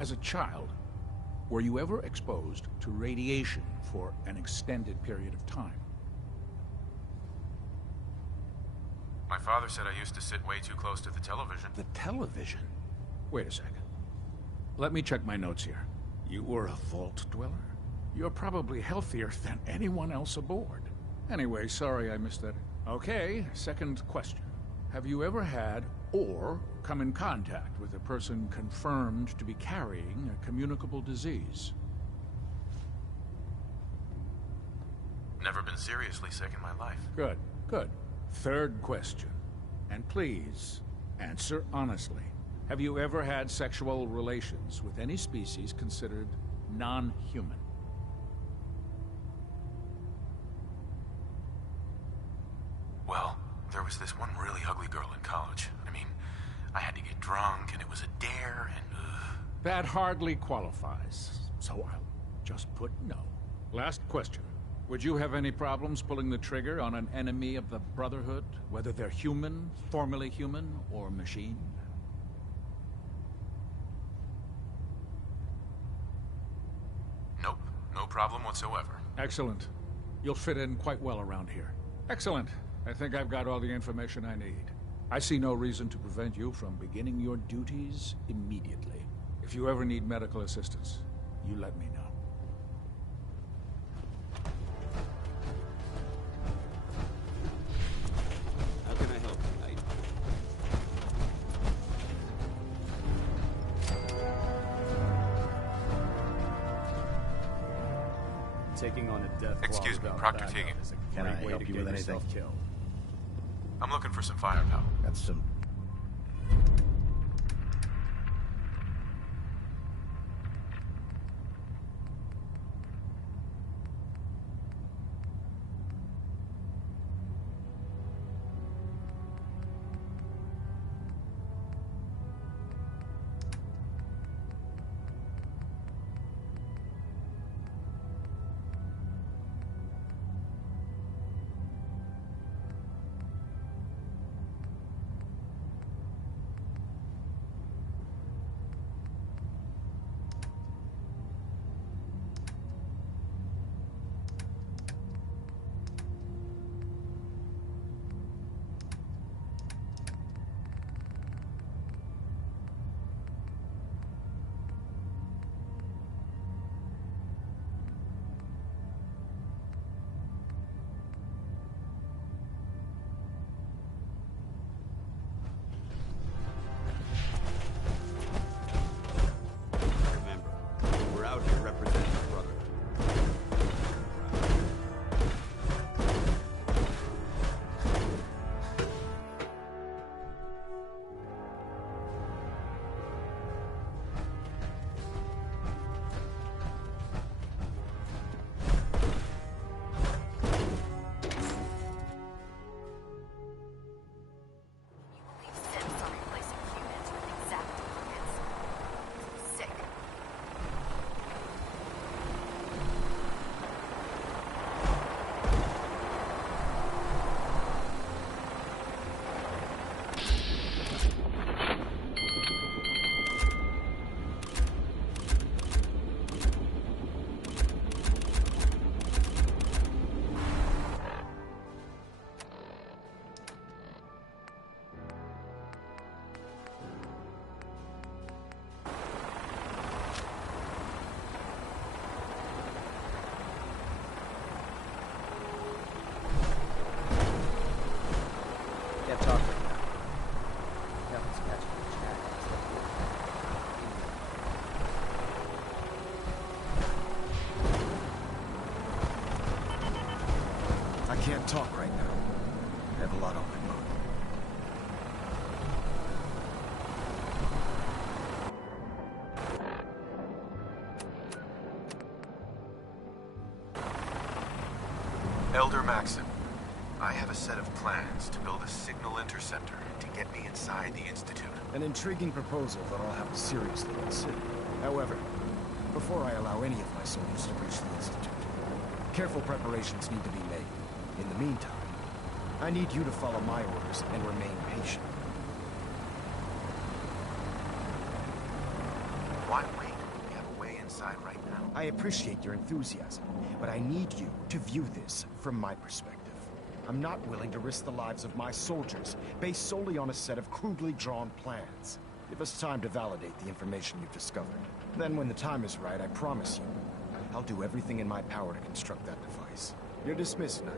As a child, were you ever exposed to radiation for an extended period of time? My father said I used to sit way too close to the television. The television? Wait a second. Let me check my notes here. You were a vault dweller? You're probably healthier than anyone else aboard. Anyway, sorry I missed that. Okay, second question. Have you ever had or come in contact with a person confirmed to be carrying a communicable disease? Never been seriously sick in my life. Good, good. Third question. And please, answer honestly. Have you ever had sexual relations with any species considered non-human? Well, there was this one really ugly girl in college. I mean, I had to get drunk, and it was a dare, and That hardly qualifies, so I'll just put no. Last question. Would you have any problems pulling the trigger on an enemy of the Brotherhood, whether they're human, formerly human, or machine? Nope, no problem whatsoever. Excellent. You'll fit in quite well around here. Excellent. I think I've got all the information I need. I see no reason to prevent you from beginning your duties immediately. If you ever need medical assistance, you let me know. How can I help you, Knight? Taking on a death Excuse me, without Proctor backup Teagan. is a Can I great way help to you get with anything? yourself killed. I'm looking for some firepower. Got some... Remember, we're out here representing the Brotherhood. You believe Sims are replacing humans with exact duplicates? Sick. Can't talk right now. Nothing's catching the chat. I can't talk right now. I have a lot on my mind. Elder Maxon, I have a set of plans to build a signal interceptor to get me inside the Institute. An intriguing proposal that I'll have to seriously consider. However, before I allow any of my soldiers to reach the Institute, careful preparations need to be made. In the meantime, I need you to follow my orders and remain patient. Why Why wait? We have a way inside right now. I appreciate your enthusiasm, but I need you to view this from my perspective. I'm not willing to risk the lives of my soldiers based solely on a set of crudely drawn plans. Give us time to validate the information you've discovered. Then when the time is right, I promise you, I'll do everything in my power to construct that device. You're dismissed, Knight.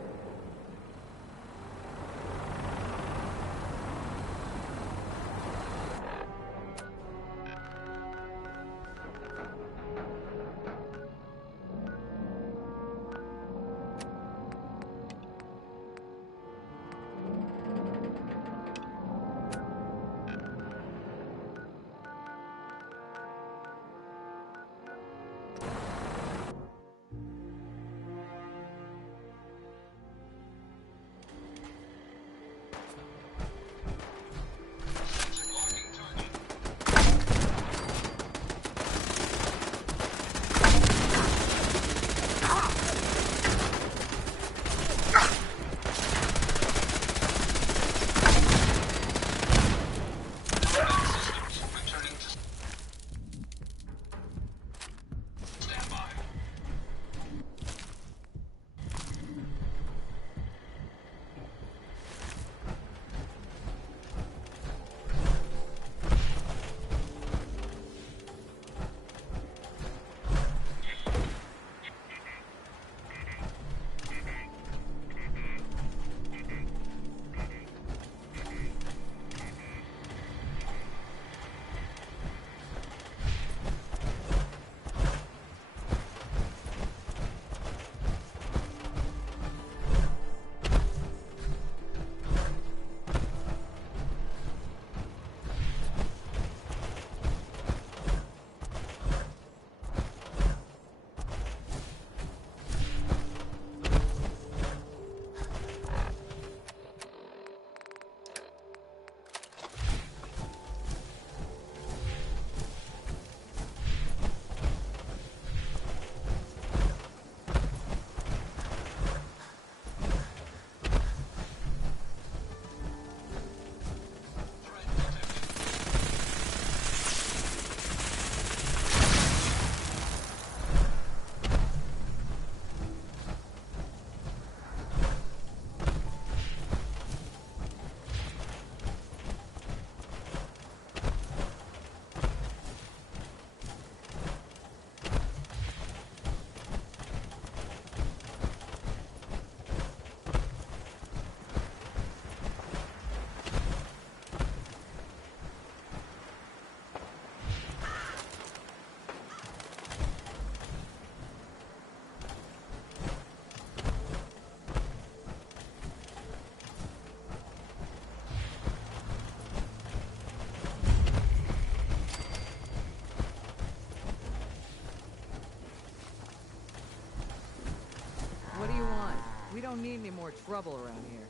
What do you want? We don't need any more trouble around here.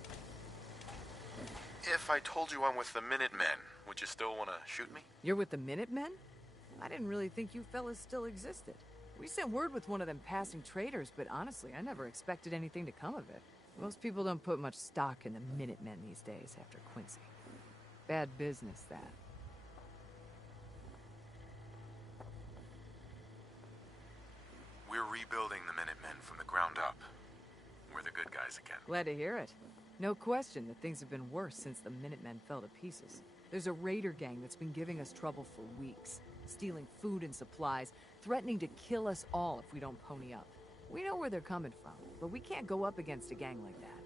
If I told you I'm with the Minutemen, would you still want to shoot me? You're with the Minutemen? I didn't really think you fellas still existed. We sent word with one of them passing traders, but honestly, I never expected anything to come of it. Most people don't put much stock in the Minutemen these days after Quincy. Bad business, that. We're rebuilding the Minutemen from the ground up. We're the good guys again. Glad to hear it. No question that things have been worse since the Minutemen fell to pieces. There's a raider gang that's been giving us trouble for weeks, stealing food and supplies, threatening to kill us all if we don't pony up. We know where they're coming from, but we can't go up against a gang like that.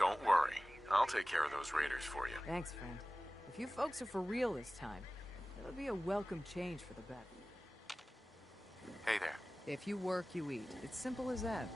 Don't worry. I'll take care of those raiders for you. Thanks, friend. If you folks are for real this time, it'll be a welcome change for the better. Hey there. If you work, you eat. It's simple as that.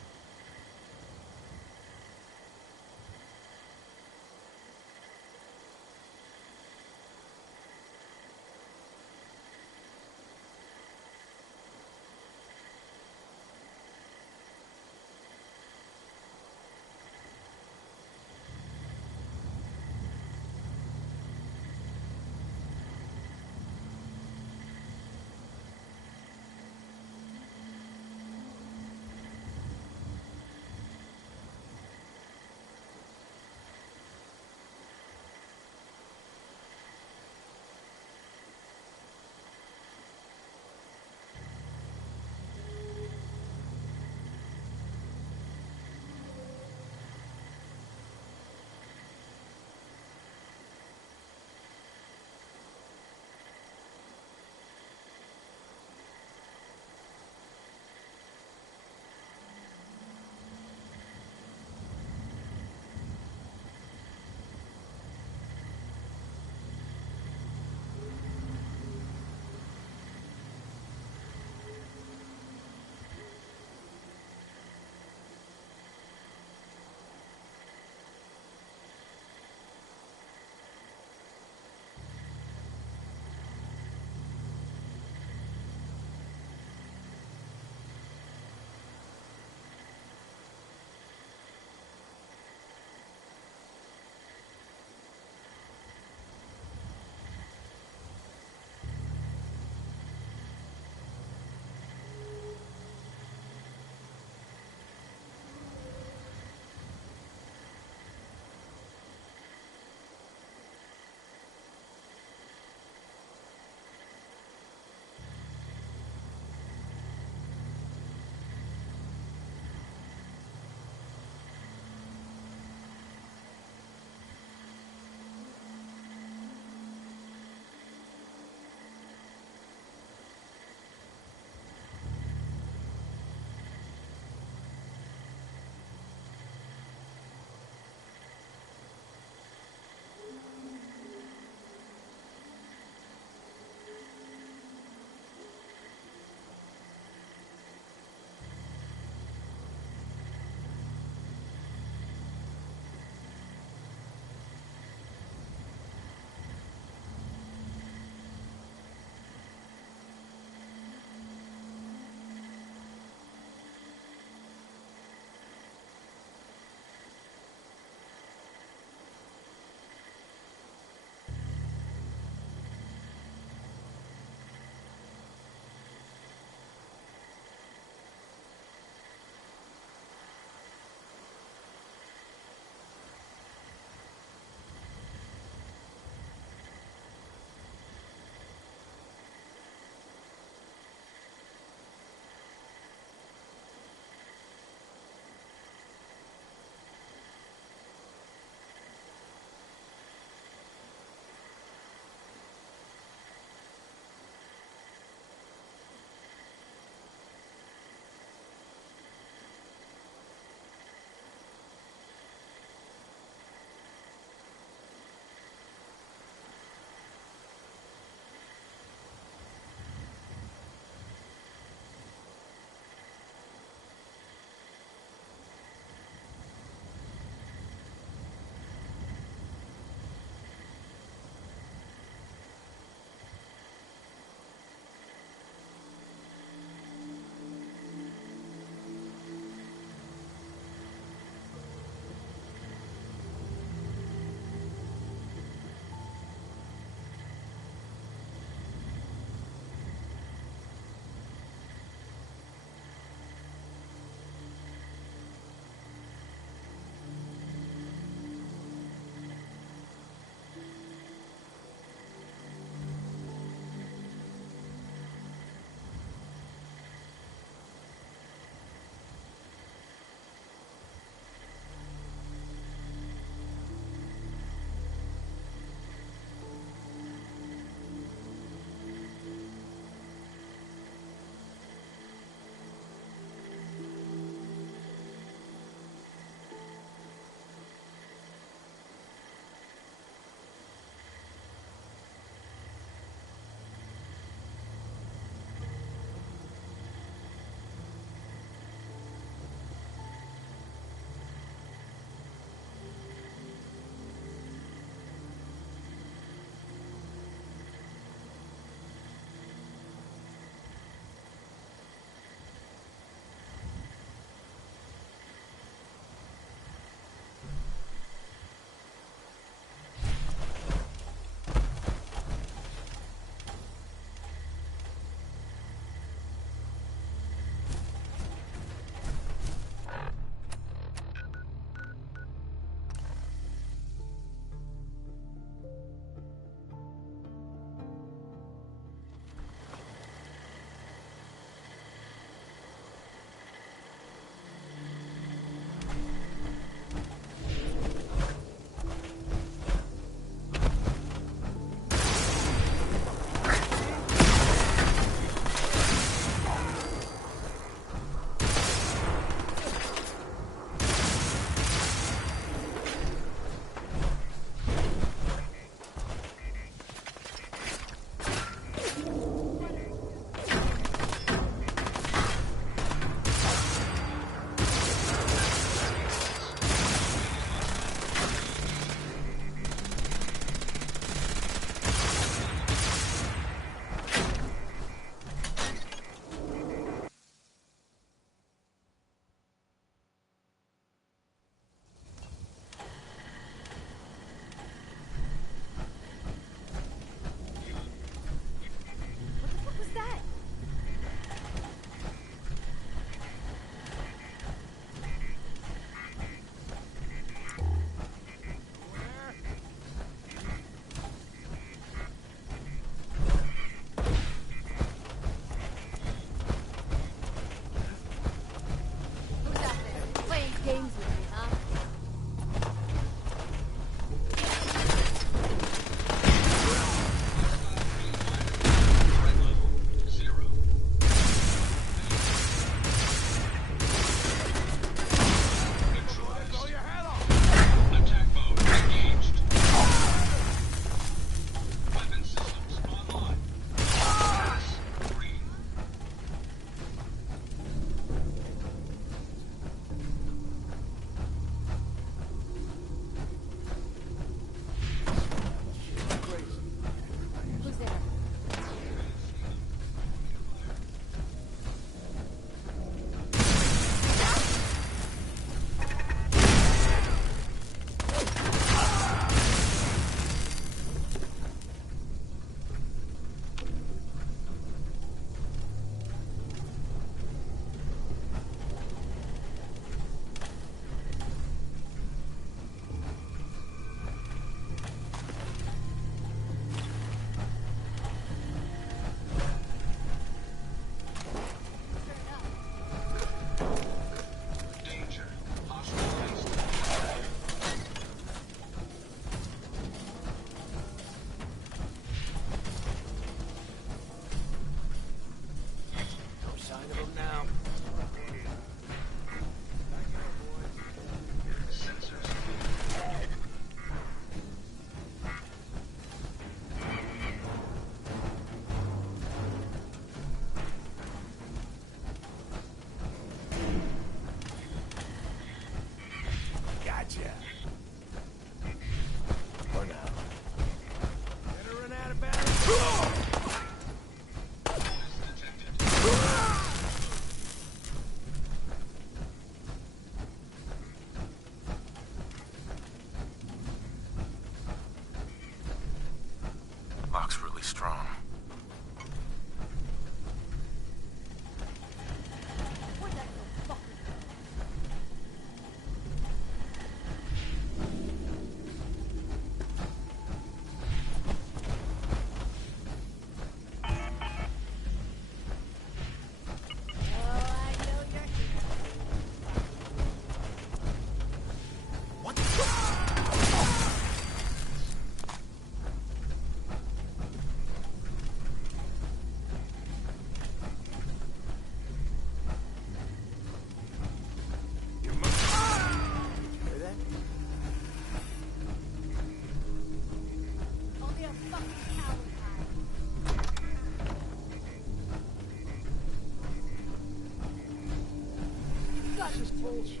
Bullshit.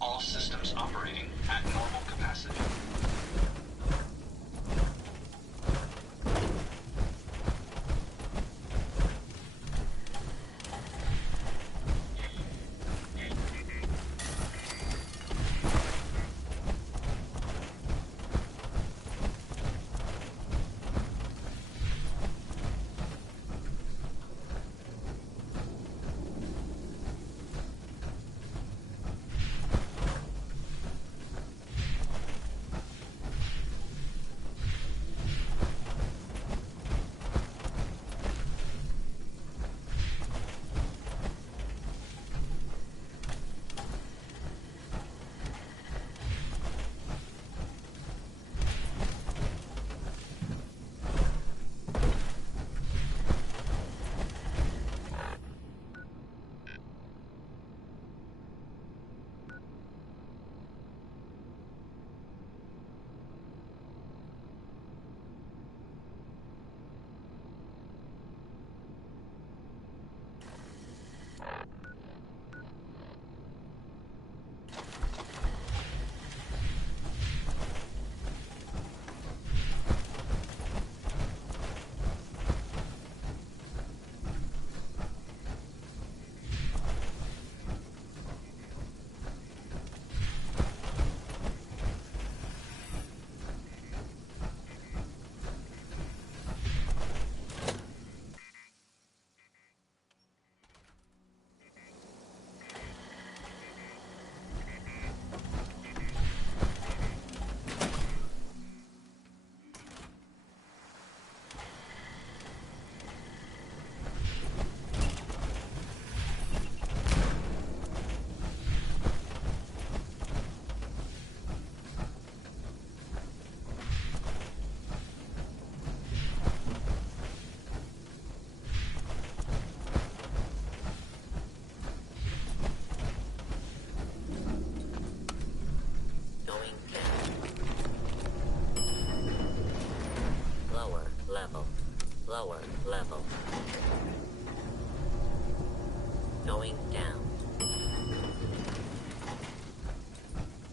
All systems operating at normal capacity. Lower level. Going down.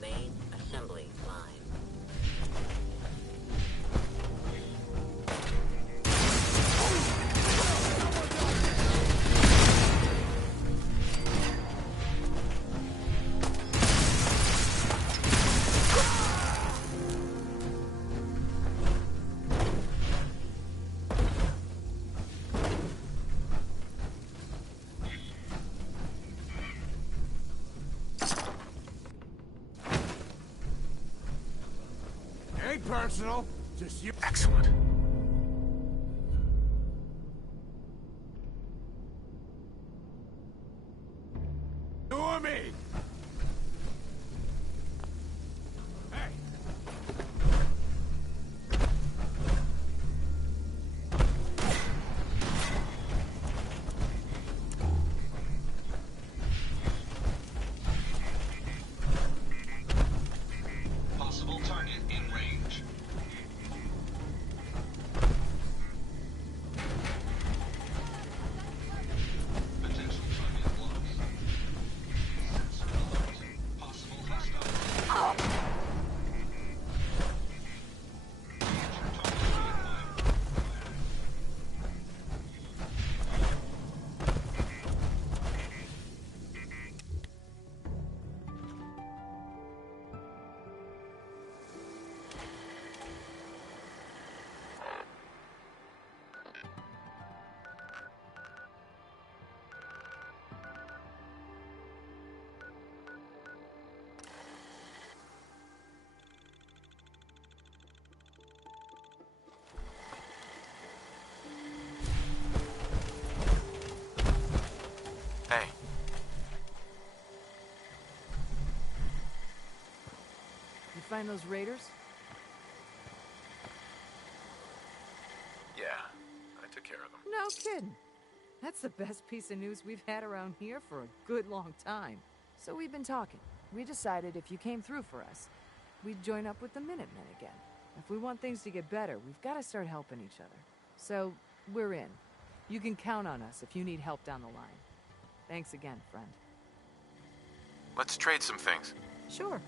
Main assembly line. Ain't personal, just you. Excellent. You or me? Hey! find those raiders? Yeah, I took care of them. No kidding. That's the best piece of news we've had around here for a good long time. So we've been talking. We decided if you came through for us, we'd join up with the Minutemen again. If we want things to get better, we've got to start helping each other. So, we're in. You can count on us if you need help down the line. Thanks again, friend. Let's trade some things. Sure.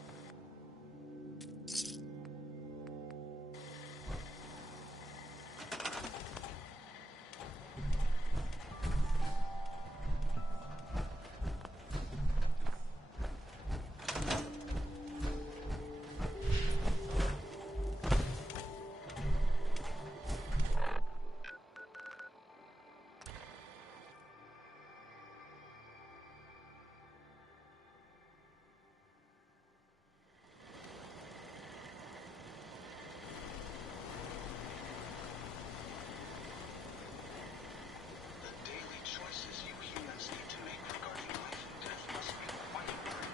The daily choices you humans need to make regarding life and death must be quite hard.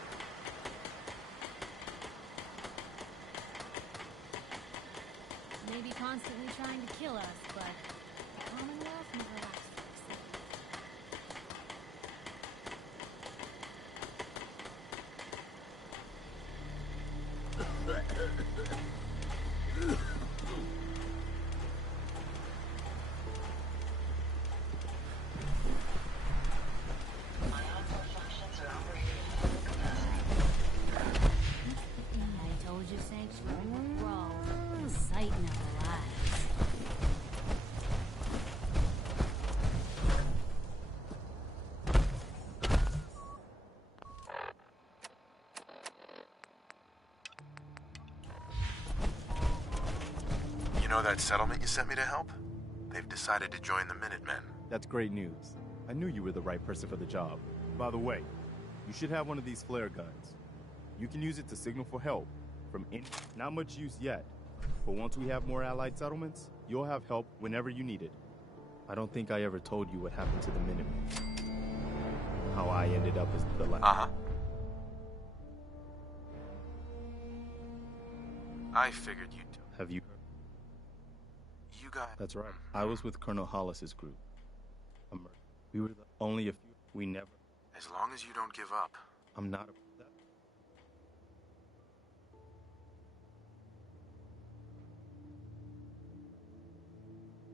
Maybe constantly trying to kill us, but the Commonwealth never lasts for us. Ion functions are operating at full capacity. I told you Sanctuary would grow. The sight never lies. You know that settlement you sent me to help? They've decided to join the Minutemen. That's great news. I knew you were the right person for the job. By the way, you should have one of these flare guns. You can use it to signal for help from any... Not much use yet, but once we have more allied settlements, you'll have help whenever you need it. I don't think I ever told you what happened to the Minutemen. How I ended up as the last. Uh-huh. I figured you'd do. Have you... You got... That's right. I was with Colonel Hollis's group. We were the only a few... We never... As long as you don't give up. I'm not a...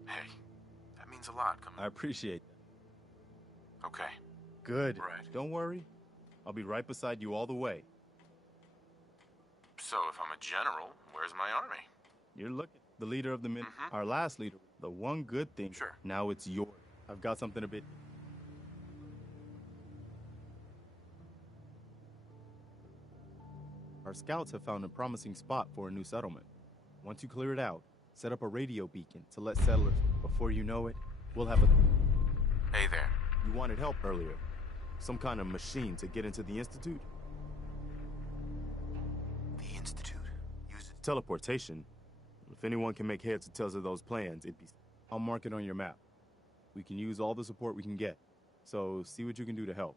Hey, that means a lot, come on. I appreciate that. Okay. Good. Right. Don't worry. I'll be right beside you all the way. So if I'm a general, where's my army? You're looking. The leader of the men, our last leader. The one good thing. Sure. Now it's yours. I've got something a bit. Our scouts have found a promising spot for a new settlement. Once you clear it out, set up a radio beacon to let settlers. Before you know it, we'll have a... Hey there. You wanted help earlier. Some kind of machine to get into the Institute? The Institute uses... Teleportation. If anyone can make heads or tails of those plans, it'd be... I'll mark it on your map. We can use all the support we can get. So, see what you can do to help.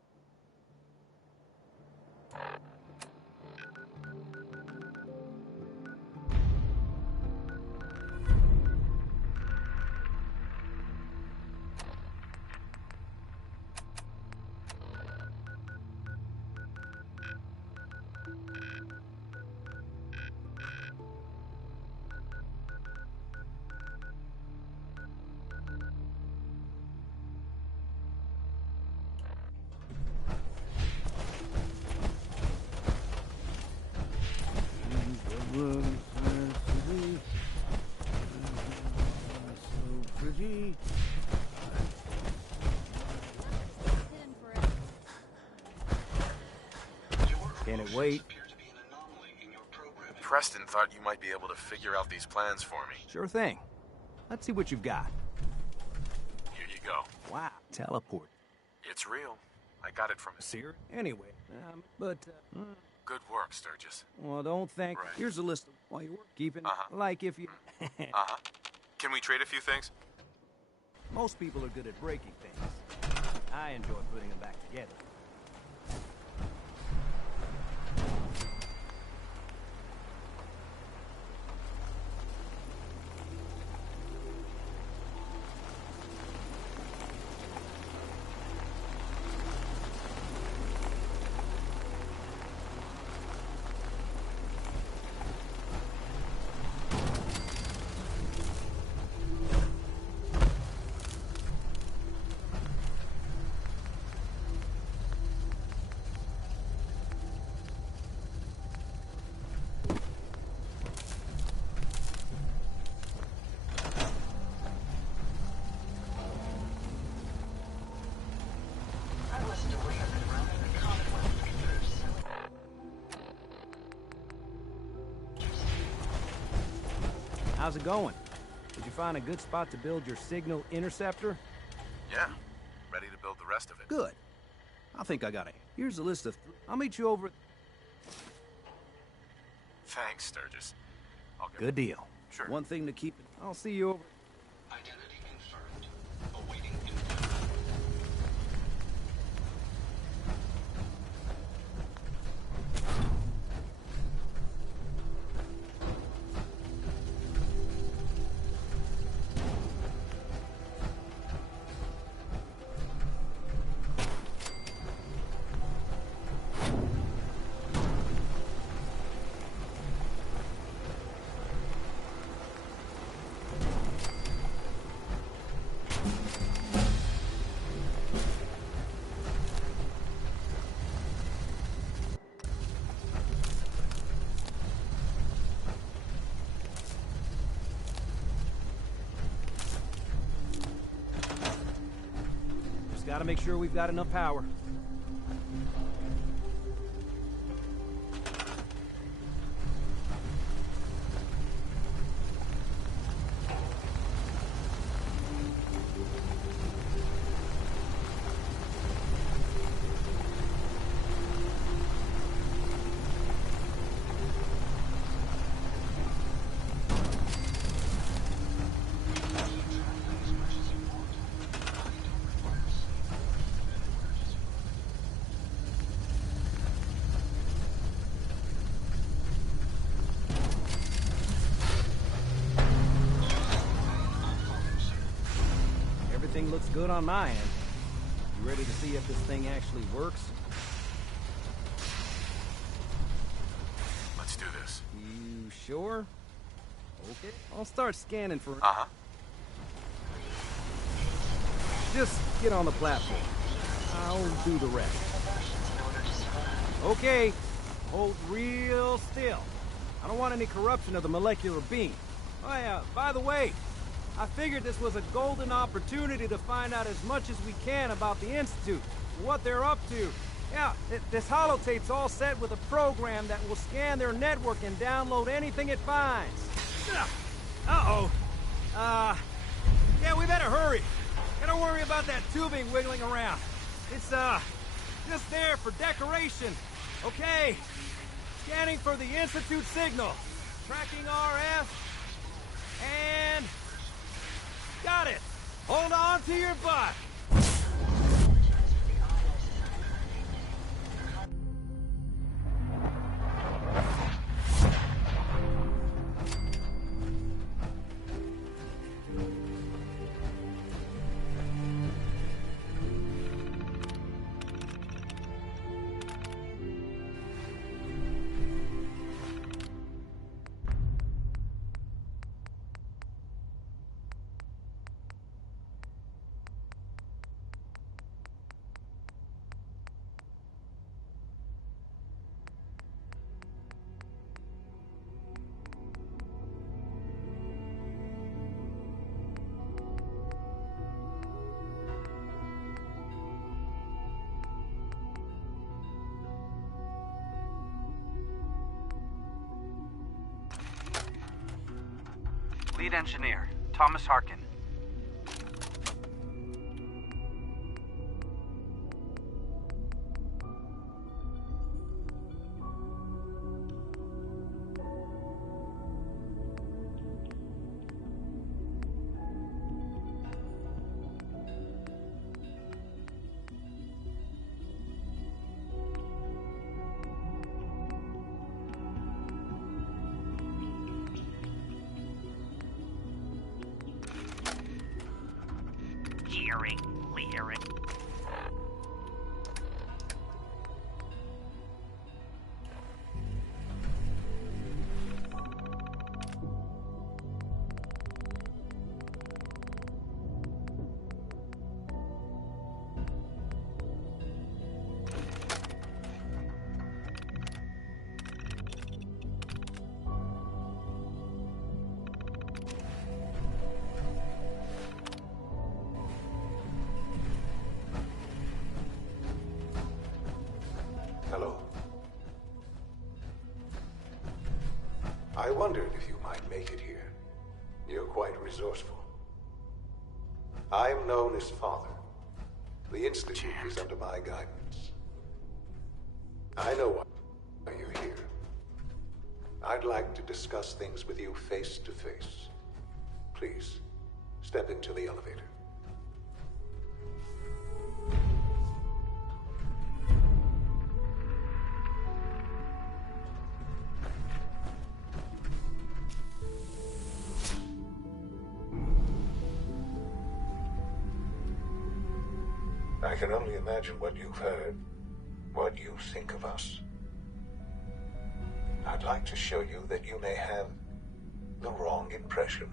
Can it wait? Preston thought you might be able to figure out these plans for me. Sure thing. Let's see what you've got. Here you go. Wow, teleport. It's real. I got it from a Seer? Anyway, Good work, Sturgis. well, don't think. Right. Here's a list of while you work. Keeping Uh-huh. like if you. Uh-huh. Can we trade a few things? Most people are good at breaking things. I enjoy putting them back together. How's it going? Did you find a good spot to build your signal interceptor? Yeah, ready to build the rest of it. Good. I think I got it. Here's a list of... I'll meet you over... Thanks, Sturgis. I'll get... Good deal. Sure. One thing to keep... I'll see you over... Identity confirmed. Awaiting input. Gotta make sure we've got enough power. Everything looks good on my end. You ready to see if this thing actually works? Let's do this. You sure? Okay. I'll start scanning for... Uh-huh. Just get on the platform. I'll do the rest. Okay. Hold real still. I don't want any corruption of the molecular beam. Oh yeah, by the way, I figured this was a golden opportunity to find out as much as we can about the Institute, what they're up to. Yeah, this holotape's all set with a program that will scan their network and download anything it finds. Uh-oh. Yeah, we better hurry. Gotta worry about that tubing wiggling around. It's, just there for decoration. Okay. Scanning for the Institute signal. Tracking RF. And... got it! Hold on to your butt! Lead engineer, Thomas Harkin. Leering. Hello. I wondered if you might make it here. resourceful. I am known as Father. The Institute is under my guidance. I know why you're here. I'd like to discuss things with you face to face. Please, step into the elevator. I can only imagine what you've heard, what you think of us. I'd like to show you that you may have the wrong impression.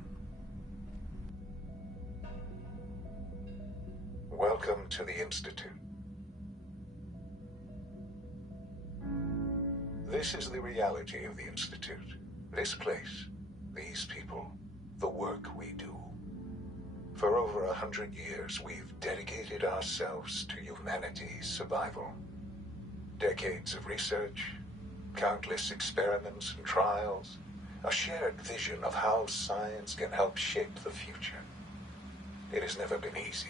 Welcome to the Institute. This is the reality of the Institute. This place, these people, the work we do. For over 100 years, we've dedicated ourselves to humanity's survival. Decades of research, countless experiments and trials, a shared vision of how science can help shape the future. It has never been easy,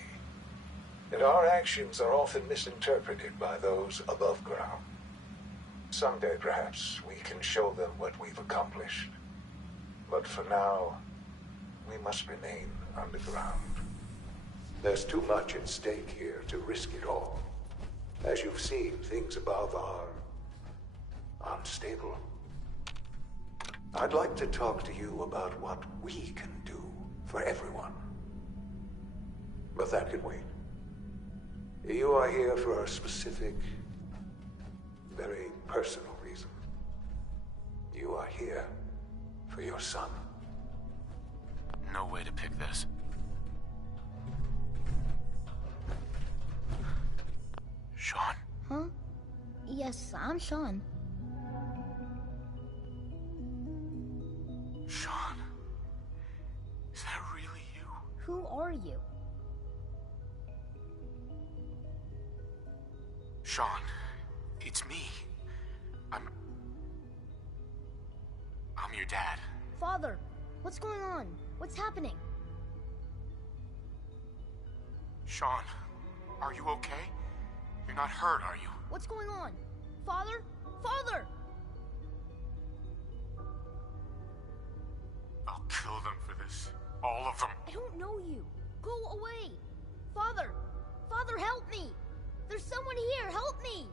and our actions are often misinterpreted by those above ground. Someday, perhaps, we can show them what we've accomplished. But for now, we must remain underground. There's too much at stake here to risk it all. As you've seen, things above are unstable. I'd like to talk to you about what we can do for everyone. But that can wait. You are here for a specific, very personal reason. You are here for your son. No way to pick this. Sean? Huh? Yes, I'm Sean. Sean? Is that really you? Who are you? Sean, it's me. I'm your dad. Father, what's going on? What's happening? Sean, are you okay? You're not hurt, are you? What's going on? Father? Father! I'll kill them for this. All of them. I don't know you. Go away. Father! Father, help me! There's someone here. Help me!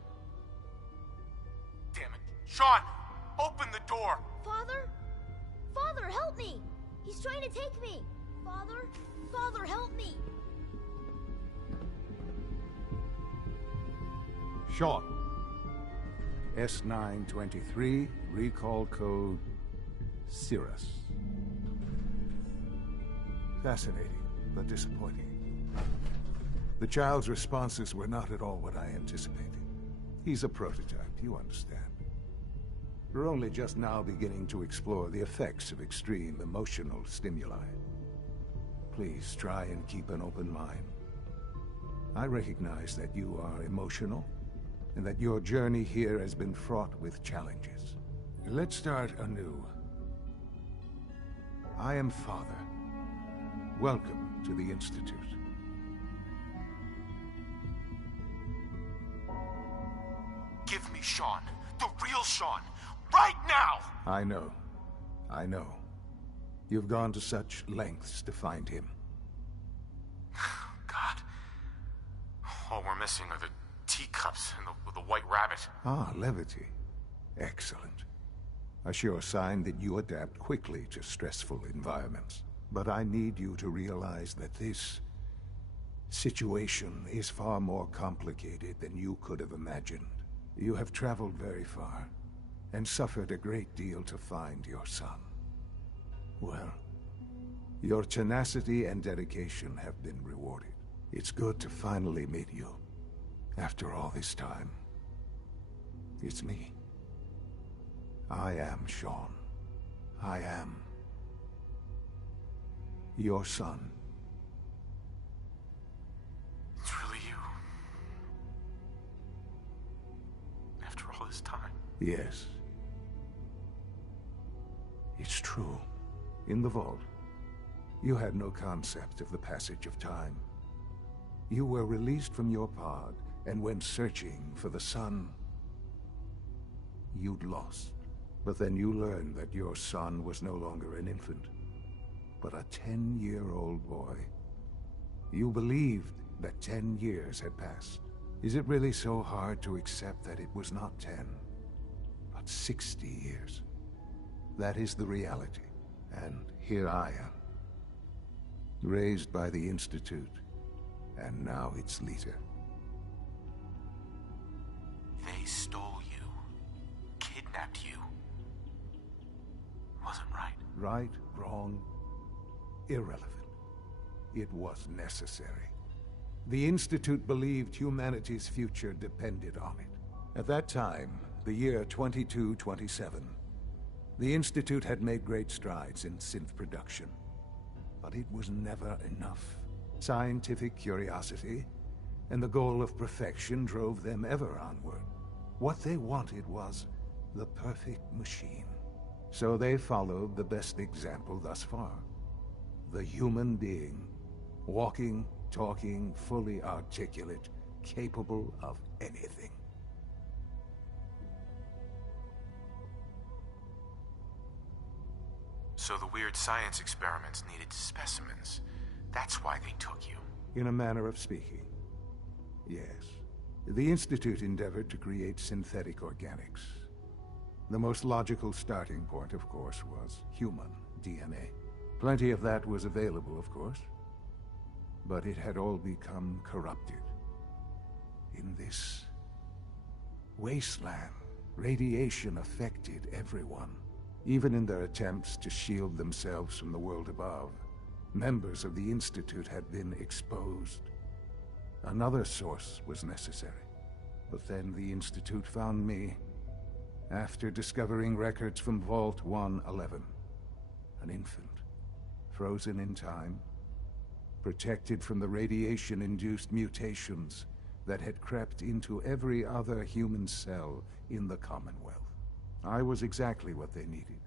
Damn it. Sean! Open the door! Father? Father, help me! He's trying to take me! Father? Father, help me! Sean. S923, recall code Cirrus. Fascinating, but disappointing. The child's responses were not at all what I anticipated. He's a prototype, you understand. We're only just now beginning to explore the effects of extreme emotional stimuli. Please try and keep an open mind. I recognize that you are emotional, and that your journey here has been fraught with challenges. Let's start anew. I am Father. Welcome to the Institute. Give me Sean. The real Sean. Right now! I know. I know. You've gone to such lengths to find him. God. All we're missing are the teacups and the white rabbit. Ah, levity. Excellent. A sure sign that you adapt quickly to stressful environments. But I need you to realize that this situation is far more complicated than you could have imagined. You have traveled very far, and suffered a great deal to find your son. Well, your tenacity and dedication have been rewarded. It's good to finally meet you. After all this time, it's me. I am Sean. I am your son. It's really you. After all this time. Yes. It's true. In the vault, You had no concept of the passage of time. You were released from your pod and went searching for the sun. You'd lost. But then you learned that your son was no longer an infant, but a 10-year-old boy. You believed that 10 years had passed. Is it really so hard to accept that it was not 10, but 60 years? That is the reality, and here I am. Raised by the Institute, and now its leader. They stole you, kidnapped you. Wasn't right. Right, wrong, irrelevant. It was necessary. The Institute believed humanity's future depended on it. At that time, the year 2227, the Institute had made great strides in synth production. But it was never enough. Scientific curiosity and the goal of perfection drove them ever onward. What they wanted was the perfect machine. So they followed the best example thus far. The human being, walking, talking, fully articulate, capable of anything. So the weird science experiments needed specimens. That's why they took you. In a manner of speaking, yes. The Institute endeavored to create synthetic organics. The most logical starting point, of course, was human DNA. Plenty of that was available, of course. But it had all become corrupted. In this wasteland, radiation affected everyone. Even in their attempts to shield themselves from the world above, members of the Institute had been exposed. Another source was necessary. But then the Institute found me after discovering records from Vault 111. An infant, frozen in time, protected from the radiation-induced mutations that had crept into every other human cell in the Commonwealth. I was exactly what they needed.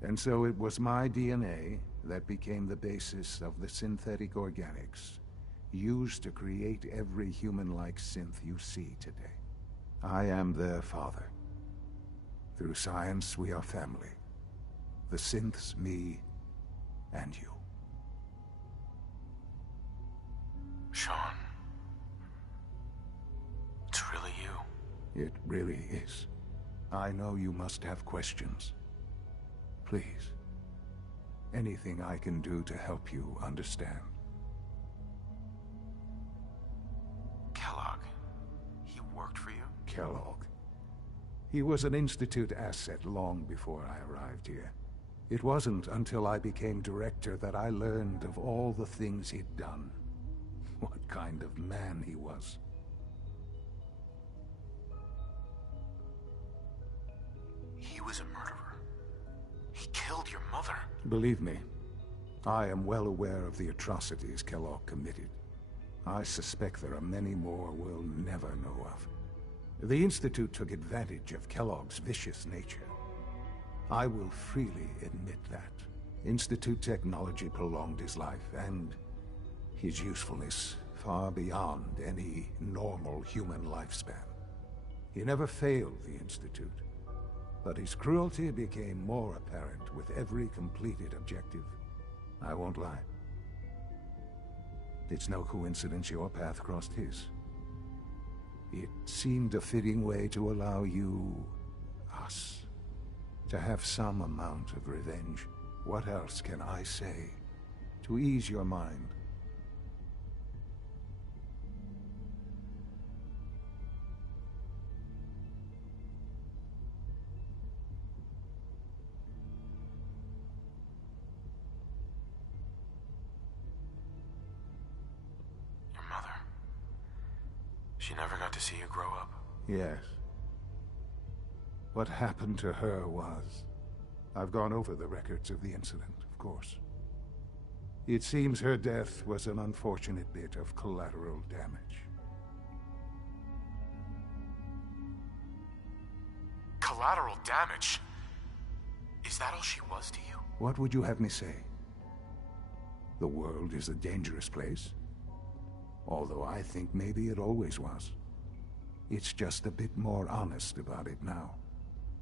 And so it was my DNA that became the basis of the synthetic organics used to create every human-like synth you see today. I am their father. Through science, we are family. The synths, me, and you. Sean. It's really you. It really is. I know you must have questions. Please. Anything I can do to help you understand. Kellogg. He worked for you? Kellogg. He was an Institute asset long before I arrived here. It wasn't until I became director that I learned of all the things he'd done. What kind of man he was. He was a murderer. He killed your mother. Believe me, I am well aware of the atrocities Kellogg committed. I suspect there are many more we'll never know of. The Institute took advantage of Kellogg's vicious nature. I will freely admit that. Institute technology prolonged his life, and his usefulness far beyond any normal human lifespan. He never failed the Institute, but his cruelty became more apparent with every completed objective. I won't lie. It's no coincidence your path crossed his. It seemed a fitting way to allow you, us, to have some amount of revenge. What else can I say to ease your mind? Your mother. She never got to see you grow up. Yes. What happened to her was... I've gone over the records of the incident, of course. It seems her death was an unfortunate bit of collateral damage. Collateral damage? Is that all she was to you? What would you have me say? The world is a dangerous place. Although I think maybe it always was. It's just a bit more honest about it now.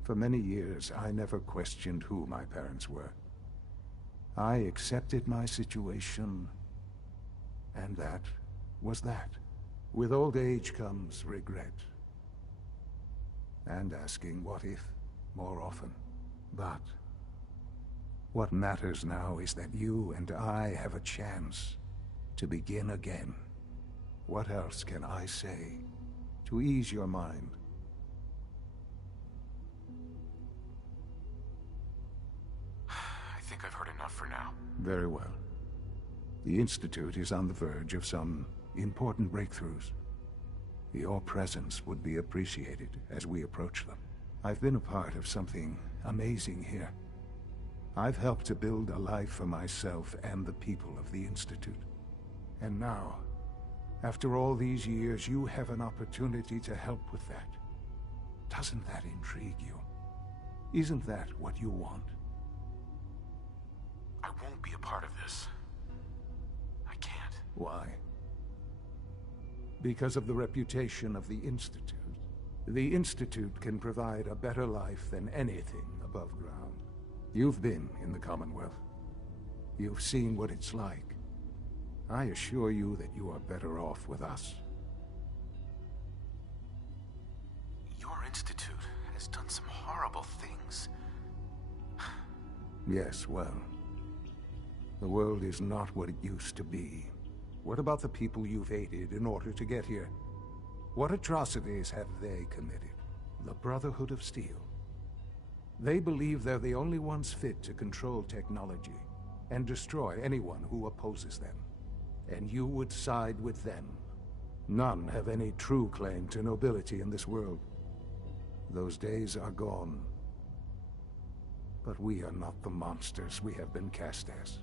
For many years, I never questioned who my parents were. I accepted my situation, and that was that. With old age comes regret. And asking what if more often. But what matters now is that you and I have a chance to begin again. What else can I say to ease your mind? I think I've heard enough for now. Very well. The Institute is on the verge of some important breakthroughs. Your presence would be appreciated as we approach them. I've been a part of something amazing here. I've helped to build a life for myself and the people of the Institute. And now, after all these years, you have an opportunity to help with that. Doesn't that intrigue you? Isn't that what you want? I won't be a part of this. I can't. Why? Because of the reputation of the Institute. The Institute can provide a better life than anything above ground. You've been in the Commonwealth. You've seen what it's like. I assure you that you are better off with us. Your institute has done some horrible things. Yes, well, the world is not what it used to be. What about the people you've aided in order to get here? What atrocities have they committed? The Brotherhood of Steel. They believe they're the only ones fit to control technology and destroy anyone who opposes them. And you would side with them. None have any true claim to nobility in this world. Those days are gone. But we are not the monsters we have been cast as.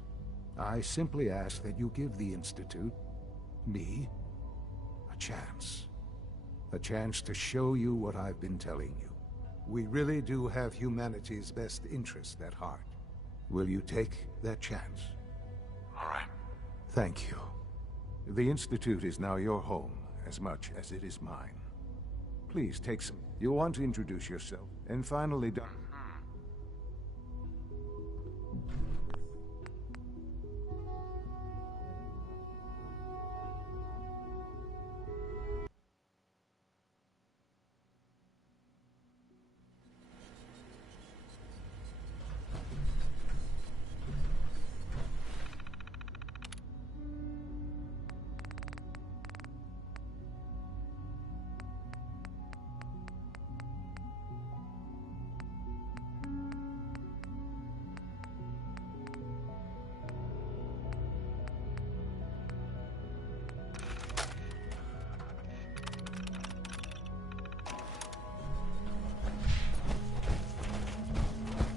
I simply ask that you give the Institute, me, a chance. A chance to show you what I've been telling you. We really do have humanity's best interest at heart. Will you take that chance? All right. Thank you. The Institute is now your home, as much as it is mine. Please take some. You'll want to introduce yourself. And finally,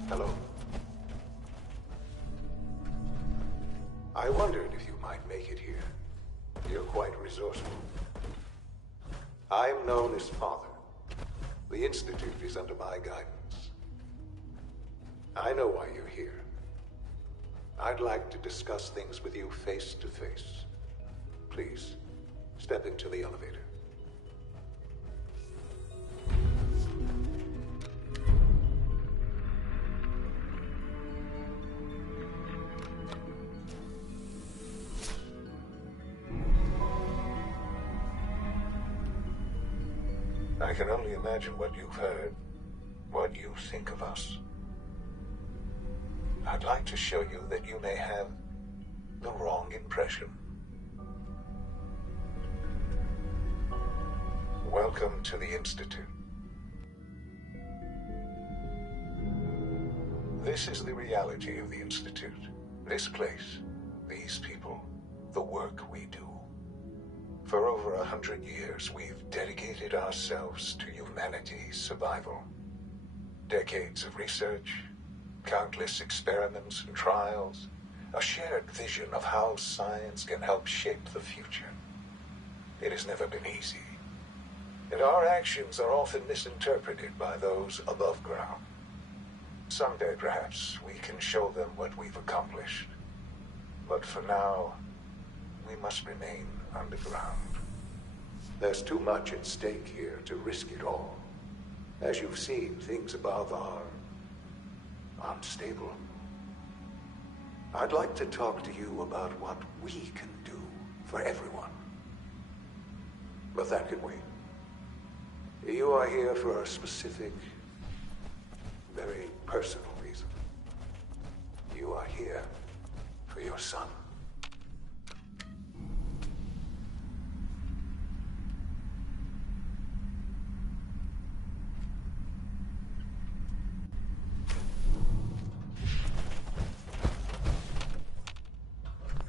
Hello. I wondered if you might make it here. You're quite resourceful. I'm known as Father. The Institute is under my guidance. I know why you're here. I'd like to discuss things with you face to face. Please, step into the elevator. I can only imagine what you've heard, what you think of us. I'd like to show you that you may have the wrong impression. Welcome to the Institute. This is the reality of the Institute. This place, these people, the work we do. For over 100 years, we've dedicated ourselves to humanity's survival. Decades of research, countless experiments and trials, a shared vision of how science can help shape the future. It has never been easy, and our actions are often misinterpreted by those above ground. Someday, perhaps, we can show them what we've accomplished. But for now, we must remain underground. There's too much at stake here to risk it all. As you've seen, things above are unstable. I'd like to talk to you about what we can do for everyone. But that can wait. You are here for a specific, very personal reason. You are here for your son.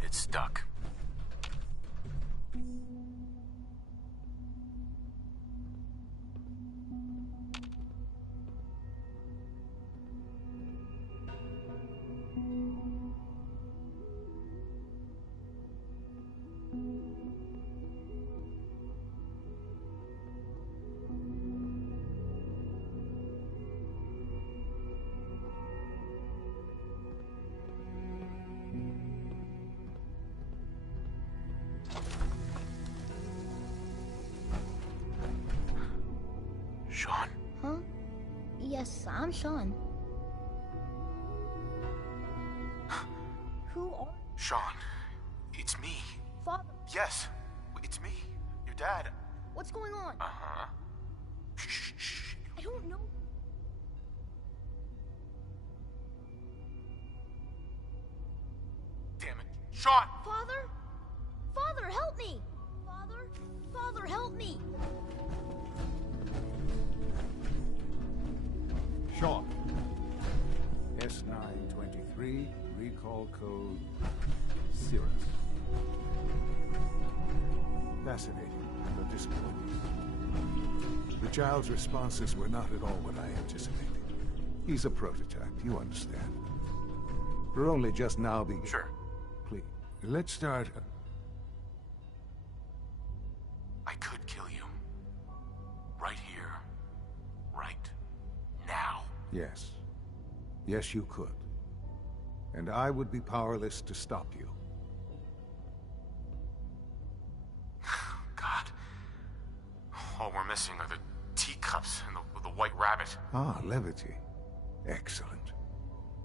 It's stuck. Sean? Huh? Yes, I'm Sean. Who are... Sean, it's me. Father? Yes, it's me. Your dad. What's going on? Uh-huh. Shh, shh. I don't know. Damn it. Sean! Father? Father, help me! Father? Father, help me! Sean. S923, recall code Cirrus. Fascinating, but disappointing. The child's responses were not at all what I anticipated. He's a prototype, you understand. We're only just now beginning. Sure. Please, let's start. I could kill you. Right here. Right now. Yes. Yes, you could. And I would be powerless to stop you. God. All we're missing are the teacups and the white rabbit. Ah, levity. Excellent.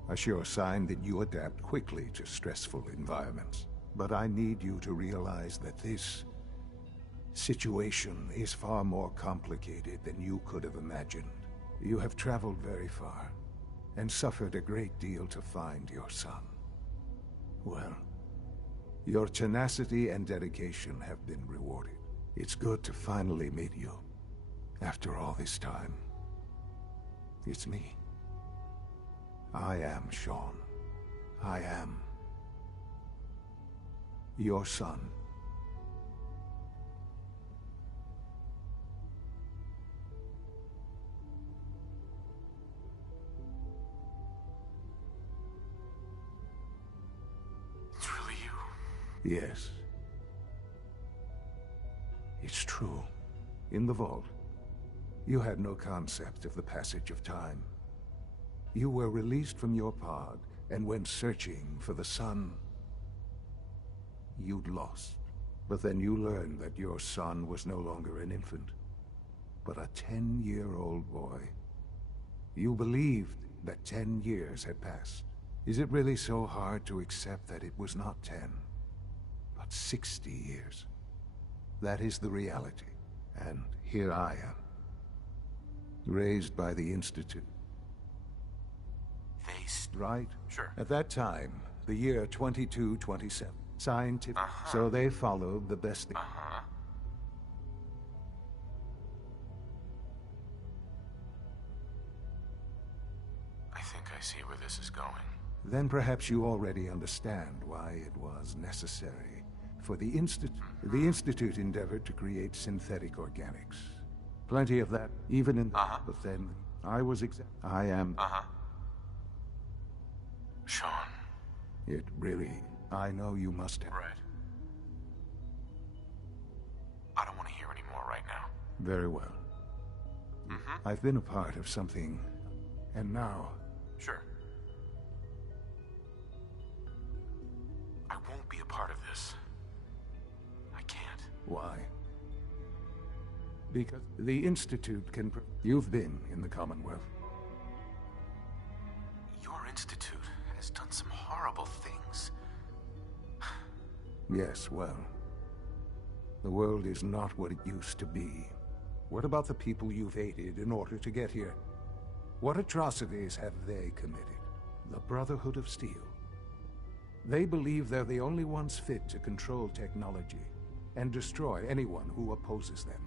A sure sign that you adapt quickly to stressful environments. But I need you to realize that this situation is far more complicated than you could have imagined. You have traveled very far, and suffered a great deal to find your son. Well, your tenacity and dedication have been rewarded. It's good to finally meet you, after all this time. It's me. I am Sean. I am your son. It's really you. Yes. It's true. In the vault, you had no concept of the passage of time. You were released from your pod and went searching for the son you'd lost. But then you learned that your son was no longer an infant, but a 10-year-old boy. You believed that 10 years had passed. Is it really so hard to accept that it was not 10, but 60 years? That is the reality. And here I am, raised by the Institute. Right? Sure. At that time, the year 2227. Scientific. So they followed the best thing. I think I see where this is going. Then perhaps you already understand why it was necessary for the Institute. The Institute endeavored to create synthetic organics. Plenty of that, even in... But then, I was I am... Sean. It really... I know you must have... Right. I don't want to hear any more right now. Very well. I've been a part of something, and now... Sure. I Why? Because the Institute can... You've been in the Commonwealth. Your institute has done some horrible things. Yes, well... the world is not what it used to be. What about the people you've aided in order to get here? What atrocities have they committed? The Brotherhood of Steel. They believe they're the only ones fit to control technology and destroy anyone who opposes them.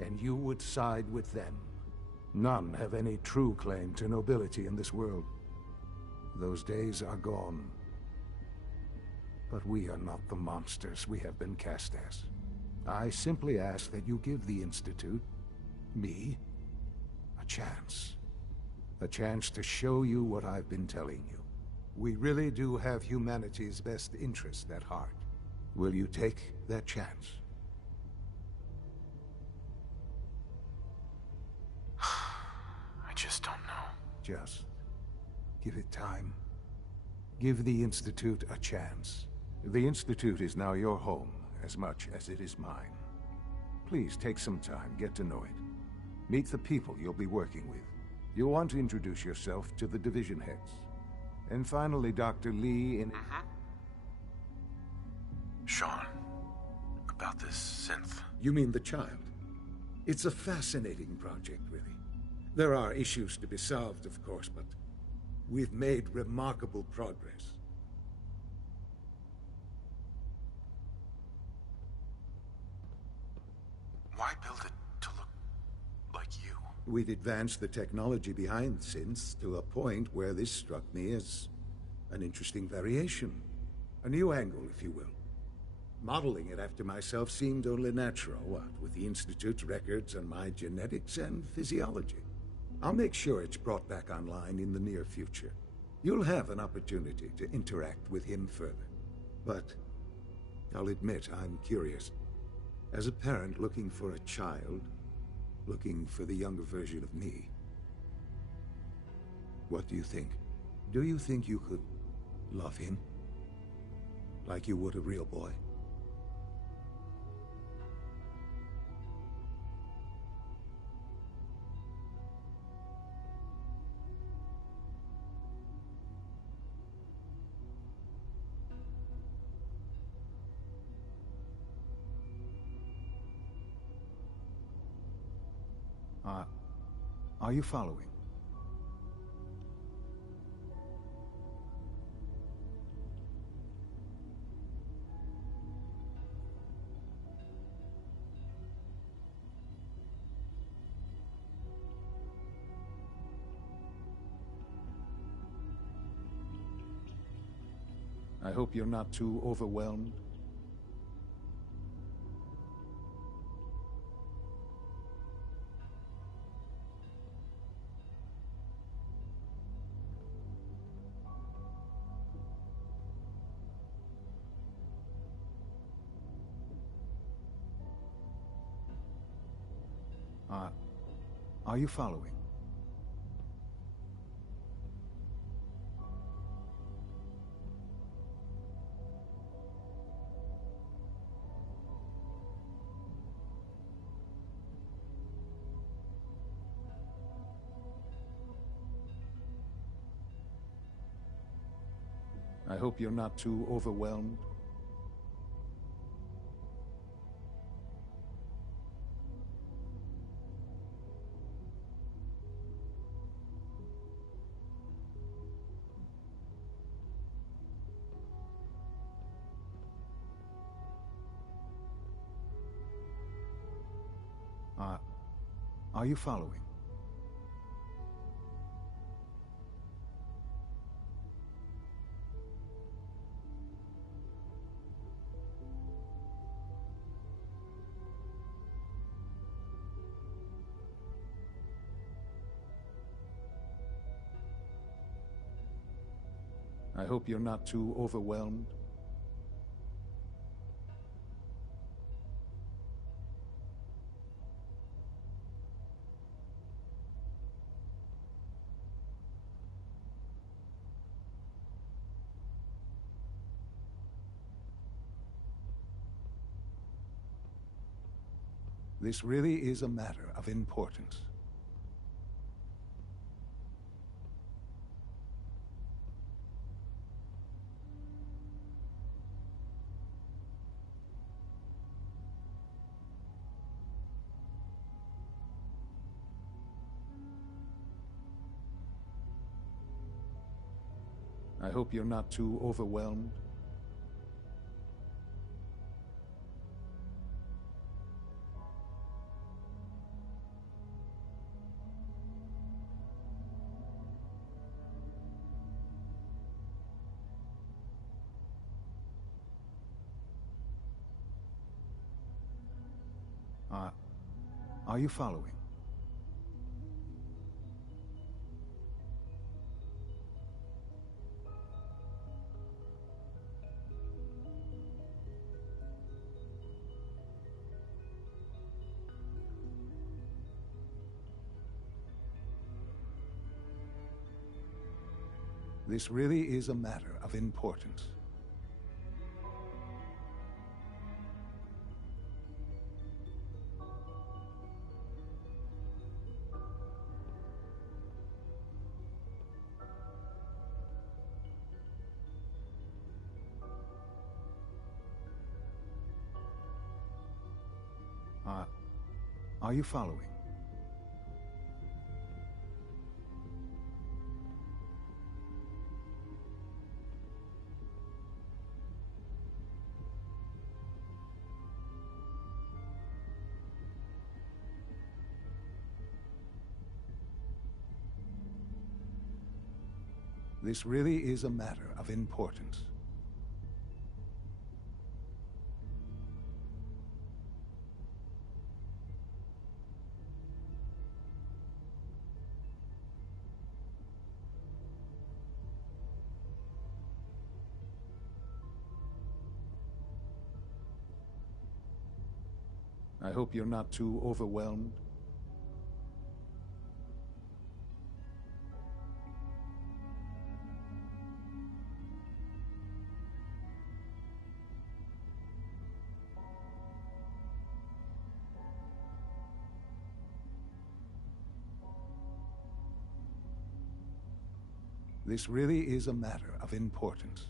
And you would side with them. None have any true claim to nobility in this world. Those days are gone. But we are not the monsters we have been cast as. I simply ask that you give the Institute, me, a chance. A chance to show you what I've been telling you. We really do have humanity's best interest at heart. Will you take that chance? I just don't know. Just give it time. Give the Institute a chance. The Institute is now your home as much as it is mine. Please take some time, get to know it. Meet the people you'll be working with. You'll want to introduce yourself to the division heads. And finally, Dr. Lee in... Sean, about this synth. You mean the child? It's a fascinating project, really. There are issues to be solved, of course, but we've made remarkable progress. Why build it to look like you? We'd advanced the technology behind synths to a point where this struck me as an interesting variation. A new angle, if you will. Modeling it after myself seemed only natural, what with the Institute's records on my genetics and physiology. I'll make sure it's brought back online in the near future. You'll have an opportunity to interact with him further. But I'll admit I'm curious. As a parent looking for a child, looking for the younger version of me, what do you think? Do you think you could love him? Like you would a real boy? Are you following? I hope you're not too overwhelmed. Are you following? I hope you're not too overwhelmed. Are you following? I hope you're not too overwhelmed. This really is a matter of importance. I hope you're not too overwhelmed. Are you following? This really is a matter of importance. Are you following? This really is a matter of importance. I hope you're not too overwhelmed. This really is a matter of importance.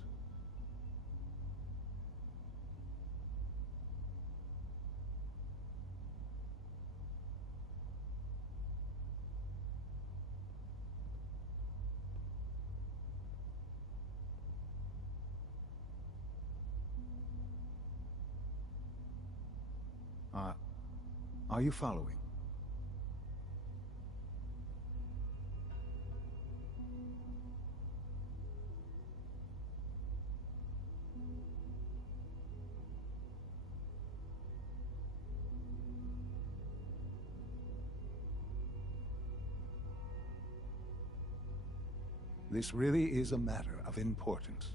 Are you following? This really is a matter of importance.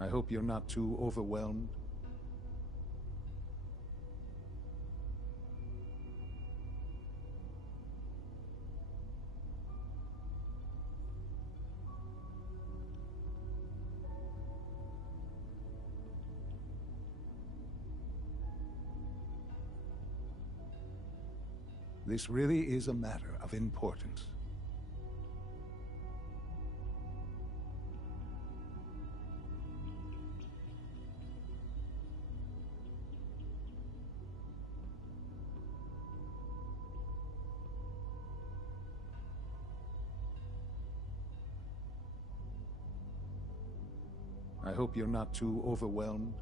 I hope you're not too overwhelmed. This really is a matter of importance. I hope you're not too overwhelmed.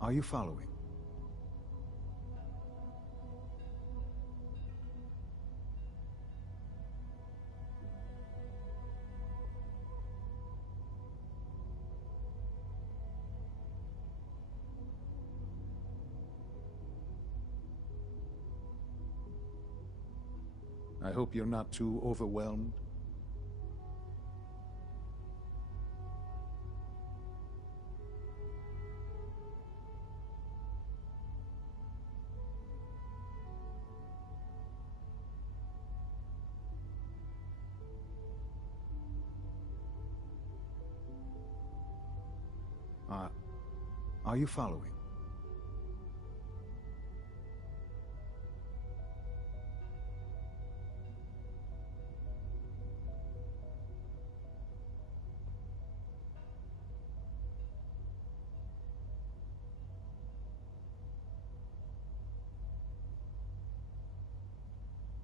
Are you following? I hope you're not too overwhelmed. Are you following?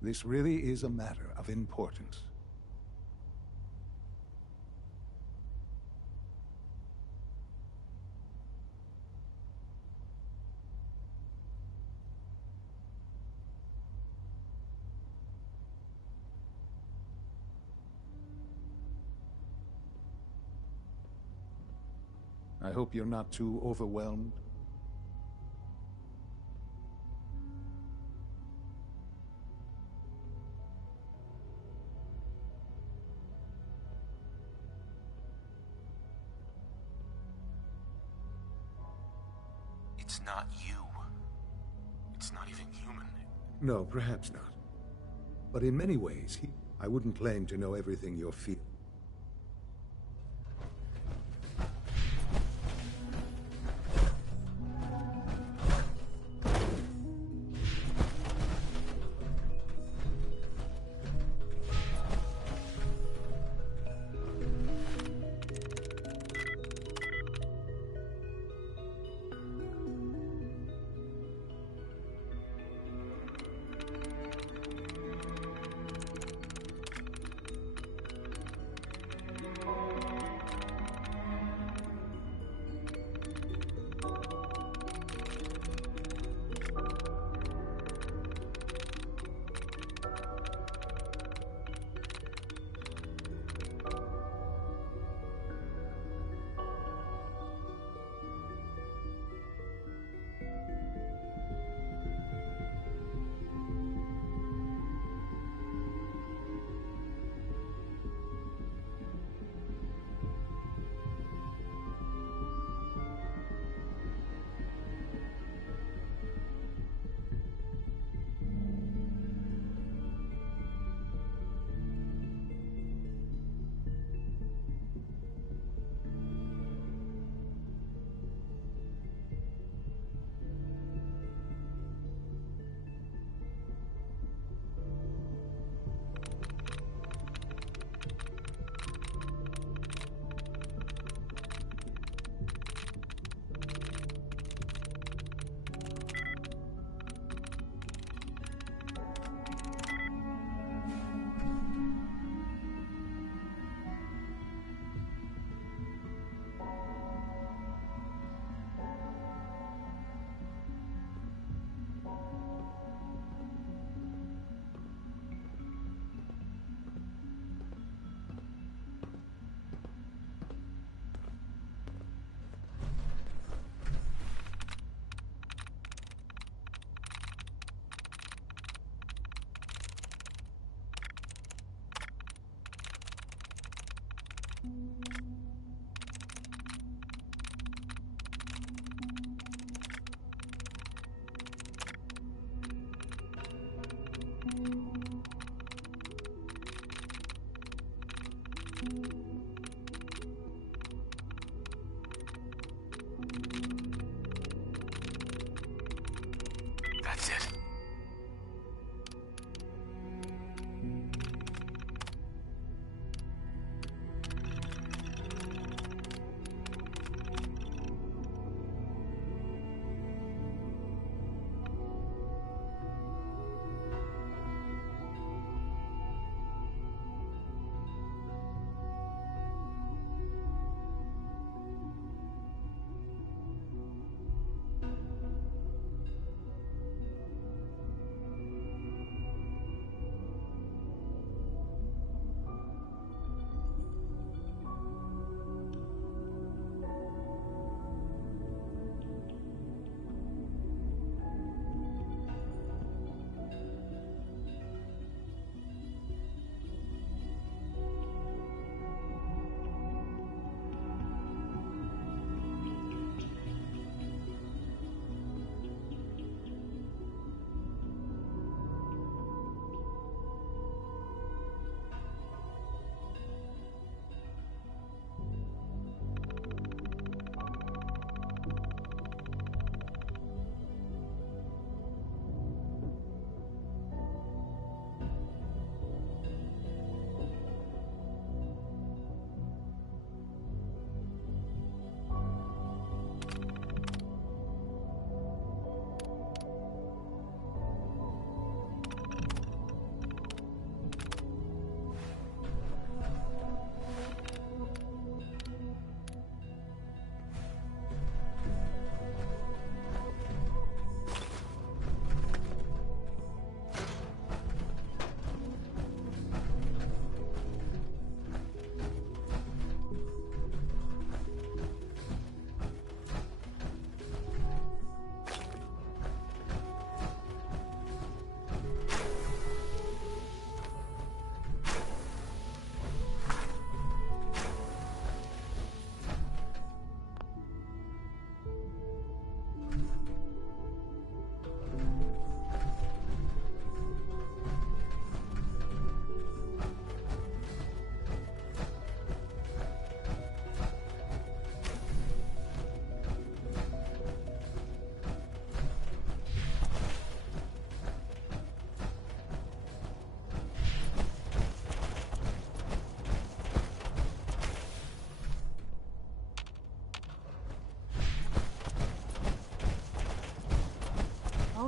This really is a matter of importance. I hope you're not too overwhelmed. It's not you. It's not even human. No, perhaps not. But in many ways, I wouldn't claim to know everything you're feeling.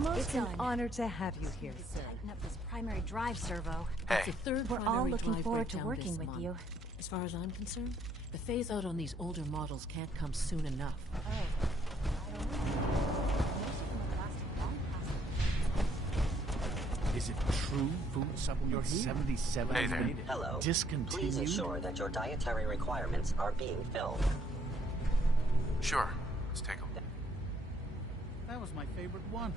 almost It's done. an honor to have you here, sir. Tighten up this primary drive servo. Hey. The third We're all primary looking drive forward to breakdown working this with month. you. As far as I'm concerned, the phase out on these older models can't come soon enough. Is it true food supplement 77 Hey there. made Hello. discontinued? Please ensure that your dietary requirements are being filled. Sure. Let's take a look. That was my favorite one.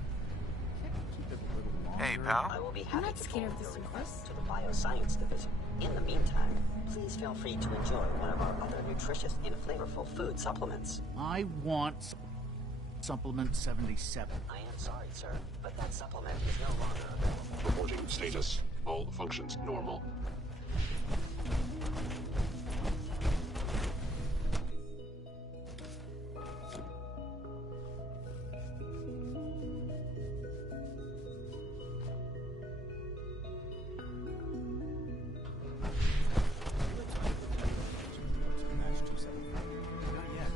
Can't we keep it a little longer? Hey, pal. I will be I'm happy not to scared forward of your this request to the Bioscience Division. In the meantime, please feel free to enjoy one of our other nutritious and flavorful food supplements. I want supplement 77. I am sorry, sir, but that supplement is no longer available. Reporting status. All functions normal. Not yet.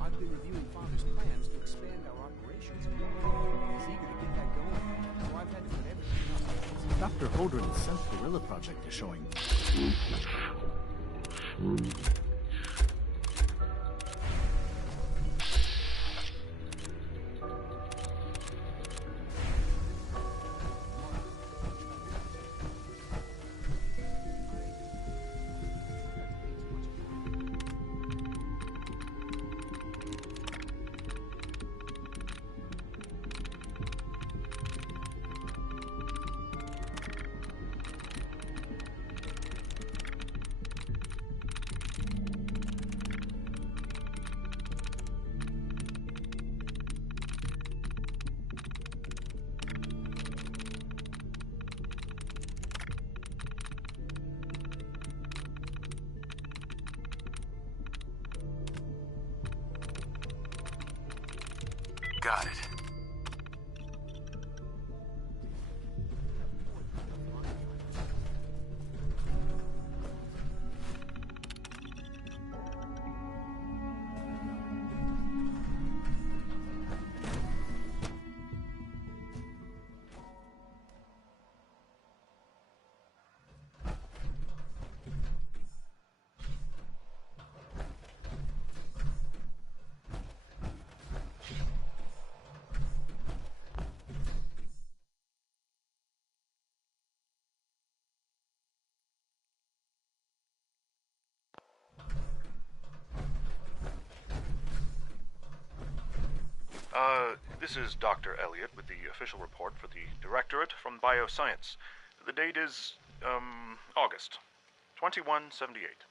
I've been reviewing Father's plans to expand our operations. He's eager to get that going, so I've had to put everything else. Dr. Holdren's Self-Gorilla project is showing. Got it. This is Dr. Elliot with the official report for the Directorate from Bioscience. The date is, August 2178.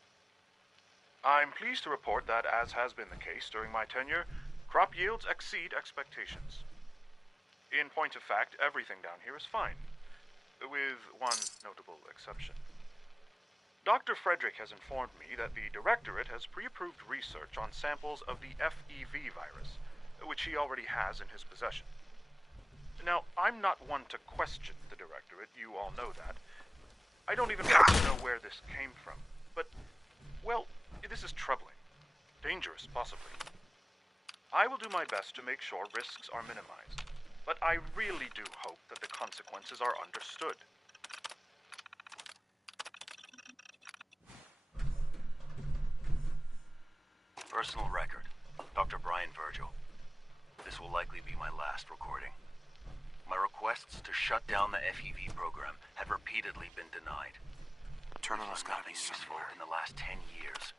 I'm pleased to report that, as has been the case during my tenure, crop yields exceed expectations. In point of fact, everything down here is fine, with one notable exception. Dr. Frederick has informed me that the Directorate has pre-approved research on samples of the FEV virus, which he already has in his possession. Now, I'm not one to question the Directorate, you all know that. I don't even want to know where this came from, but, well, this is troubling. Dangerous, possibly. I will do my best to make sure risks are minimized, but I really do hope that the consequences are understood. Personal record. Dr. Brian Virgil. This will likely be my last recording. My requests to shut down the FEV program have repeatedly been denied. Terminal's gotta be useful somewhere. in the last 10 years.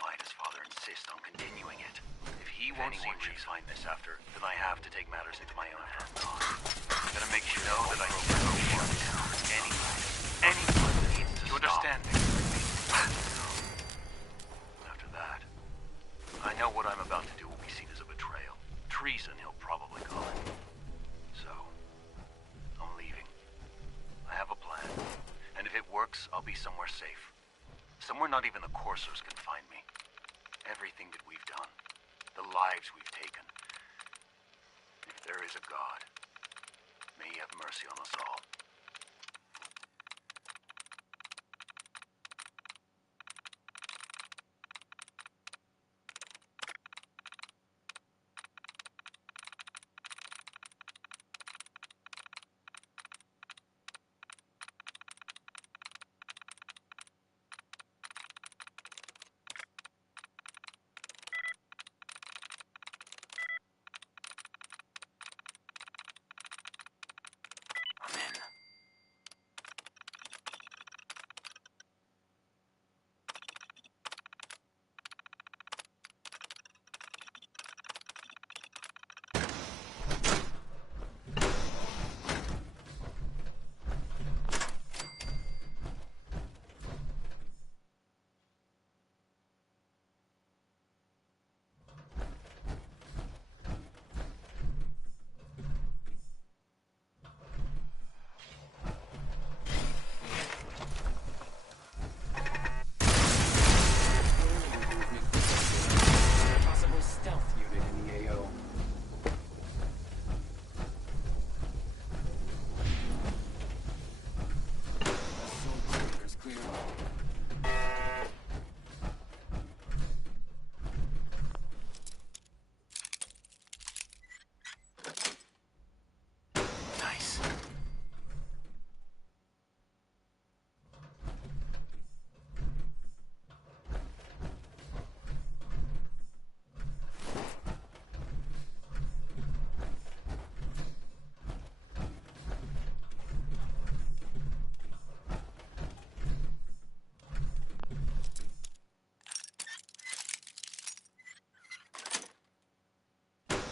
Why does Father insist on continuing it? If he won't see me find this after, then I have to take matters into my own hands. I'm gonna make sure know that I need to shut down anyone that needs to You stop. understand me? After that, I know what I'm about to do will be seen as a betrayal. Treason, he'll probably call it. So, I'm leaving. I have a plan. And if it works, I'll be somewhere safe. Somewhere not even the coursers can find me. Everything that we've done. The lives we've taken. If there is a God, may he have mercy on us all.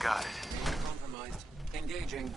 got it. Compromised. Engaging.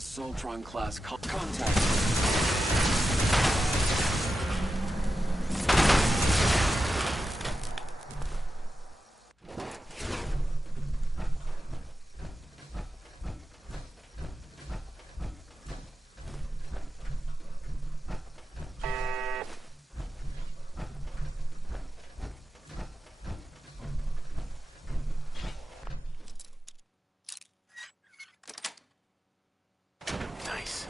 Soltron class contact. Nice.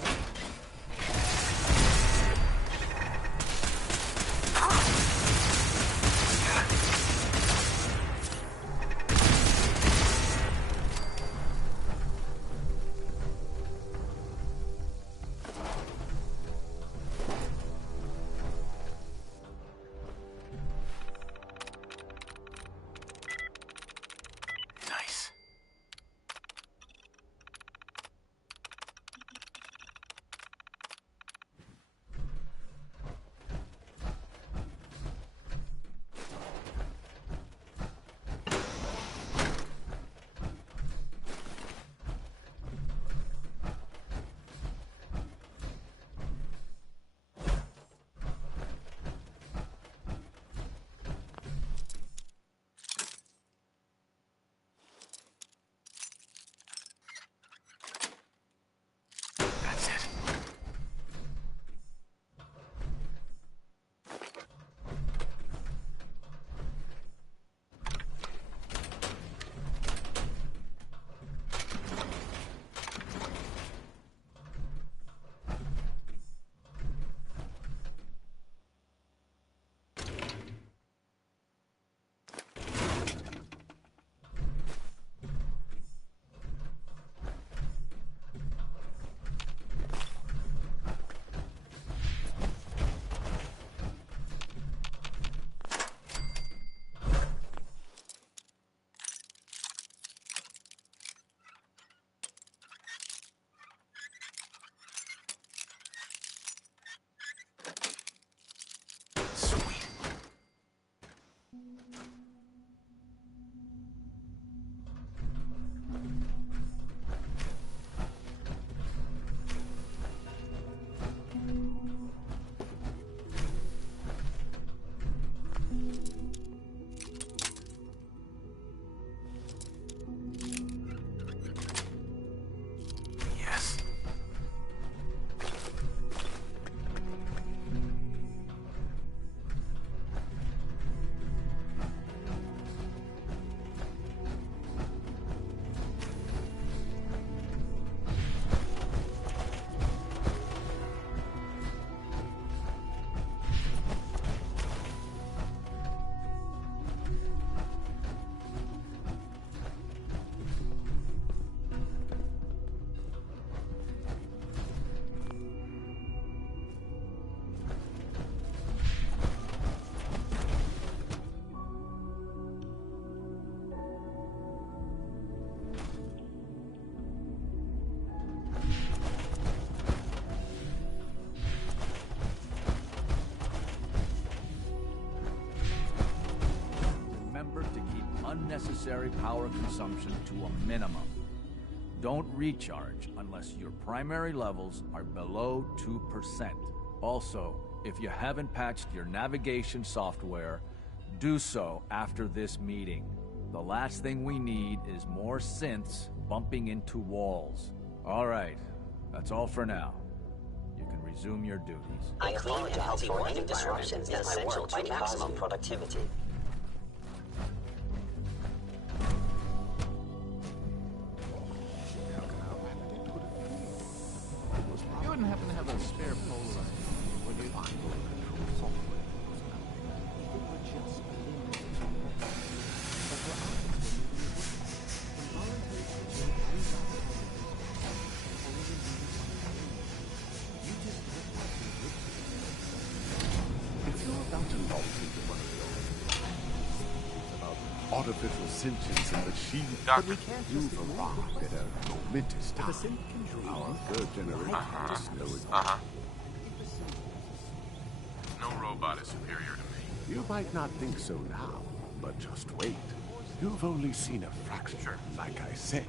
keep unnecessary power consumption to a minimum. Don't recharge unless your primary levels are below 2%. Also, if you haven't patched your navigation software, do so after this meeting. The last thing we need is more synths bumping into walls. All right, that's all for now. You can resume your duties. A clean and healthy working disruption is essential to maximum productivity. You wouldn't happen to have a spare pole with you? If you're about to launch into one of those about artificial sentience and machine, but we can't just arrived at a momentous time. Our third generation just know it. No robot is superior to me. You might not think so now, but just wait. You've only seen a fraction, like I said.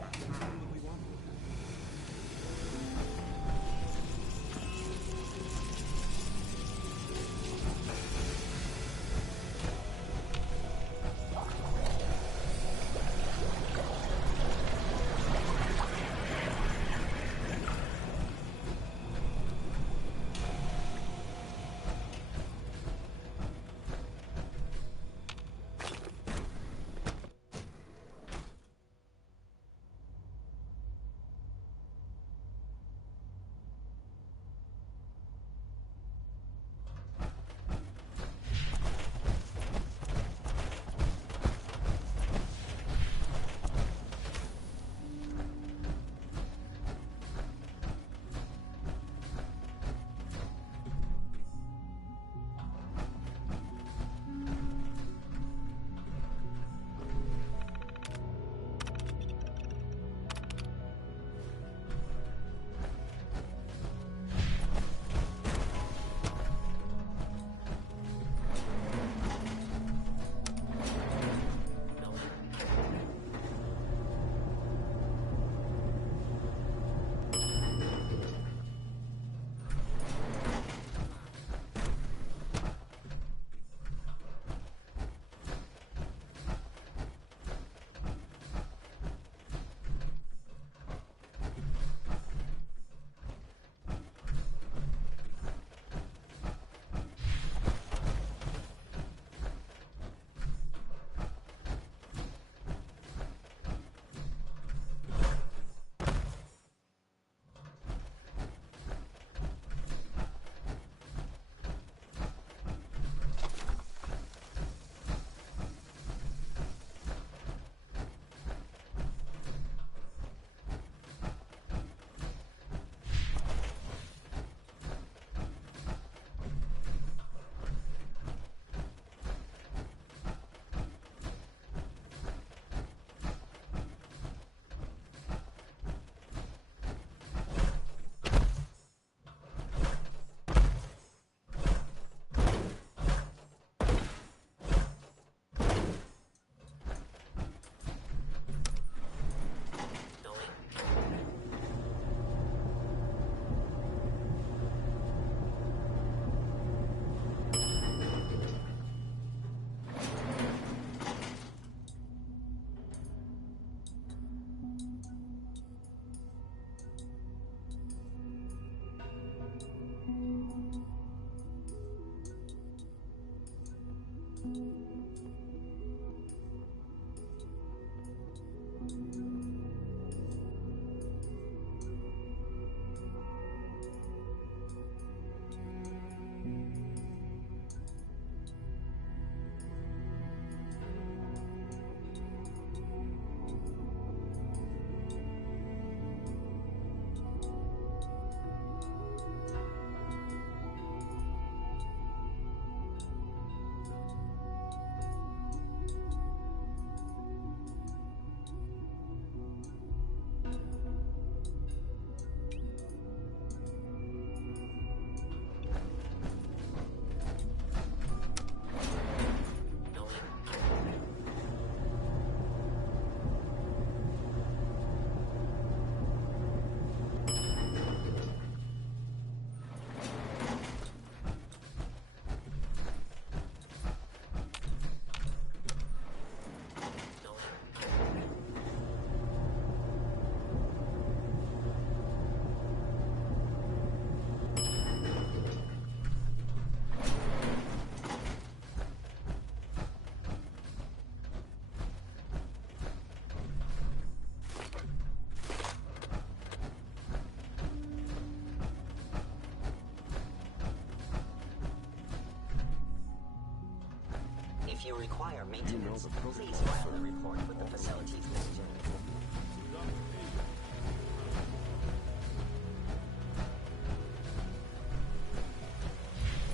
If you require maintenance, please file a report with the facilities manager.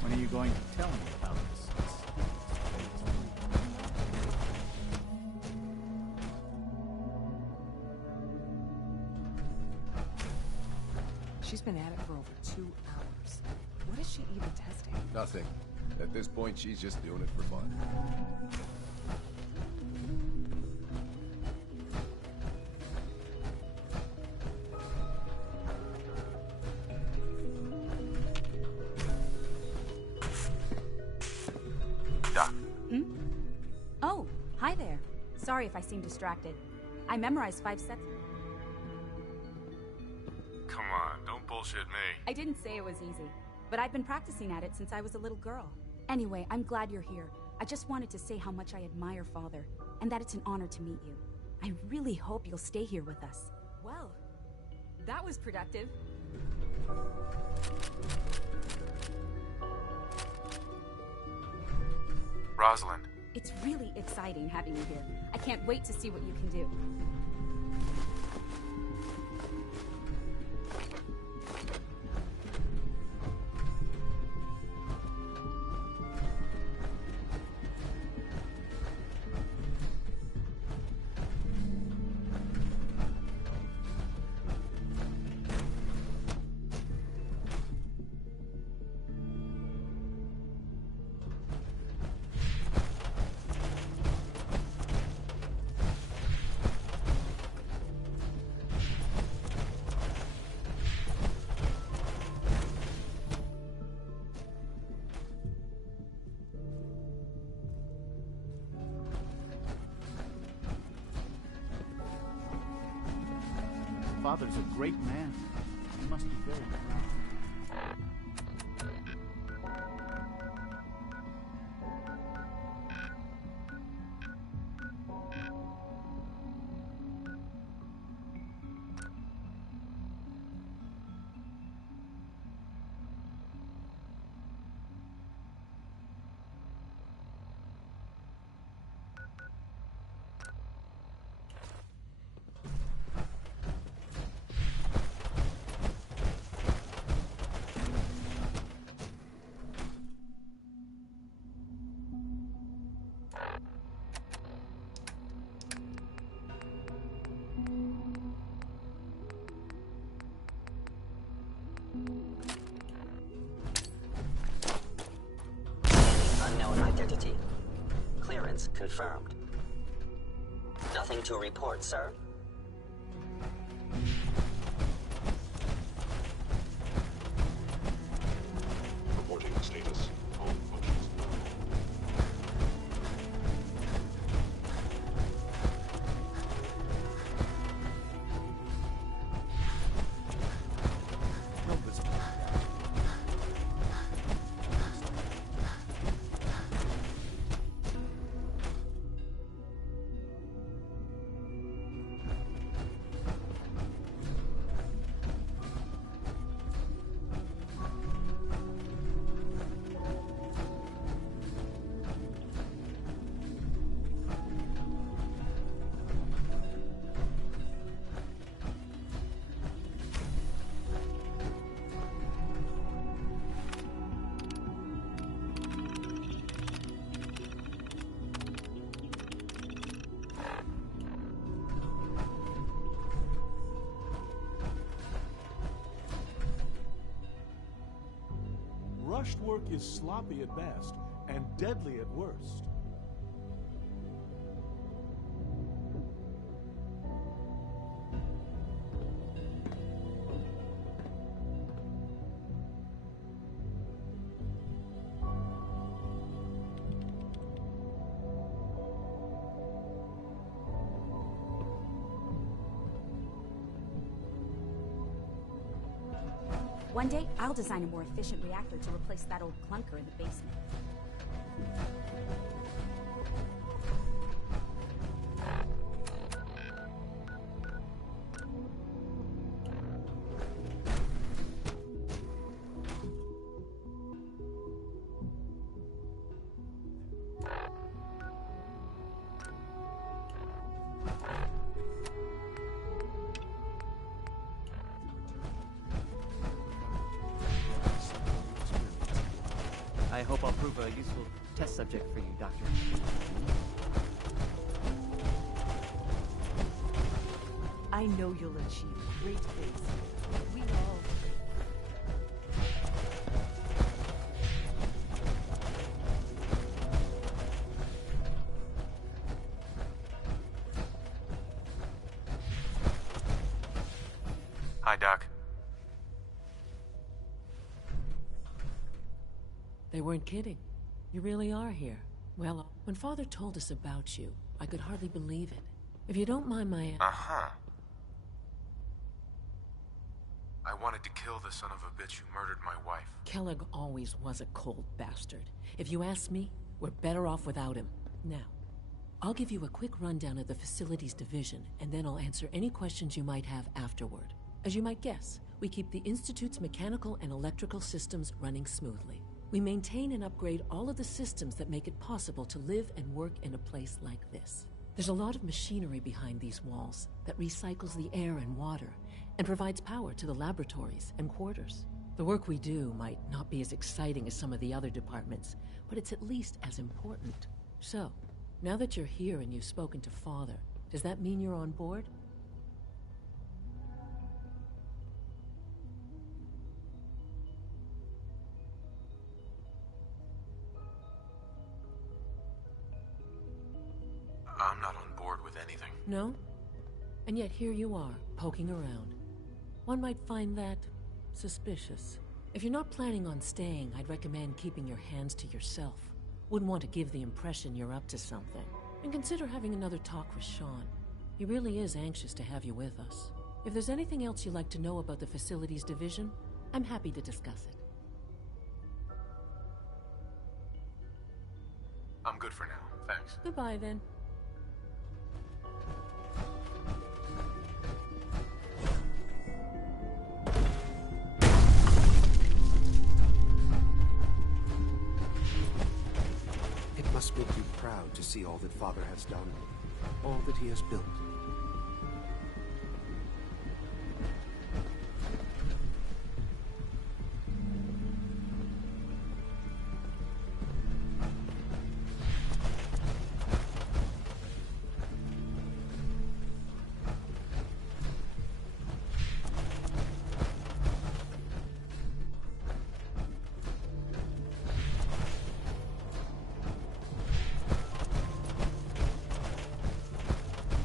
When are you going to tell me about this? She's been at it for over 2 hours. What is she even testing? Nothing. At this point, she's just doing it for fun. Doc. Oh, hi there. Sorry if I seem distracted. I memorized 5 sets. Come on, don't bullshit me. I didn't say it was easy, but I've been practicing at it since I was a little girl. Anyway, I'm glad you're here. I just wanted to say how much I admire Father, and that it's an honor to meet you. I really hope you'll stay here with us. Well, that was productive. Rosalind. It's really exciting having you here. I can't wait to see what you can do. Father's a great man. He must be very proud. Unknown identity. Clearance confirmed. Nothing to report, sir. Reporting status. All functions normal. No visible. Rushed work is sloppy at best and deadly at worst. One day, I'll design a more efficient reactor to replace that old clunker in the basement. I hope I'll prove a useful test subject for you, Doctor. I know you'll achieve great things. We all... Hi, Doc. They weren't kidding. You really are here. Well, when Father told us about you, I could hardly believe it. If you don't mind my... Uh-huh. I wanted to kill the son of a bitch who murdered my wife. Kellogg always was a cold bastard. If you ask me, we're better off without him. Now, I'll give you a quick rundown of the Facilities Division, and then I'll answer any questions you might have afterward. As you might guess, we keep the Institute's mechanical and electrical systems running smoothly. We maintain and upgrade all of the systems that make it possible to live and work in a place like this. There's a lot of machinery behind these walls that recycles the air and water and provides power to the laboratories and quarters. The work we do might not be as exciting as some of the other departments, but it's at least as important. So, now that you're here and you've spoken to Father, does that mean you're on board? I'm not on board with anything. No? And yet here you are, poking around. One might find that suspicious. If you're not planning on staying, I'd recommend keeping your hands to yourself. Wouldn't want to give the impression you're up to something. And consider having another talk with Sean. He really is anxious to have you with us. If there's anything else you'd like to know about the Facilities Division, I'm happy to discuss it. I'm good for now, thanks. Goodbye, then. It must make you proud to see all that Father has done, all that he has built.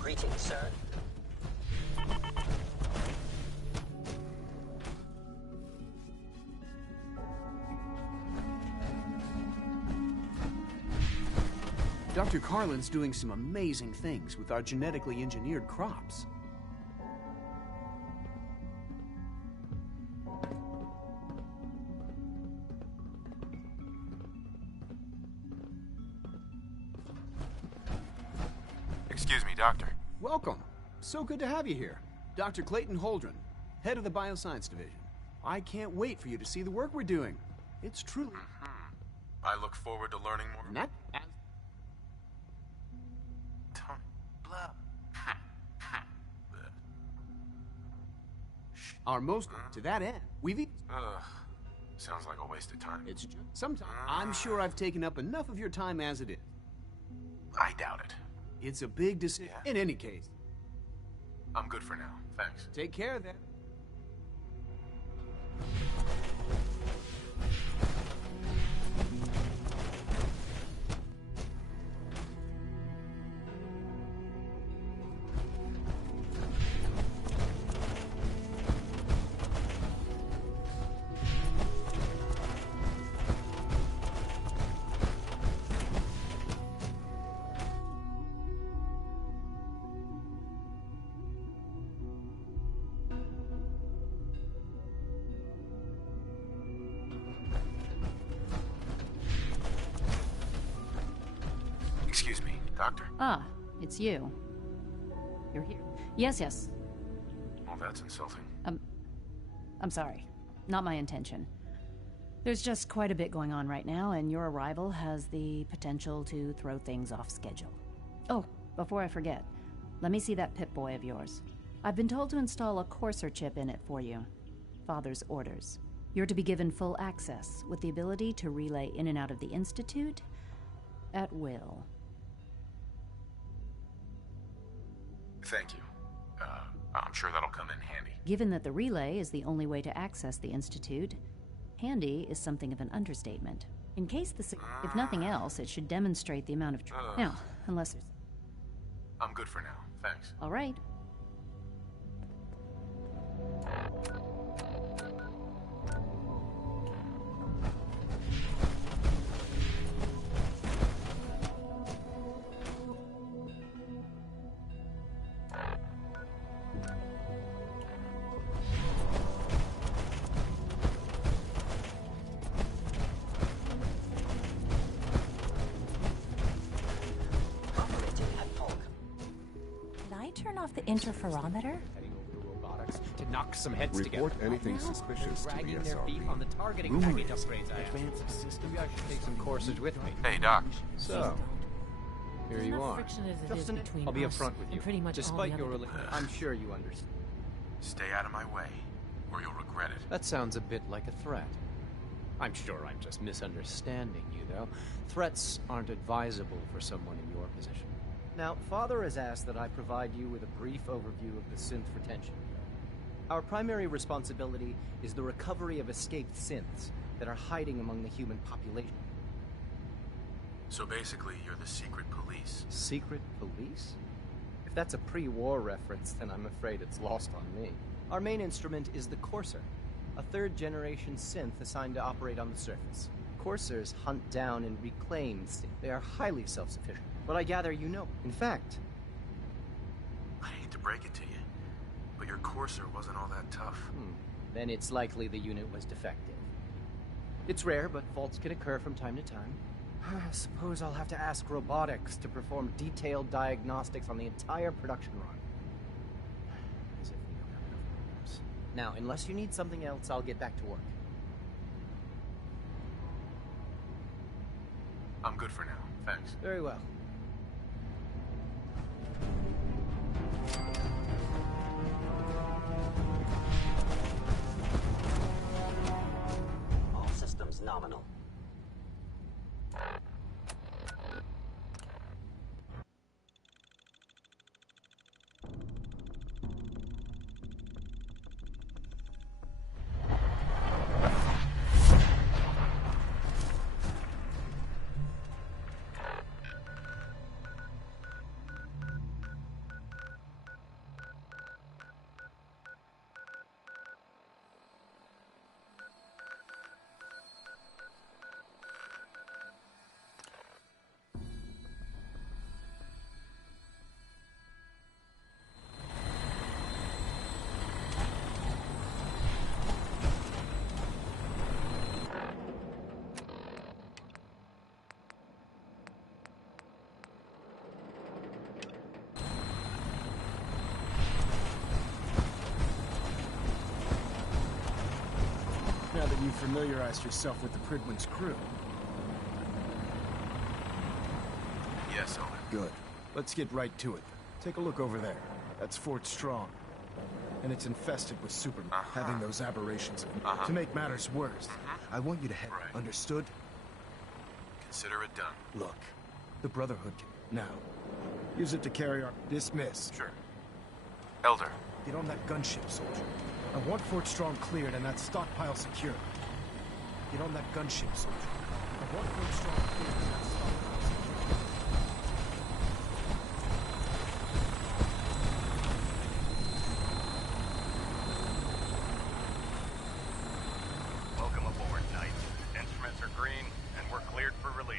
Greetings, sir. Dr. Carlin's doing some amazing things with our genetically engineered crops. Excuse me, Doctor. Welcome. So good to have you here. Dr. Clayton Holdren, head of the Bioscience Division. I can't wait for you to see the work we're doing. It's truly... I look forward to learning more. Not as... Our most... To that end, we've... Sounds like a waste of time. It's just... Sometimes... I'm sure I've taken up enough of your time as it is. I doubt it. It's a big decision. Yeah. In any case. I'm good for now, thanks. Take care then. Excuse me, Doctor. Ah, it's you. You're here. Yes. Well, that's insulting. I'm sorry. Not my intention. There's just quite a bit going on right now, and your arrival has the potential to throw things off schedule. Oh, before I forget, let me see that Pip-Boy of yours. I've been told to install a Courser chip in it for you. Father's orders. You're to be given full access, with the ability to relay in and out of the Institute at will. Thank you. I'm sure that'll come in handy. Given that the relay is the only way to access the Institute, handy is something of an understatement. In case if nothing else, it should demonstrate the amount of... Now, unless there's... I'm good for now. Thanks. All right. The interferometer? To knock some heads Report together. anything suspicious to the Dragging their feet SRB. on the targeting package upgrades I have. Maybe I should take some courses with me. Hey, Doc. So, here There's you enough are. friction as it is Justin, between I'll be us upfront with and you. pretty much all Despite the your other I'm sure you understand. Stay out of my way, or you'll regret it. That sounds a bit like a threat. I'm sure I'm just misunderstanding you, though. Threats aren't advisable for someone in your position. Now, Father has asked that I provide you with a brief overview of the synth retention. Our primary responsibility is the recovery of escaped synths that are hiding among the human population. So basically, you're the secret police. Secret police? If that's a pre-war reference, then I'm afraid it's lost on me. Our main instrument is the Courser, a third-generation synth assigned to operate on the surface. Coursers hunt down and reclaim synths. They are highly self-sufficient. But I gather you know. In fact... I hate to break it to you, but your Courser wasn't all that tough. Then it's likely the unit was defective. It's rare, but faults can occur from time to time. I suppose I'll have to ask robotics to perform detailed diagnostics on the entire production run. As if we don't have enough problems. Now, unless you need something else, I'll get back to work. I'm good for now. Thanks. Very well. All systems nominal. Now that you've familiarized yourself with the Pridwin's crew. Yes, Owen. Good. Let's get right to it. Take a look over there. That's Fort Strong. And it's infested with super... having those aberrations. To make matters worse, I want you to head... Understood? Consider it done. Look, the Brotherhood can... Now, use it to carry our... Dismiss. Sure. Elder. Get on that gunship, soldier. I want Fort Strong cleared and that stockpile secured. Get on that gunship, soldier. I want Fort Strong cleared and that stockpile secured. Welcome aboard, Knights. Instruments are green, and we're cleared for release.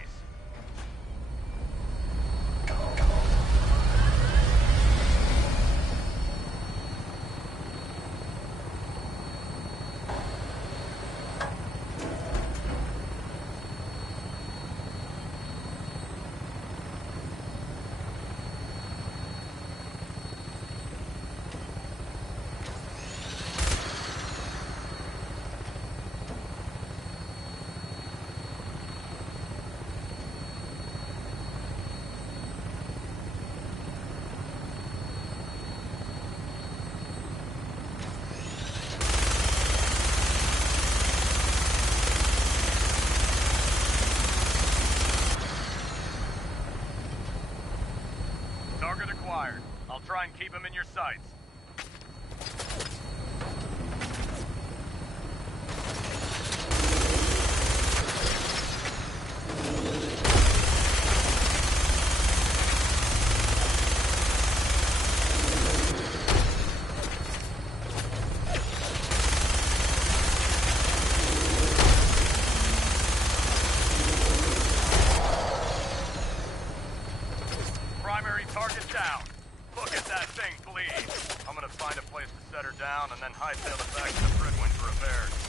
I'll try and keep him in your sights. Primary target down. Look at that thing bleed. I'm gonna find a place to set her down and then hightail it back to the Fridwin for repairs.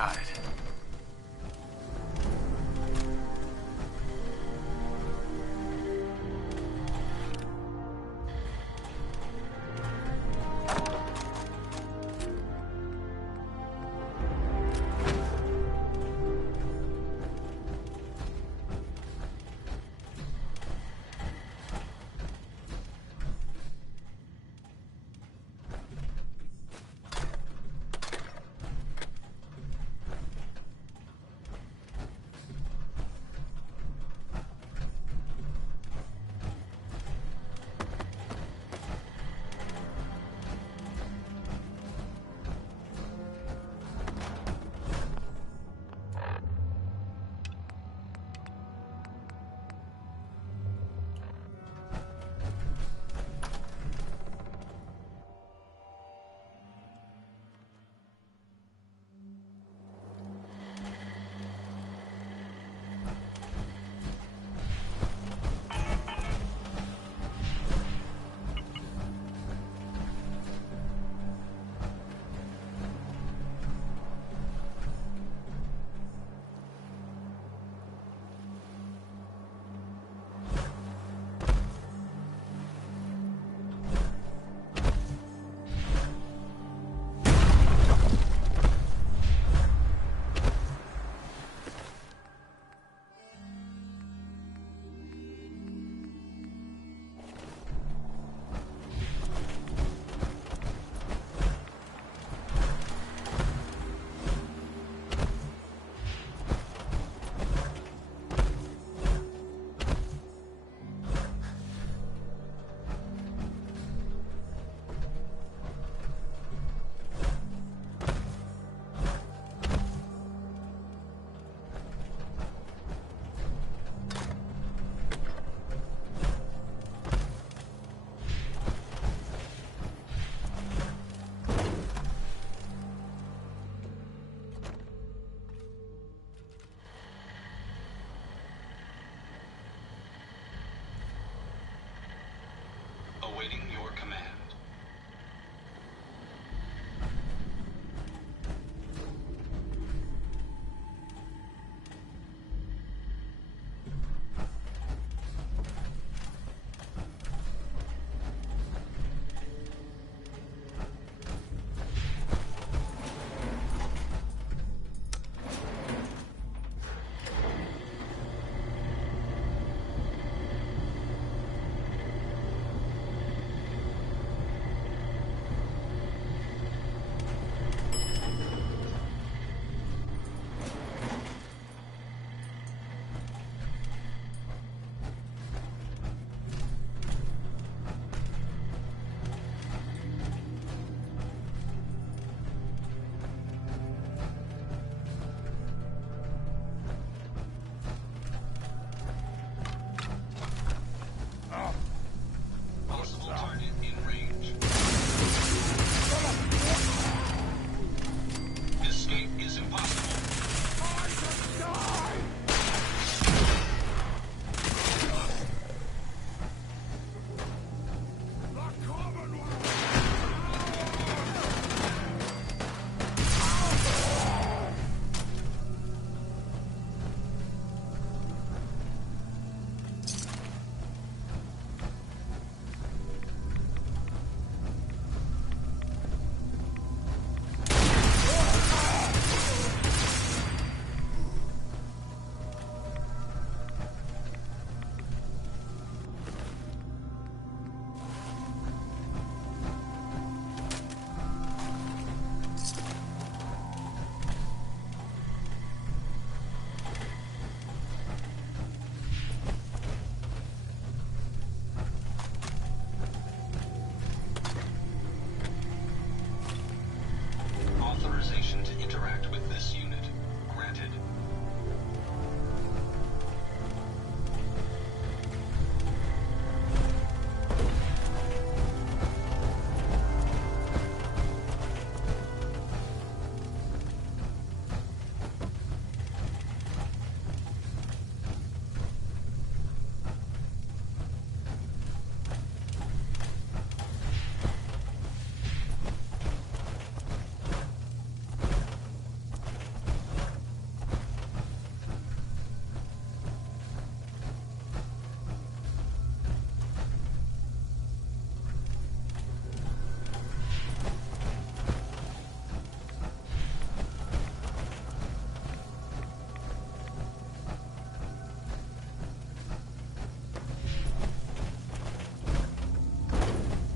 got it. Awaiting your command.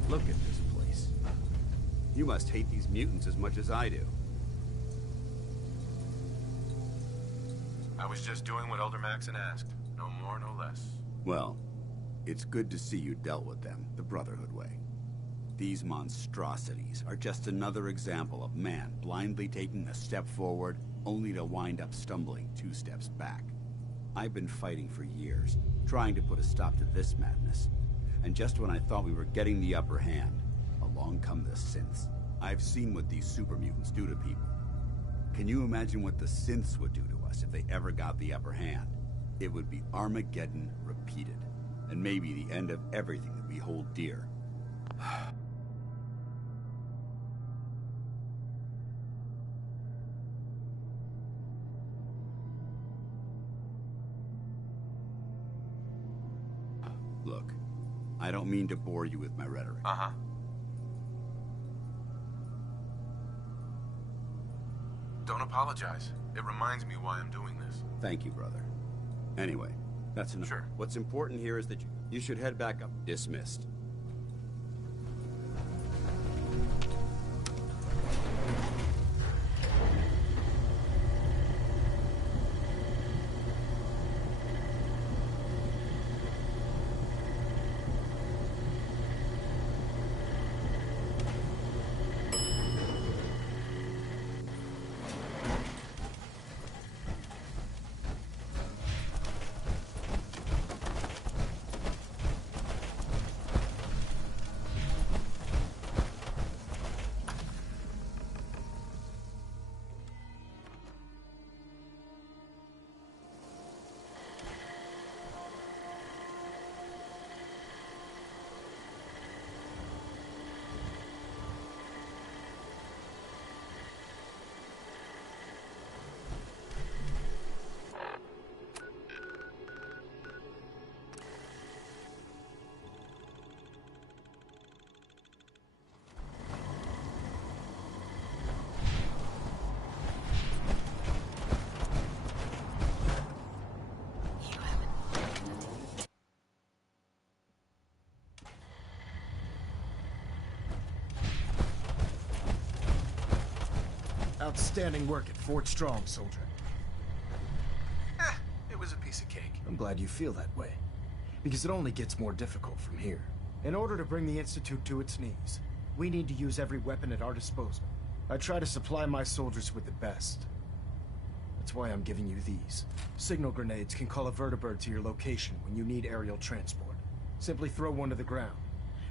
Look at this place. You must hate these mutants as much as I do. I was just doing what Elder Maxon asked. No more, no less. Well, it's good to see you dealt with them the Brotherhood way. These monstrosities are just another example of man blindly taking a step forward, only to wind up stumbling 2 steps back. I've been fighting for years, trying to put a stop to this madness. And just when I thought we were getting the upper hand, along come the synths. I've seen what these super mutants do to people. Can you imagine what the synths would do to us if they ever got the upper hand? It would be Armageddon repeated, and maybe the end of everything that we hold dear. Look, I don't mean to bore you with my rhetoric. Uh-huh. Don't apologize. It reminds me why I'm doing this. Thank you, brother. Anyway, that's enough. Sure. What's important here is that you should head back up. Dismissed. Outstanding work at Fort Strong, soldier. It was a piece of cake. I'm glad you feel that way, because it only gets more difficult from here. In order to bring the Institute to its knees, we need to use every weapon at our disposal. I try to supply my soldiers with the best. That's why I'm giving you these. Signal grenades can call a vertibird to your location when you need aerial transport. Simply throw one to the ground,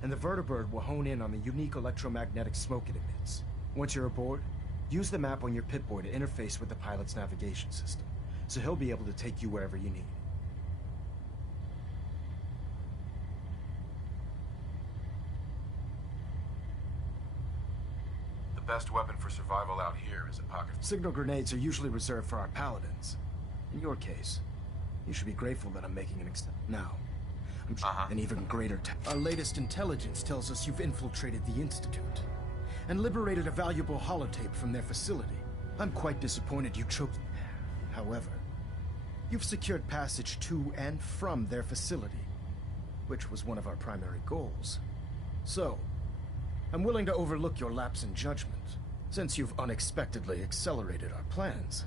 and the vertibird will hone in on the unique electromagnetic smoke it emits. Once you're aboard, use the map on your Pip-Boy to interface with the pilot's navigation system, so he'll be able to take you wherever you need. The best weapon for survival out here is a pocket. Signal grenades are usually reserved for our paladins. In your case, you should be grateful that I'm making an Now, I'm an even greater Our latest intelligence tells us you've infiltrated the Institute and liberated a valuable holotape from their facility. I'm quite disappointed you chose. However, you've secured passage to and from their facility, which was one of our primary goals. So, I'm willing to overlook your lapse in judgment, since you've unexpectedly accelerated our plans.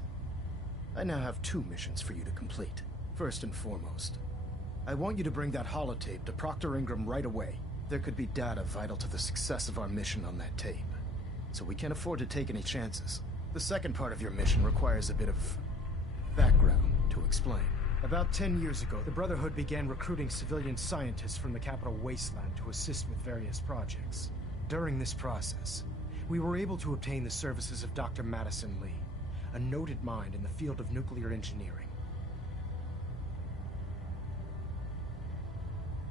I now have 2 missions for you to complete. First and foremost, I want you to bring that holotape to Proctor Ingram right away. There could be data vital to the success of our mission on that tape, so we can't afford to take any chances. The second part of your mission requires a bit of background to explain. About 10 years ago, the Brotherhood began recruiting civilian scientists from the Capital Wasteland to assist with various projects. During this process, we were able to obtain the services of Dr. Madison Lee, a noted mind in the field of nuclear engineering.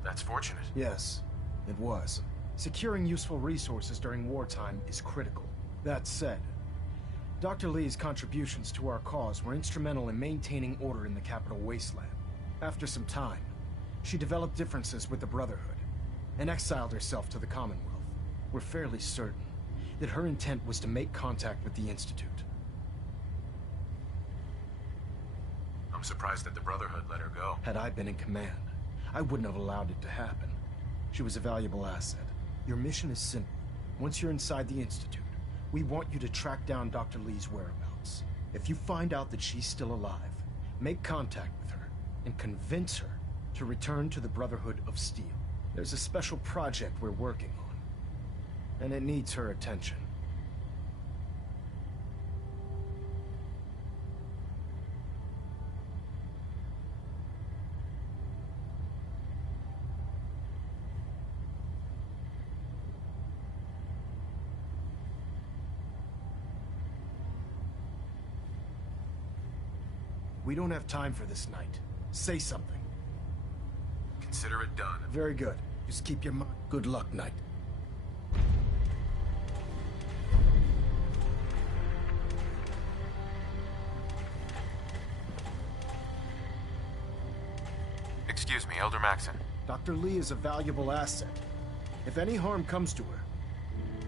That's fortunate. Yes, it was. Securing useful resources during wartime is critical. That said, Dr. Lee's contributions to our cause were instrumental in maintaining order in the Capital Wasteland. After some time, she developed differences with the Brotherhood and exiled herself to the Commonwealth. We're fairly certain that her intent was to make contact with the Institute. I'm surprised that the Brotherhood let her go. Had I been in command, I wouldn't have allowed it to happen. She was a valuable asset, Your mission is simple. Once you're inside the Institute, we want you to track down Dr. Lee's whereabouts. If you find out that she's still alive, make contact with her and convince her to return to the Brotherhood of Steel. There's a special project we're working on, and it needs her attention. We don't have time for this, Knight. Say something. Consider it done. Very good. Just keep your mind. Good luck, Knight. Excuse me, Elder Maxson. Dr. Lee is a valuable asset. If any harm comes to her,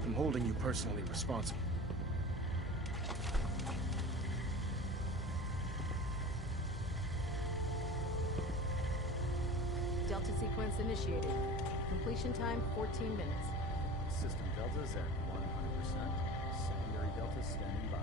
I'm holding you personally responsible. Delta sequence initiated. Completion time 14 minutes. System Delta's at 100%. Secondary Delta standing by.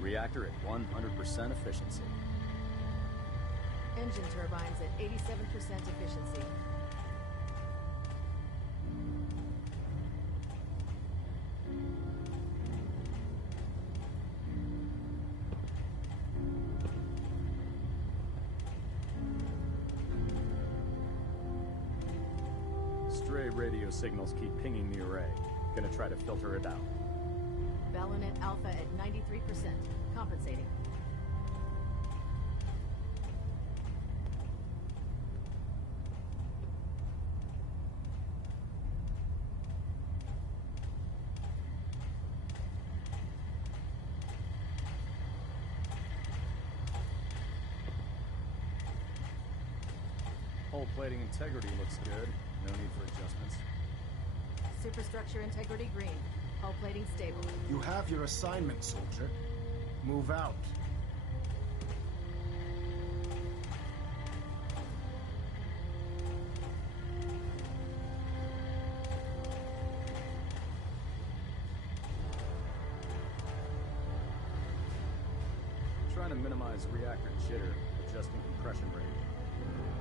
Reactor at 100% efficiency. Engine turbines at 87% efficiency. Stray radio signals keep pinging the array. Gonna try to filter it out. Balonet Alpha at 93%. Compensating. Hull plating integrity looks good. No need for adjustments. Superstructure integrity green. Hull plating stable. You have your assignment, soldier. Move out. Trying to minimize reactor jitter, adjusting compression rate.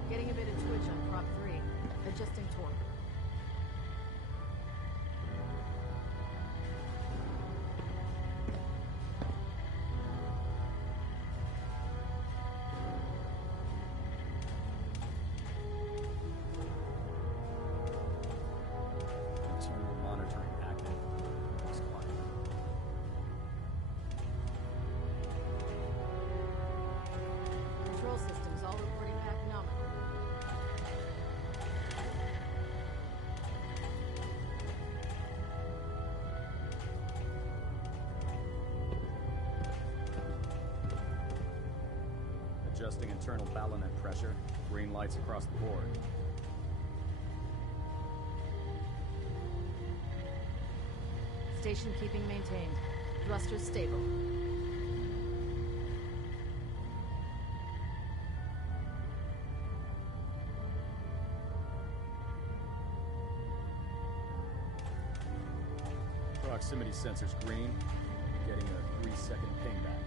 Getting a bit of twitch on prop 3. Adjusting torque. Internal monitoring active. Looks quiet. Control systems all reporting back nominal. Adjusting internal balonet pressure. Green lights across the board. Station keeping maintained. Thrusters stable. Proximity sensors green. Getting a 3-second pingback.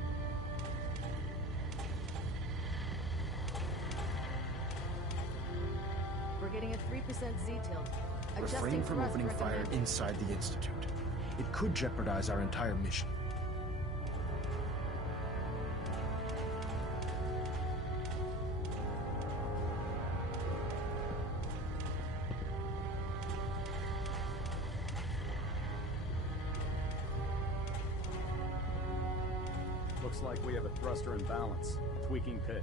We're getting a 3% Z-tilt. Refrain from opening fire inside the Institute. It could jeopardize our entire mission. Looks like we have a thruster imbalance. Tweaking pitch.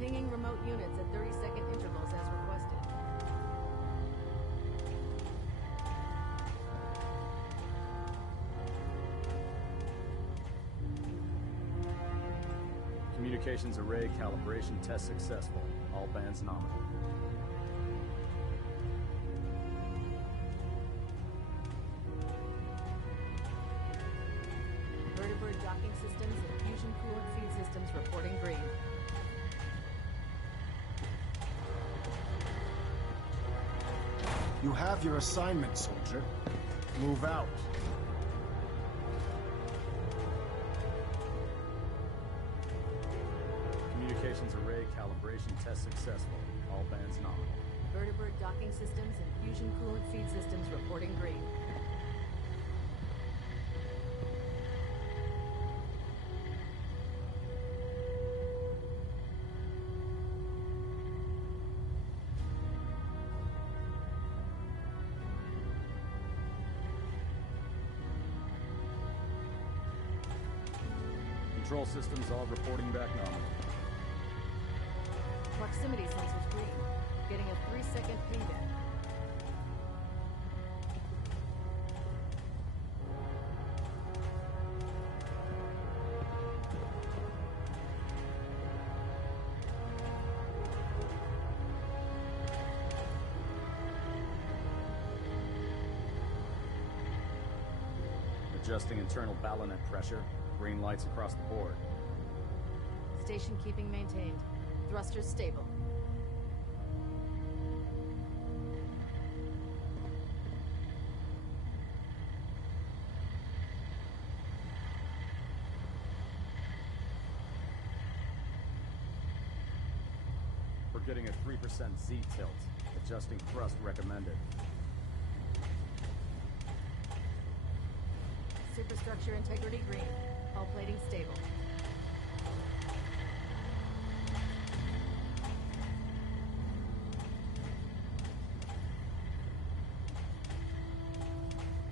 Pinging remote units at 30-second intervals as requested. Communications array calibration test successful. All bands nominal. Vertibird docking systems and fusion coolant feed systems reporting green. You have your assignment, soldier. Move out. Communications array calibration test successful. All bands nominal. Vertibird docking systems and fusion coolant feed systems reporting green. Control systems all reporting back nominal. Proximity sensors green. Getting a 3-second payback. Adjusting internal ballonet pressure. Green lights across the board. Station keeping maintained. Thrusters stable. We're getting a 3% Z tilt. Adjusting thrust recommended. Superstructure integrity green. Hull plating stable.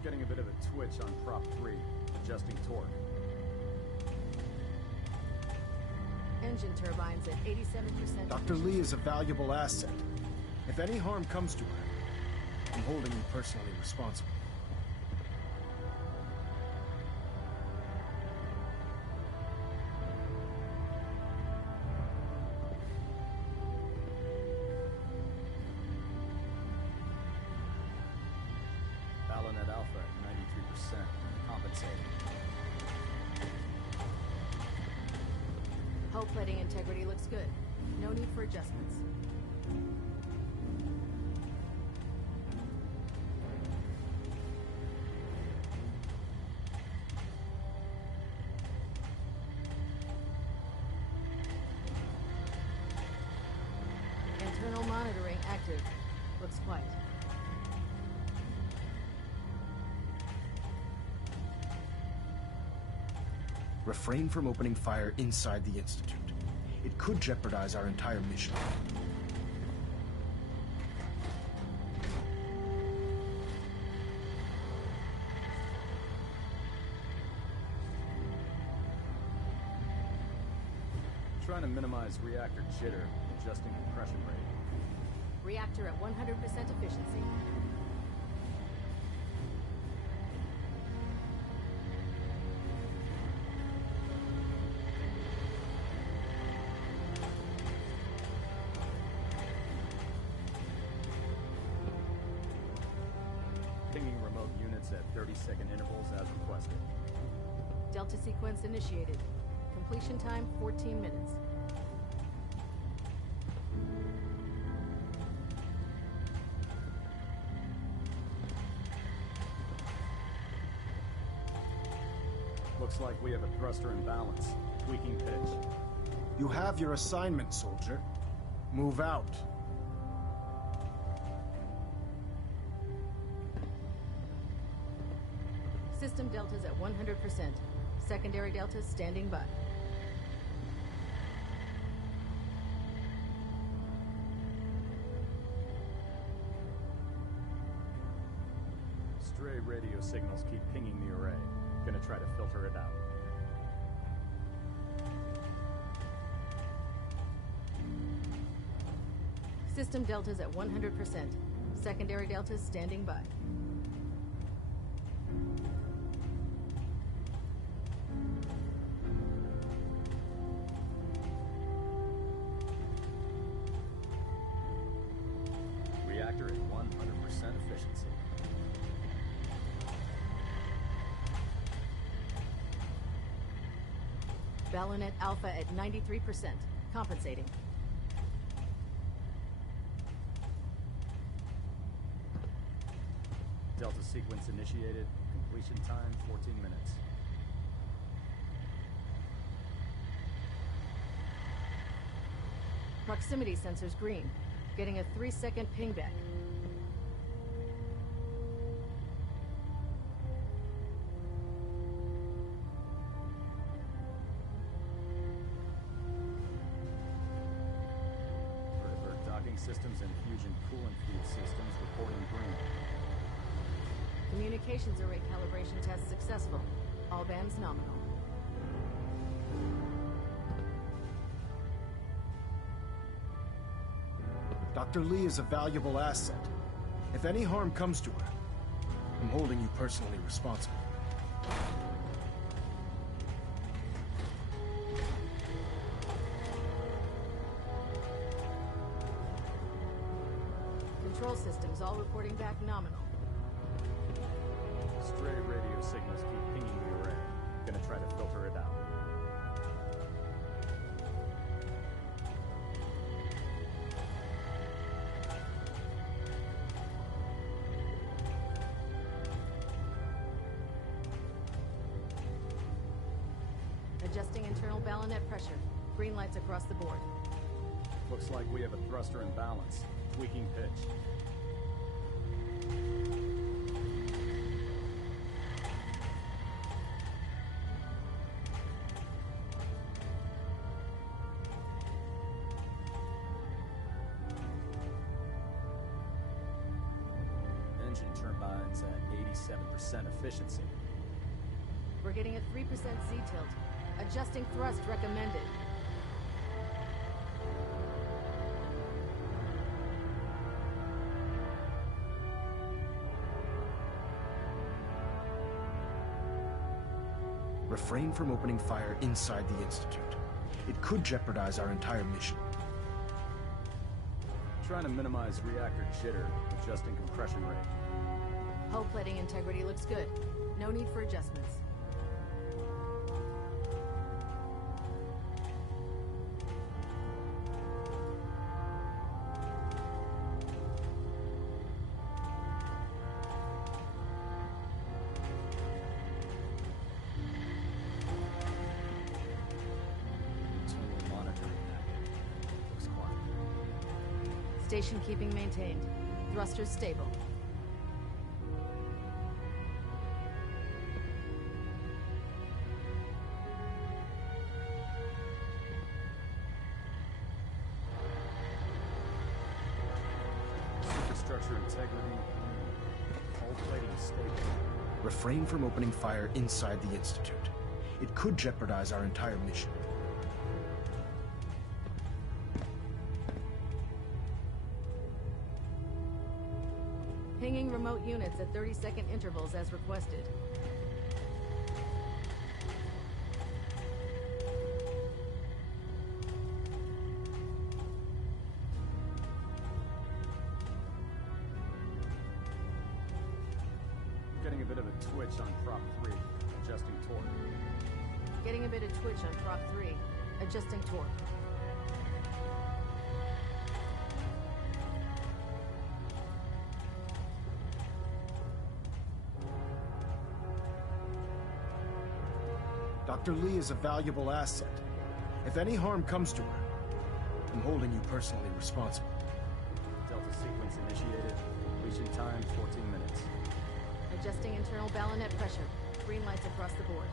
Getting a bit of a twitch on prop 3. Adjusting torque. Engine turbines at 87%. Dr. Lee is a valuable asset. If any harm comes to her, I'm holding you personally responsible. Ballonet Alpha at 93%. Compensating. Hull plating integrity looks good. No need for adjustments. Internal monitoring active. Looks quiet. Refrain from opening fire inside the Institute. It could jeopardize our entire mission. Trying to minimize reactor jitter. Adjusting compression rate. Reactor at 100% efficiency. Pinging remote units at 30-second intervals as requested. Delta sequence initiated. Completion time 14 minutes. Looks like we have a thruster imbalance. Tweaking pitch. You have your assignment, soldier. Move out. System deltas at 100%. Secondary deltas standing by. Stray radio signals keep pinging the array. Gonna try to filter it out. System deltas at 100%. Secondary deltas standing by. efficiency. Balonet Alpha at 93%. Compensating. Delta sequence initiated. Completion time 14 minutes. Proximity sensors green. Getting a 3-second pingback. Vertibird docking systems and fusion coolant feed systems reporting green. Communications array calibration test successful. All bands nominal. Dr. Lee is a valuable asset. If any harm comes to her, I'm holding you personally responsible. Control systems all reporting back nominal. Stray radio signals keep pinging the array. Gonna try to filter it out. Adjusting internal ballonet pressure. Green lights across the board. Looks like we have a thruster imbalance. Tweaking pitch. Engine turbines at 87% efficiency. We're getting a 3% Z-tilt. Adjusting thrust recommended. Refrain from opening fire inside the Institute. It could jeopardize our entire mission. Trying to minimize reactor jitter, adjusting compression rate. Hull plating integrity looks good. No need for adjustments. Internal monitoring packet. Looks quiet. Station keeping maintained. Thrusters stable. Superstructure integrity. Hull plating stable. Refrain from opening fire inside the Institute. It could jeopardize our entire mission. Pinging remote units at 30-second intervals as requested. Getting a bit of a twitch on prop 3. Adjusting torque. Getting a bit of twitch on prop 3. Adjusting torque. Dr. Lee is a valuable asset. If any harm comes to her, I'm holding you personally responsible. Delta sequence initiated. Completion time 14 minutes. Adjusting internal ballonet pressure. Green lights across the board.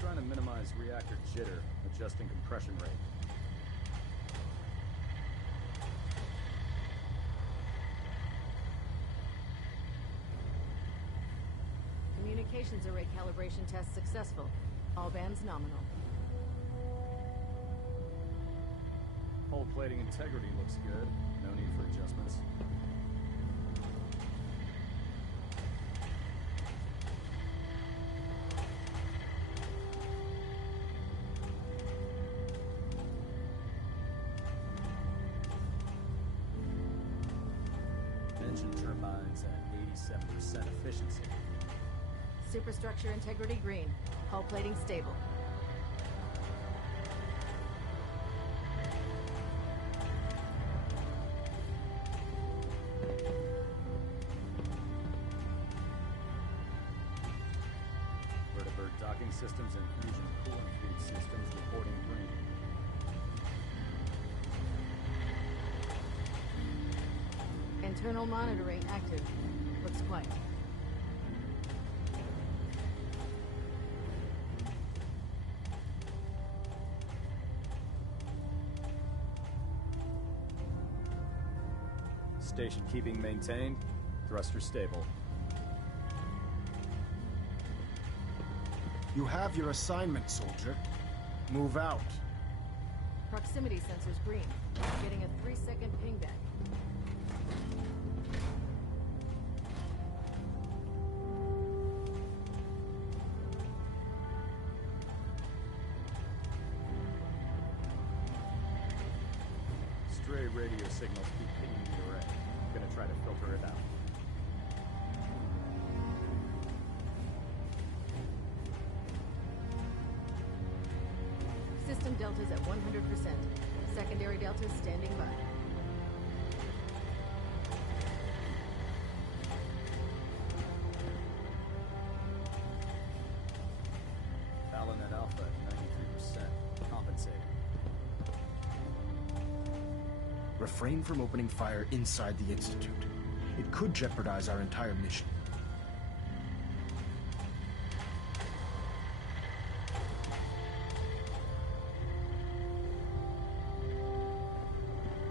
Trying to minimize reactor jitter, adjusting compression rate. Communications array calibration test successful. All bands nominal. Hull plating integrity looks good. No need for adjustments. systems at 87% efficiency. Superstructure integrity green. Hull plating stable. Vertibird docking systems and fusion cooling feed systems reporting green. Internal monitoring active. Looks quiet. Station keeping maintained. Thruster stable. You have your assignment, soldier. Move out. Proximity sensors green. Getting a 3-second pingback. Stray radio signals keep pinging the array. I'm gonna try to filter it out. System deltas at 100%. Secondary deltas standing by. Balonet Alpha at 93%. Compensating. Refrain from opening fire inside the Institute. It could jeopardize our entire mission.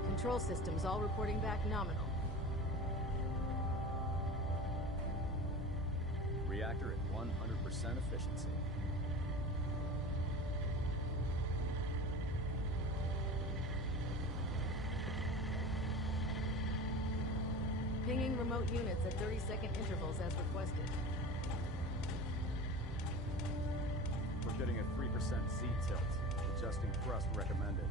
Control systems all reporting back nominal. Reactor at 100% efficiency. Pinging remote units at 30-second intervals as requested. We're getting a 3% Z tilt. Adjusting thrust recommended.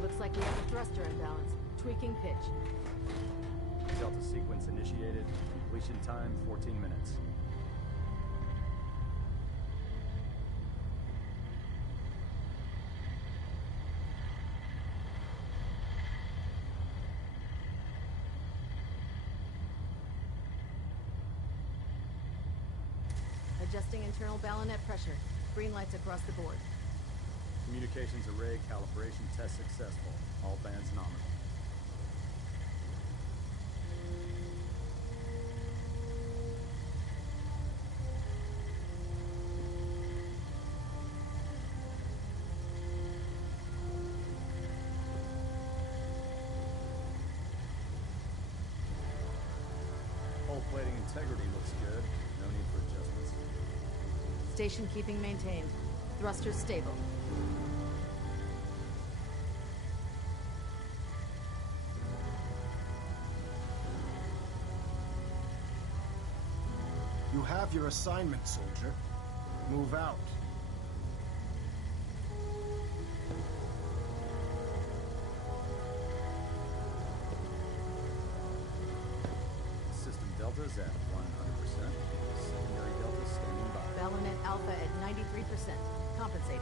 Looks like we have a thruster imbalance. Tweaking pitch. Delta sequence initiated. Completion time 14 minutes. Adjusting internal ballonet pressure. Green lights across the board. Communications array calibration test successful. All bands nominal. Hull plating integrity looks good. No need for adjustments. Station keeping maintained. Thrusters stable. You have your assignment, soldier. Move out. System deltas at 100%. Secondary deltas standing by. Balonet Alpha at 93%. Compensating.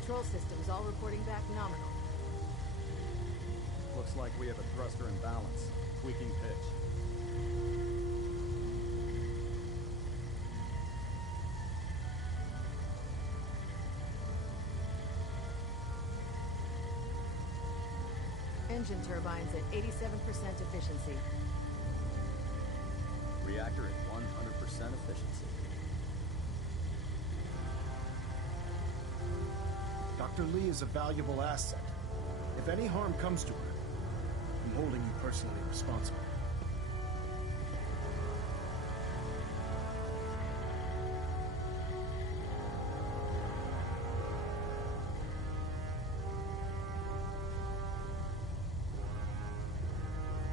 Control systems all reporting back nominal. Looks like we have a thruster imbalance. Tweaking pitch. Engine turbines at 87% efficiency. Reactor at 100% efficiency. Dr. Lee is a valuable asset. If any harm comes to her, I'm holding you personally responsible.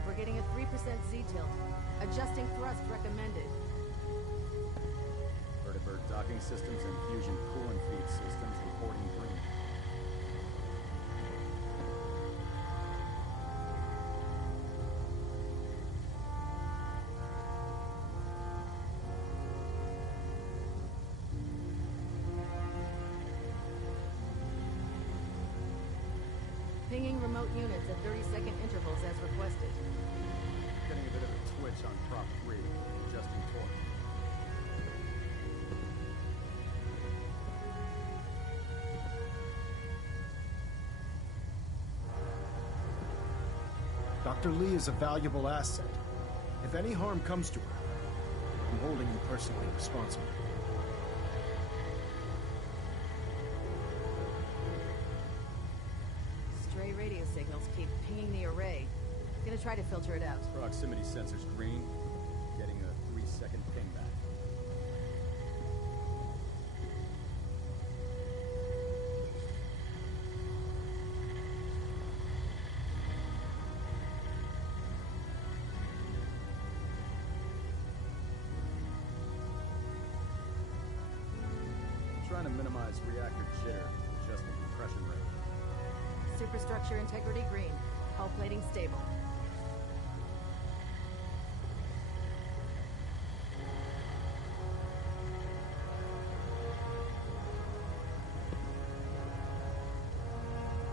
We're getting a 3% Z-tilt. Adjusting thrust recommended. Vertibird docking systems and fusion coolant feed systems reporting green. Pinging remote units at 30-second intervals as requested. Getting a bit of a twitch on prop 3, adjusting torque. Dr. Lee is a valuable asset. If any harm comes to her, I'm holding you personally responsible. Stray radio signals keep pinging the array. Gonna try to filter it out. Proximity sensors green, getting a 3-second pingback. Trying to minimize reactor jitter, adjusting compression rate. Superstructure integrity green. Hull plating stable.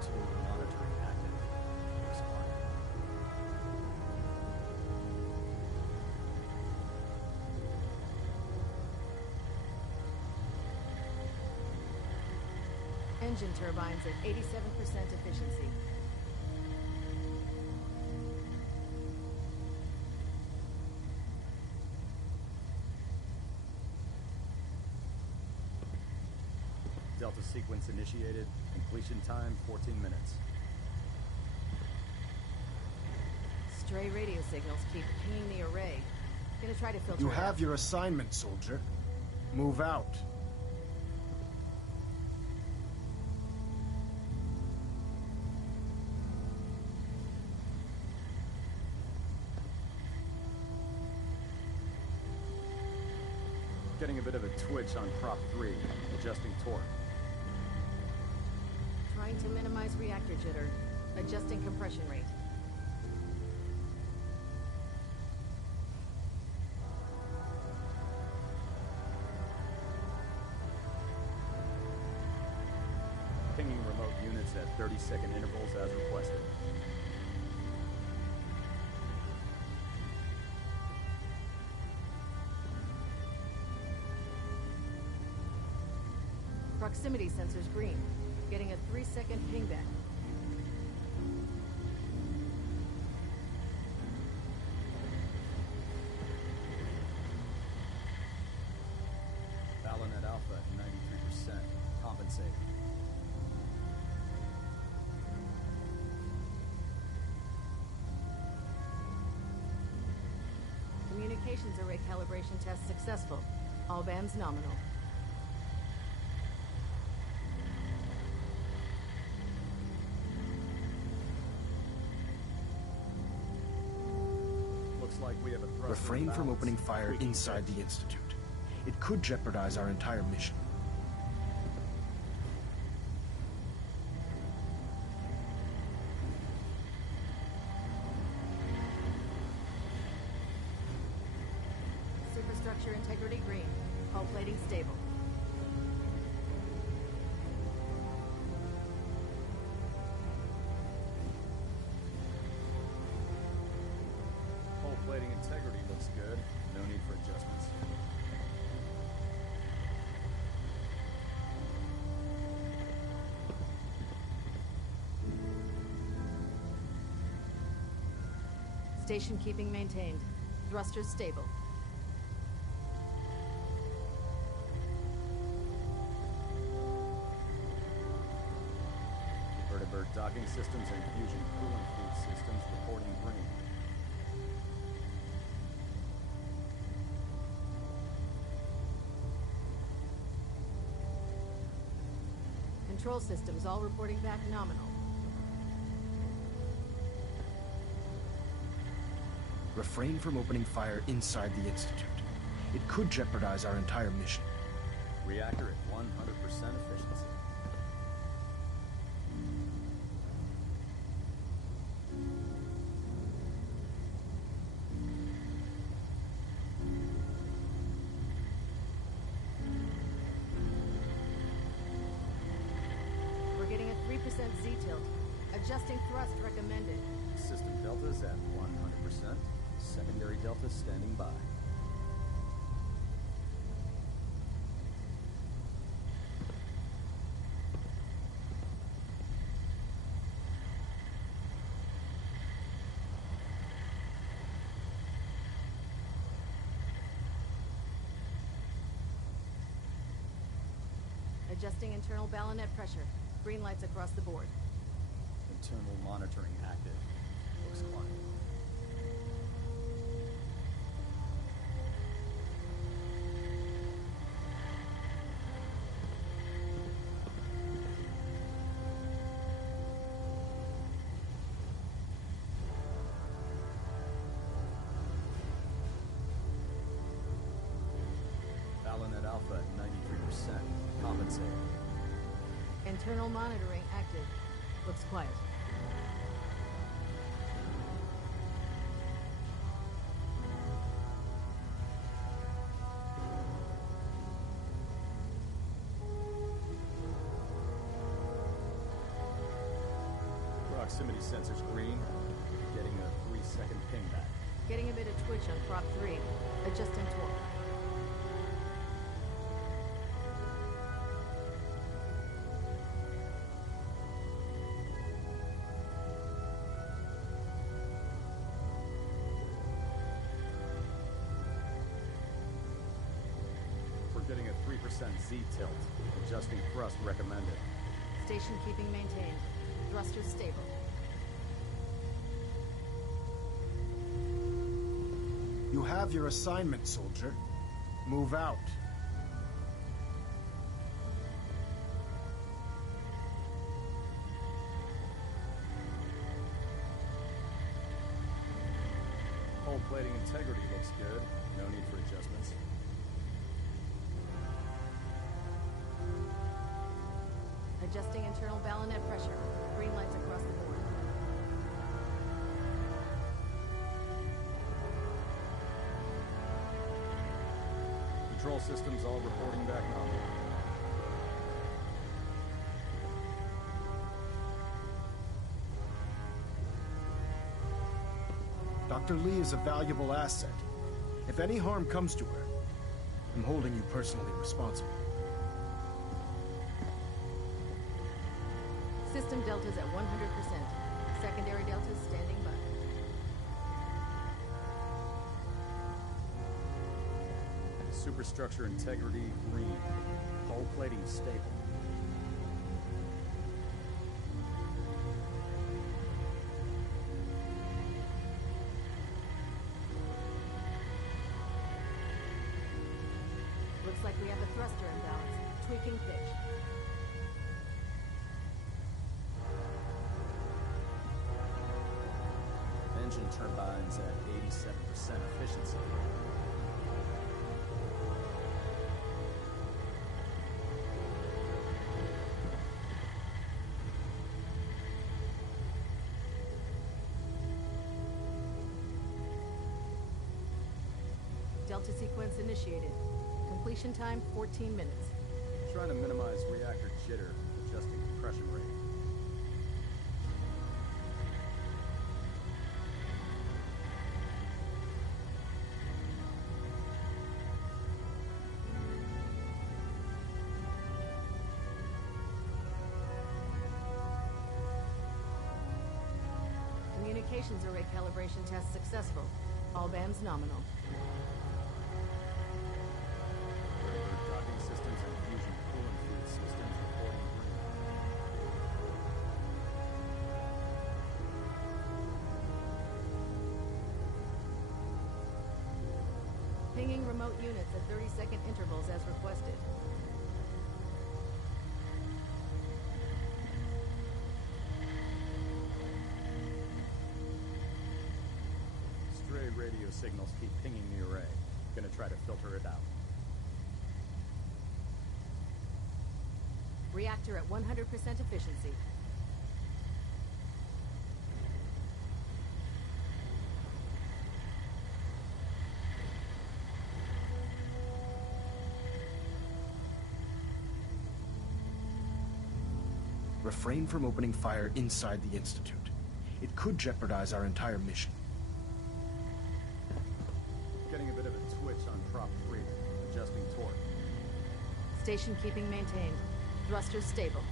Tool monitoring active. Spark. Engine turbines at 87% efficiency. Delta sequence initiated. Completion time 14 minutes. Stray radio signals keep pinging the array. Gonna try to filter You it out. have your assignment, soldier. Move out. Getting a bit of a twitch on prop 3, adjusting torque. Trying to minimize reactor jitter. Adjusting compression rate. Pinging remote units at 30-second intervals as requested. Proximity sensors green. Getting a 3-second pingback. Balonet Alpha at 93%. Compensating. Communications array calibration test successful. All bands nominal. Looks like we have a thrust Refrain from imbalance. opening fire Tweaking inside pitch. the Institute. It could jeopardize our entire mission. Superstructure integrity green. Hull plating stable. Hull plating integrity looks good. No need for adjustments. Station keeping maintained. Thrusters stable. Vertibird docking systems and fusion coolant feed systems reporting green. Control systems all reporting back nominal. Refrain from opening fire inside the Institute. It could jeopardize our entire mission. Reactor at 100% efficiency. We're getting a 3% Z-tilt. Adjusting thrust recommended. System deltas at 100%. Secondary deltas standing by. Adjusting internal ballonet pressure. Green lights across the board. Internal monitoring active. Looks quiet. Ballonet Alpha at 93%. Compensating. Internal monitoring active. Looks quiet. Proximity sensors green. Getting a 3-second ping back. Getting a bit of twitch on prop 3. Adjusting torque. Getting a 3% Z-tilt. Adjusting thrust recommended. Station keeping maintained. Thrusters stable. You have your assignment, soldier. Move out. Hull plating integrity looks good. No need for adjustments. Adjusting internal ballonet pressure. Green lights across the board. Control systems all reporting back nominal. Dr. Lee is a valuable asset. If any harm comes to her, I'm holding you personally responsible. System deltas at 100%. Secondary deltas standing by. Superstructure integrity green. Hull plating stable. Looks like we have a thruster imbalance. Tweaking pitch. Engine turbines at 87% efficiency. Delta sequence initiated. Completion time 14 minutes. Trying to minimize reactor jitter, adjusting compression rate. Communications array calibration test successful. All bands nominal. Docking systems and fusion coolant feed systems reporting green. Pinging remote units at 30-second intervals as requested. Stray radio signals keep pinging the array. Gonna try to filter it out. Reactor at 100% efficiency. Refrain from opening fire inside the Institute. It could jeopardize our entire mission. Getting a bit of a twitch on prop 3. Adjusting torque. Station keeping maintained. Thrusters stable.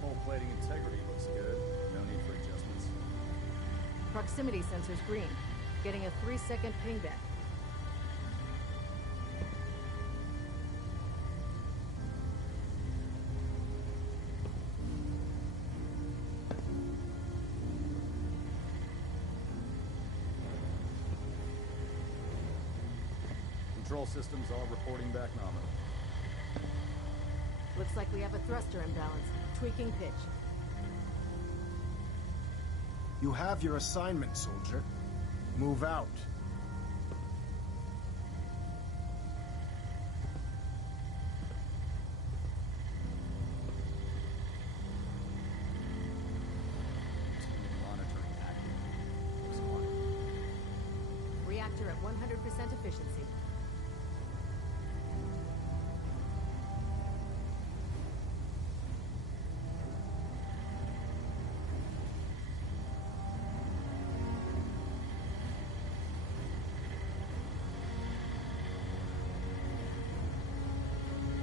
Hull plating integrity looks good. No need for adjustments. Proximity sensors green. Getting a 3-second pingback. Control systems all reporting back nominal. Looks like we have a thruster imbalance. Tweaking pitch. You have your assignment, soldier. Move out. Monitoring active. Looks quiet. Reactor at 100% efficiency.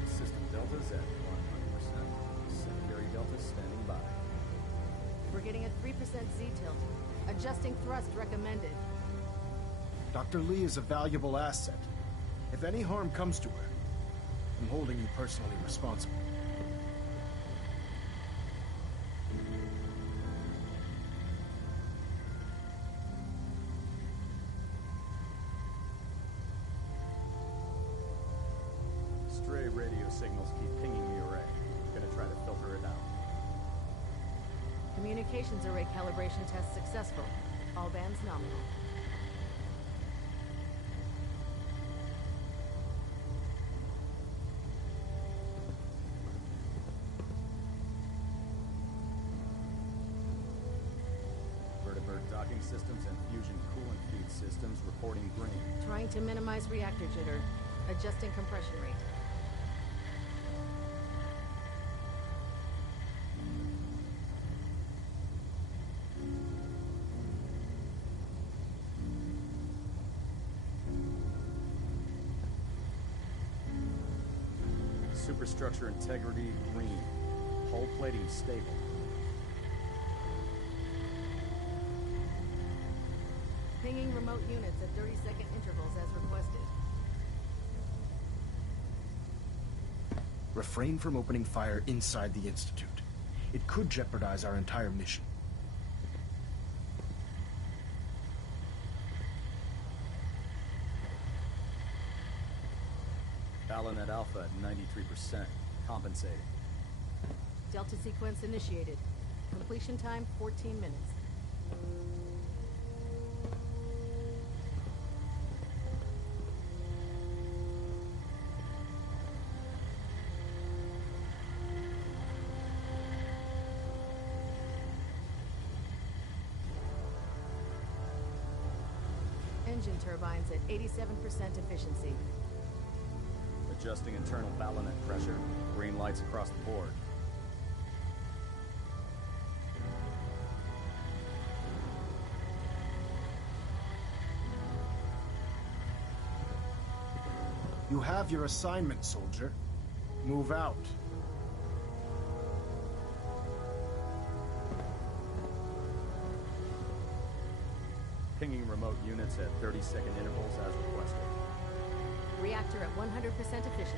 System deltas at 100%. Secondary deltas standing by. We're getting a 3% Z-tilt. Adjusting thrust recommended. Dr. Lee is a valuable asset. If any harm comes to her, I'm holding you personally responsible. Stray radio signals keep pinging the array. Gonna try to filter it out. Communications array calibration test successful. All bands nominal. Vertibird docking systems and fusion coolant feed systems reporting green. Trying to minimize reactor jitter. Adjusting compression rate. Superstructure integrity green. Hull plating stable. Pinging remote units at 30-second intervals as requested. Refrain from opening fire inside the Institute. It could jeopardize our entire mission. Ballanet Alpha at 93%. Compensating. Delta sequence initiated. Completion time 14 minutes. Engine turbines at 87% efficiency. Adjusting internal ballanet pressure. Green lights across the board. You have your assignment, soldier. Move out. Pinging remote units at 30-second intervals as requested. Reactor at 100% efficiency.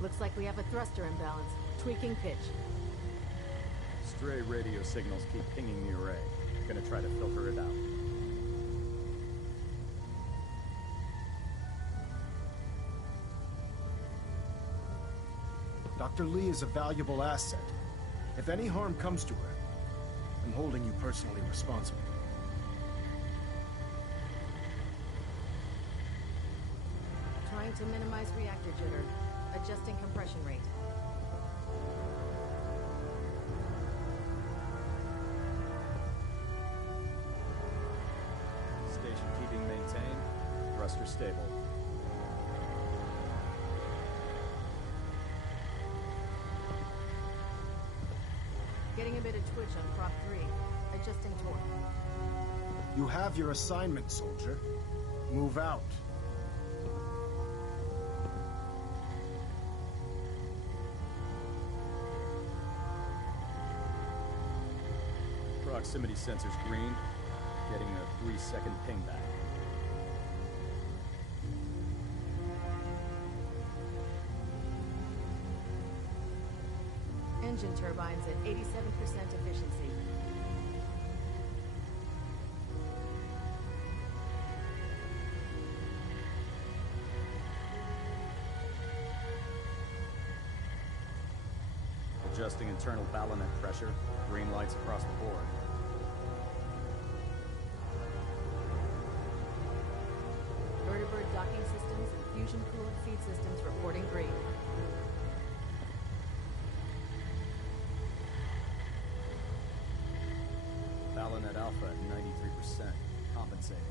Looks like we have a thruster imbalance. Tweaking pitch. Stray radio signals keep pinging the array. Gonna try to filter it out. Dr. Lee is a valuable asset. If any harm comes to her, I'm holding you personally responsible. Trying to minimize reactor jitter. Adjusting compression rate. Station keeping maintained. Thruster stable. Getting a bit of twitch on prop 3. Adjusting torque. You have your assignment, soldier. Move out. Proximity sensors green. Getting a 3-second ping back. Engine turbines at 87% efficiency. Adjusting internal ballonet pressure. Green lights across the board. Vertibird docking systems and fusion coolant feed systems reporting green. Ballonet Alpha at 93%. Compensating.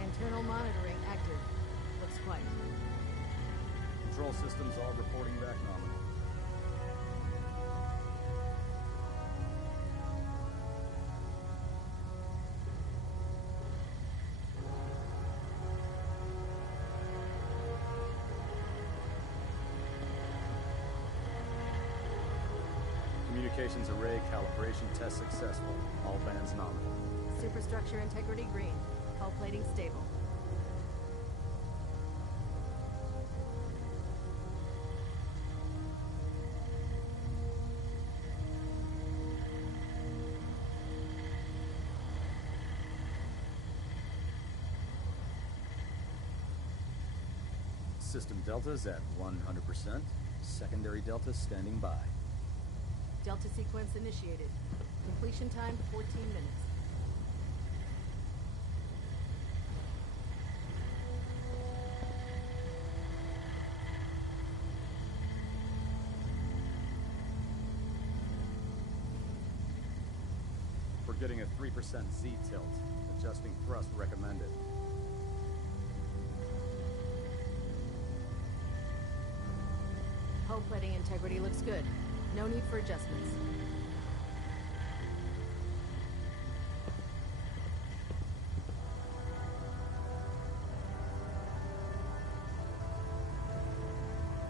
Internal monitoring active. Looks quiet. Control systems all reporting back nominal. Communications array calibration test successful. All bands nominal. Superstructure integrity green. Hull plating stable. System deltas at 100%. Secondary deltas standing by. Delta sequence initiated. Completion time 14 minutes. We're getting a 3% Z tilt. Adjusting thrust recommended. Hull plating integrity looks good. No need for adjustments.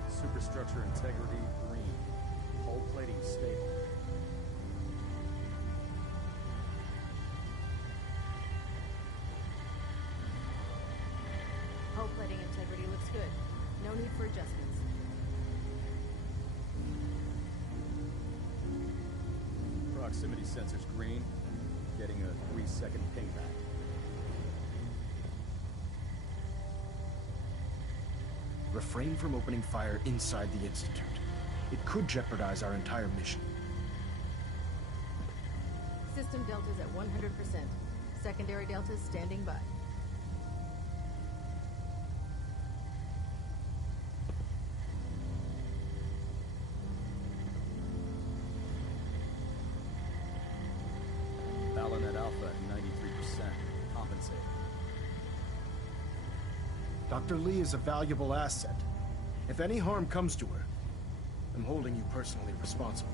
Superstructure integrity green. Hull plating stable. Hull plating integrity looks good. No need for adjustments. Proximity sensors green. Getting a 3-second ping back. Refrain from opening fire inside the Institute. It could jeopardize our entire mission. System deltas at 100%. Secondary deltas standing by. Ballonet Alpha at 93%. Compensating. Dr. Lee is a valuable asset. If any harm comes to her, I'm holding you personally responsible.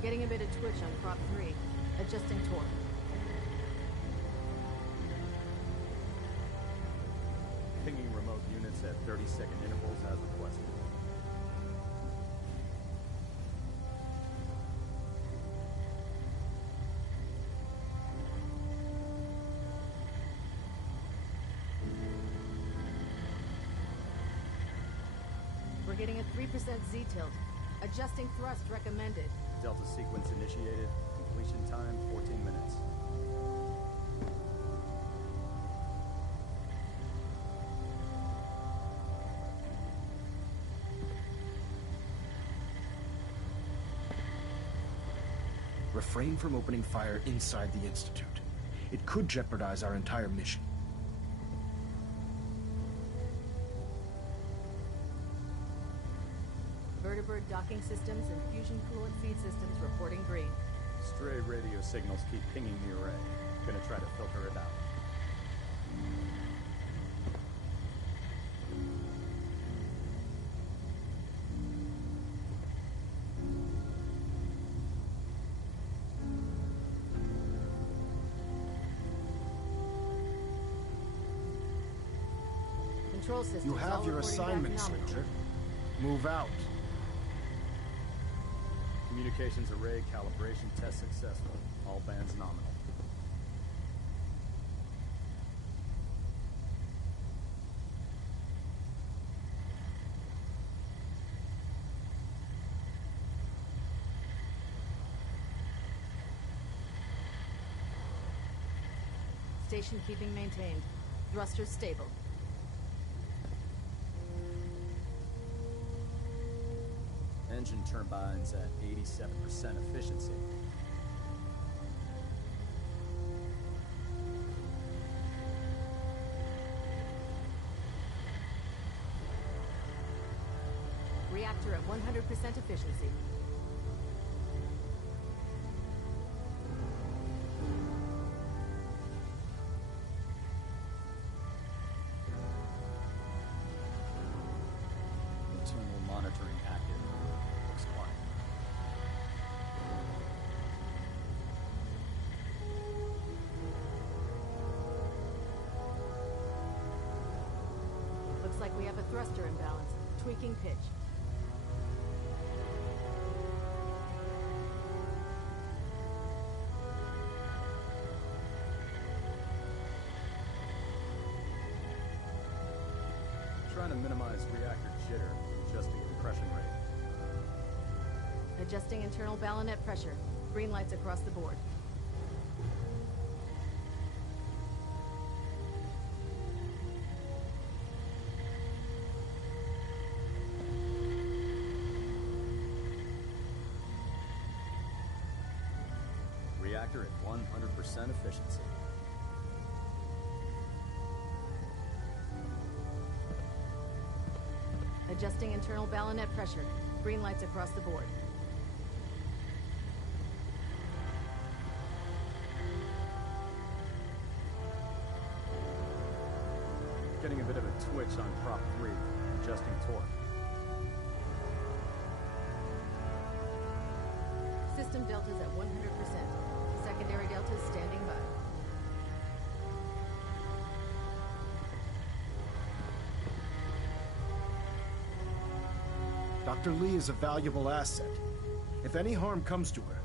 Getting a bit of twitch on prop 3. Adjusting torque. Pinging remote units at 30-second intervals as requested. We're getting a 3% Z-tilt. Adjusting thrust recommended. Delta sequence initiated. Completion time 14 minutes. Refrain from opening fire inside the Institute. It could jeopardize our entire mission. Vertibird docking systems and fusion coolant feed systems reporting green. Stray radio signals keep pinging the array. Gonna try to filter it out. Control systems. You have your assignment, soldier. Move out. Communications array calibration test successful. All bands nominal. Station keeping maintained. Thrusters stable. Engine turbines at 87% efficiency. Reactor at 100% efficiency. Internal monitoring active. Looks quiet. Looks like we have a thruster imbalance. Tweaking pitch. Trying to minimize reactor jitter, adjusting compression rate. Adjusting internal ballonet pressure. Green lights across the board. Reactor at 100% efficiency. Adjusting internal ballonet pressure. Green lights across the board. Getting a bit of a twitch on prop 3, adjusting torque. System deltas at 100%. Secondary deltas standing by. Dr. Lee is a valuable asset. If any harm comes to her,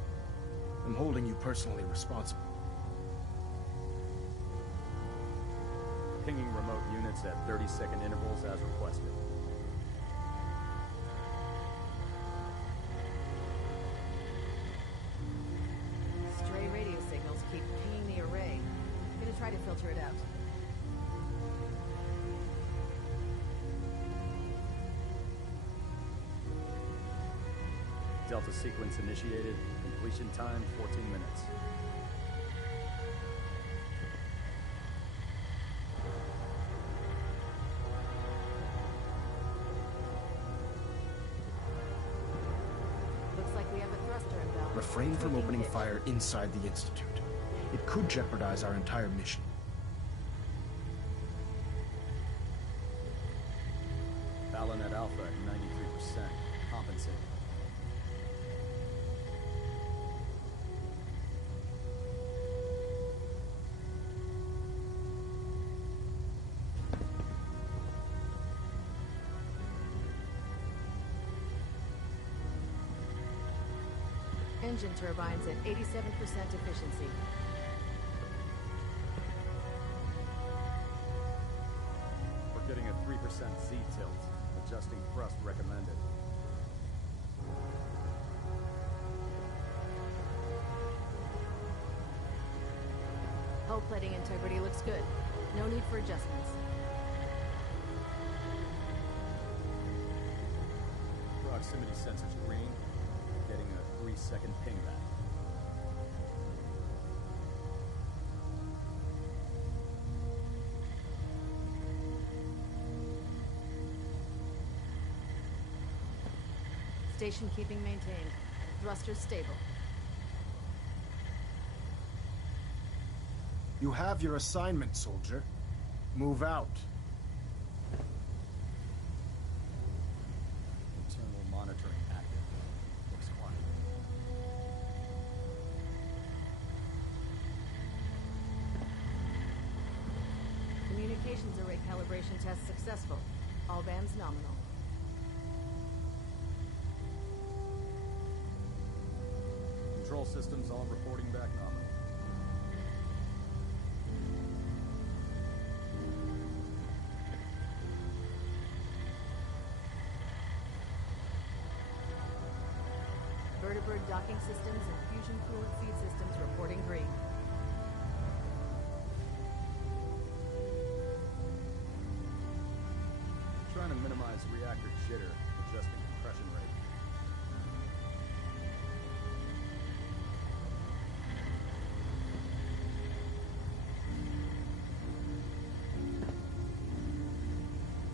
I'm holding you personally responsible. Pinging remote units at 30-second intervals as requested. Stray radio signals keep pinging the array. I'm gonna try to filter it out. Delta sequence initiated. Completion time 14 minutes. Looks like we have a thruster imbalance. refrain from opening fire inside the Institute. It could jeopardize our entire mission. Balonet Alpha at 93%. Compensating. Engine turbines at 87% efficiency. We're getting a 3% Z-tilt. Adjusting thrust recommended. Hull plating integrity looks good. No need for adjustments. Proximity sensors green. Getting a 3-second pingback. Station keeping maintained. Thrusters stable. You have your assignment, soldier. Move out. Internal monitoring active. Looks quiet. Communications array calibration test successful. All bands nominal. Control systems all reporting back nominal. Vertibird docking systems and fusion coolant feed systems reporting green. Trying to minimize reactor jitter, adjusting compression rate.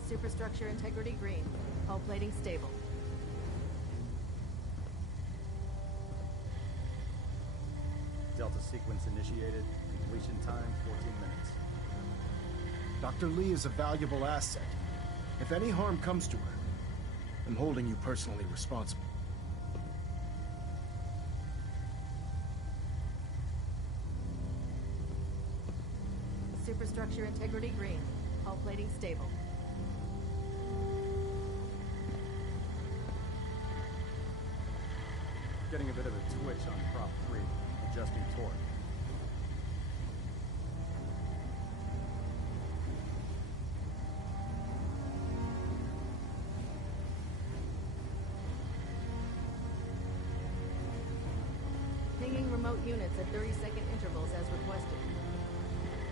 Superstructure integrity green. Hull plating stable. Delta sequence initiated. Completion time 14 minutes. Dr. Lee is a valuable asset. If any harm comes to her, I'm holding you personally responsible. Superstructure integrity green. Hull plating stable. Getting a bit of a twitch on prop 3. Adjusting torque. Pinging remote units at 30-second intervals as requested.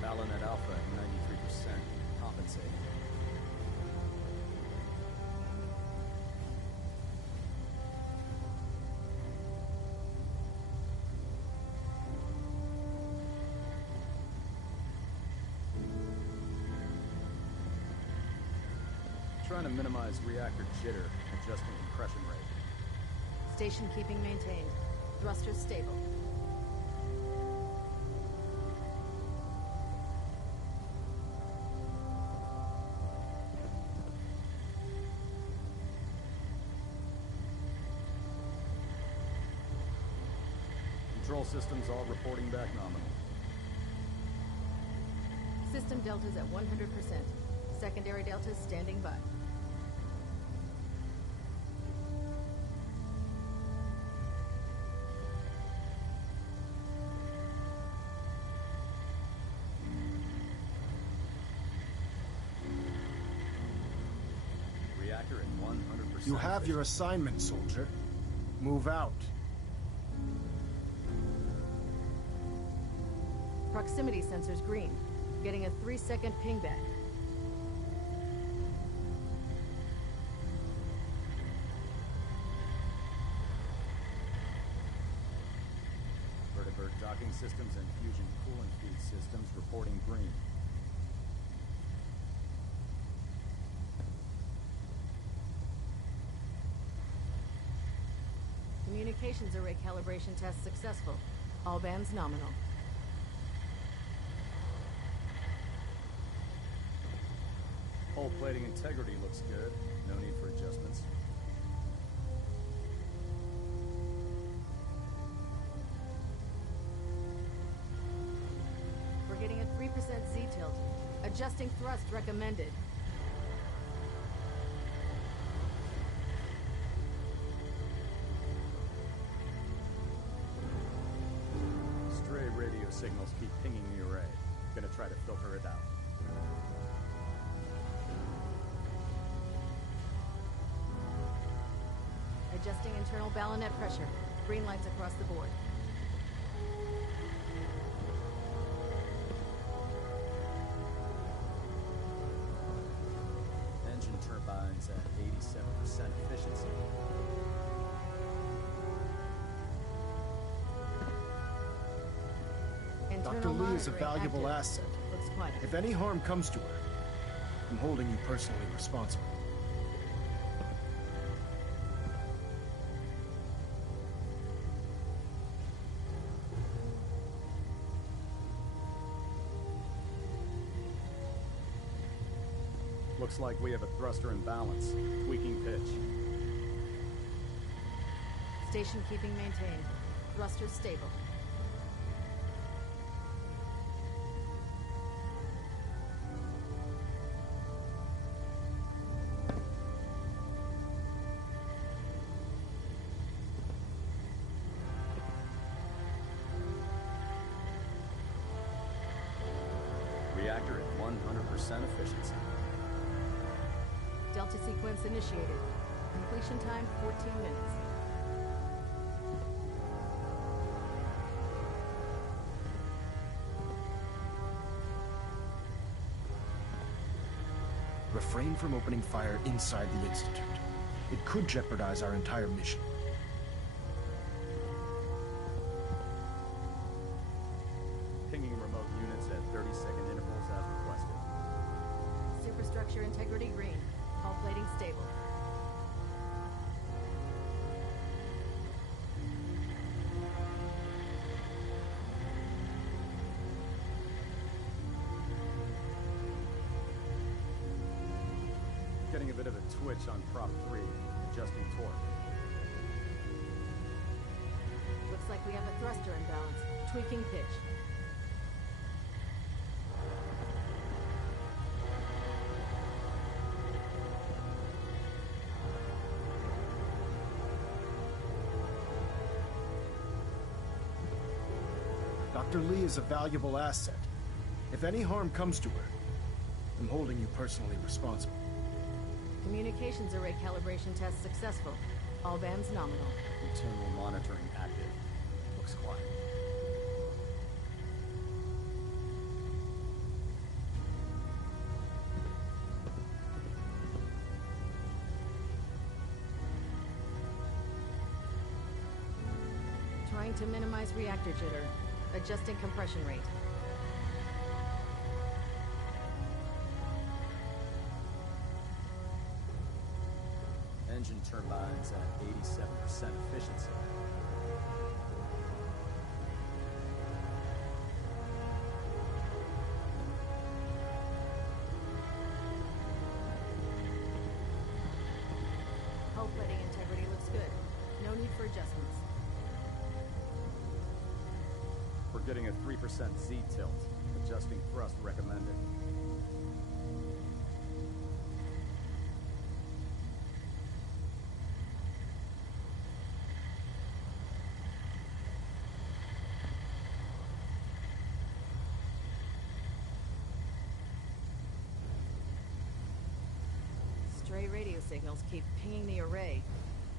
Balonet Alpha at 93%. Compensating. Trying to minimize reactor jitter, adjusting compression rate. Station keeping maintained. Thrusters stable. Control systems all reporting back nominal. System deltas at 100%. Secondary deltas standing by. Reactor at 100%. You have your assignment, soldier. Move out. Proximity sensors green. Getting a 3-second pingback. Vertibird docking systems and fusion coolant feed systems reporting green. Communication Communications array calibration test successful. All bands nominal. Hull plating integrity looks good. No need for adjustments. We're getting a 3% Z-tilt. Adjusting thrust recommended. Stray radio signals keep pinging the array. Gonna try to filter it out. Adjusting internal ballonet pressure. Green lights across the board. Engine turbines at 87% efficiency. Dr. Lee is a valuable asset. Looks quiet. If any harm comes to her, I'm holding you personally responsible. Looks like we have a thruster imbalance. Tweaking pitch. Station keeping maintained. Thrusters stable. Reactor at 100% efficiency. Delta sequence initiated. Completion time 14 minutes. Refrain from opening fire inside the Institute. It could jeopardize our entire mission. Pinging remote units at 30-second intervals as requested. Superstructure integrity green. Hull plating stable. Getting a bit of a twitch on prop 3. Adjusting torque. Looks like we have a thruster imbalance. Tweaking pitch. Dr. Lee is a valuable asset. If any harm comes to her, I'm holding you personally responsible. Communications array calibration test successful. All bands nominal. Internal monitoring active. Looks quiet. Trying to minimize reactor jitter. Adjusting compression rate. Engine turbines at 87% efficiency. Hull plating integrity looks good. No need for adjustments. We're getting a 3% Z-tilt. Adjusting thrust recommended. Stray radio signals keep pinging the array.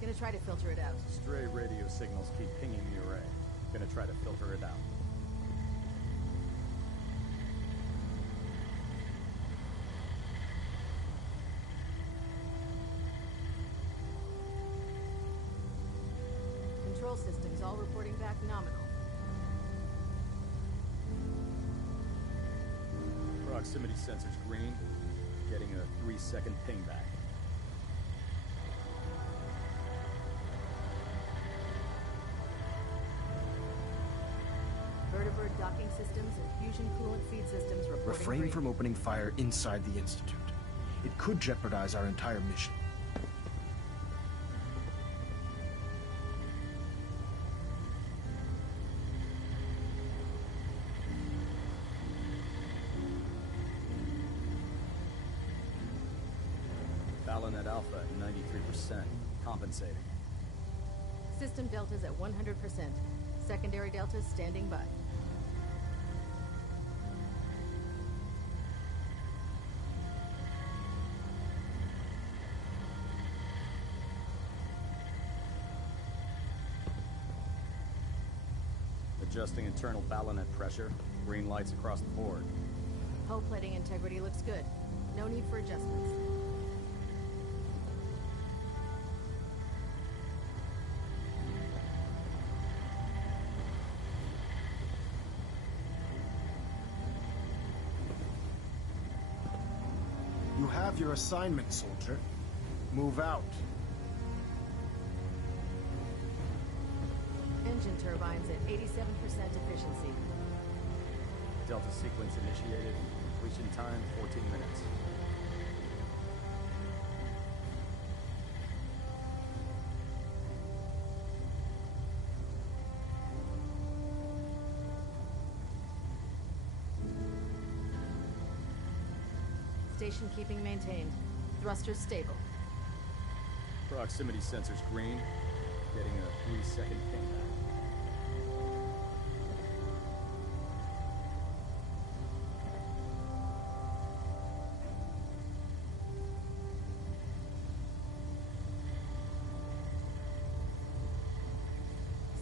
Gonna try to filter it out. Stray radio signals keep pinging the array. Gonna try to filter it out. Control systems all reporting back nominal. Proximity sensors green. Getting a 3-second ping back. Vertibird docking systems and fusion coolant feed systems reporting Refrain green. from opening fire inside the Institute. It could jeopardize our entire mission. Balanet Alpha at 93%. Compensating. System deltas at 100%. Secondary deltas standing by. Adjusting internal balonet pressure. Green lights across the board. Hull plating integrity looks good. No need for adjustments. You have your assignment, soldier. Move out. Engine turbines at 87% efficiency. Delta sequence initiated. Completion time 14 minutes. Station keeping maintained. Thrusters stable. Proximity sensors green. Getting a 3-second pingback.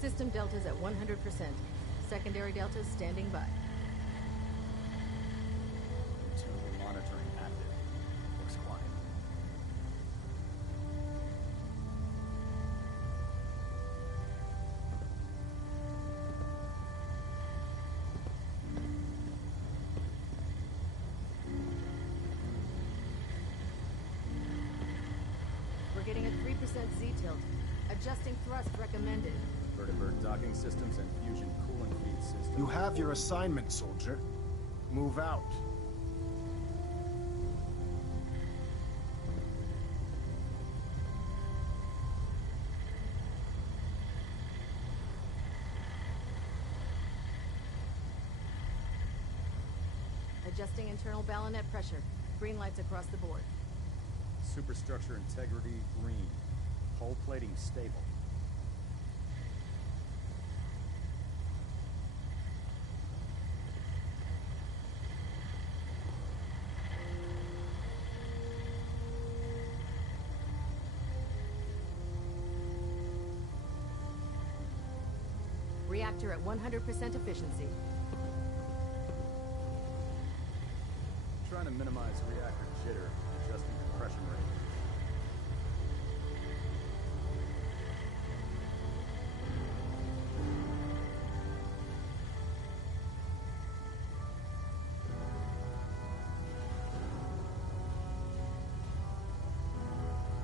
System deltas at 100%. Secondary deltas standing by. Internal monitoring active. Looks quiet. We're getting a 3% Z-tilt. Adjusting thrust recommended. Vertibird docking systems and fusion coolant feed systems. You have your assignment, soldier. Move out. Adjusting internal balonet pressure. Green lights across the board. Superstructure integrity green. Hull plating stable. Reactor at 100% efficiency. Trying to minimize reactor jitter, adjusting compression rate.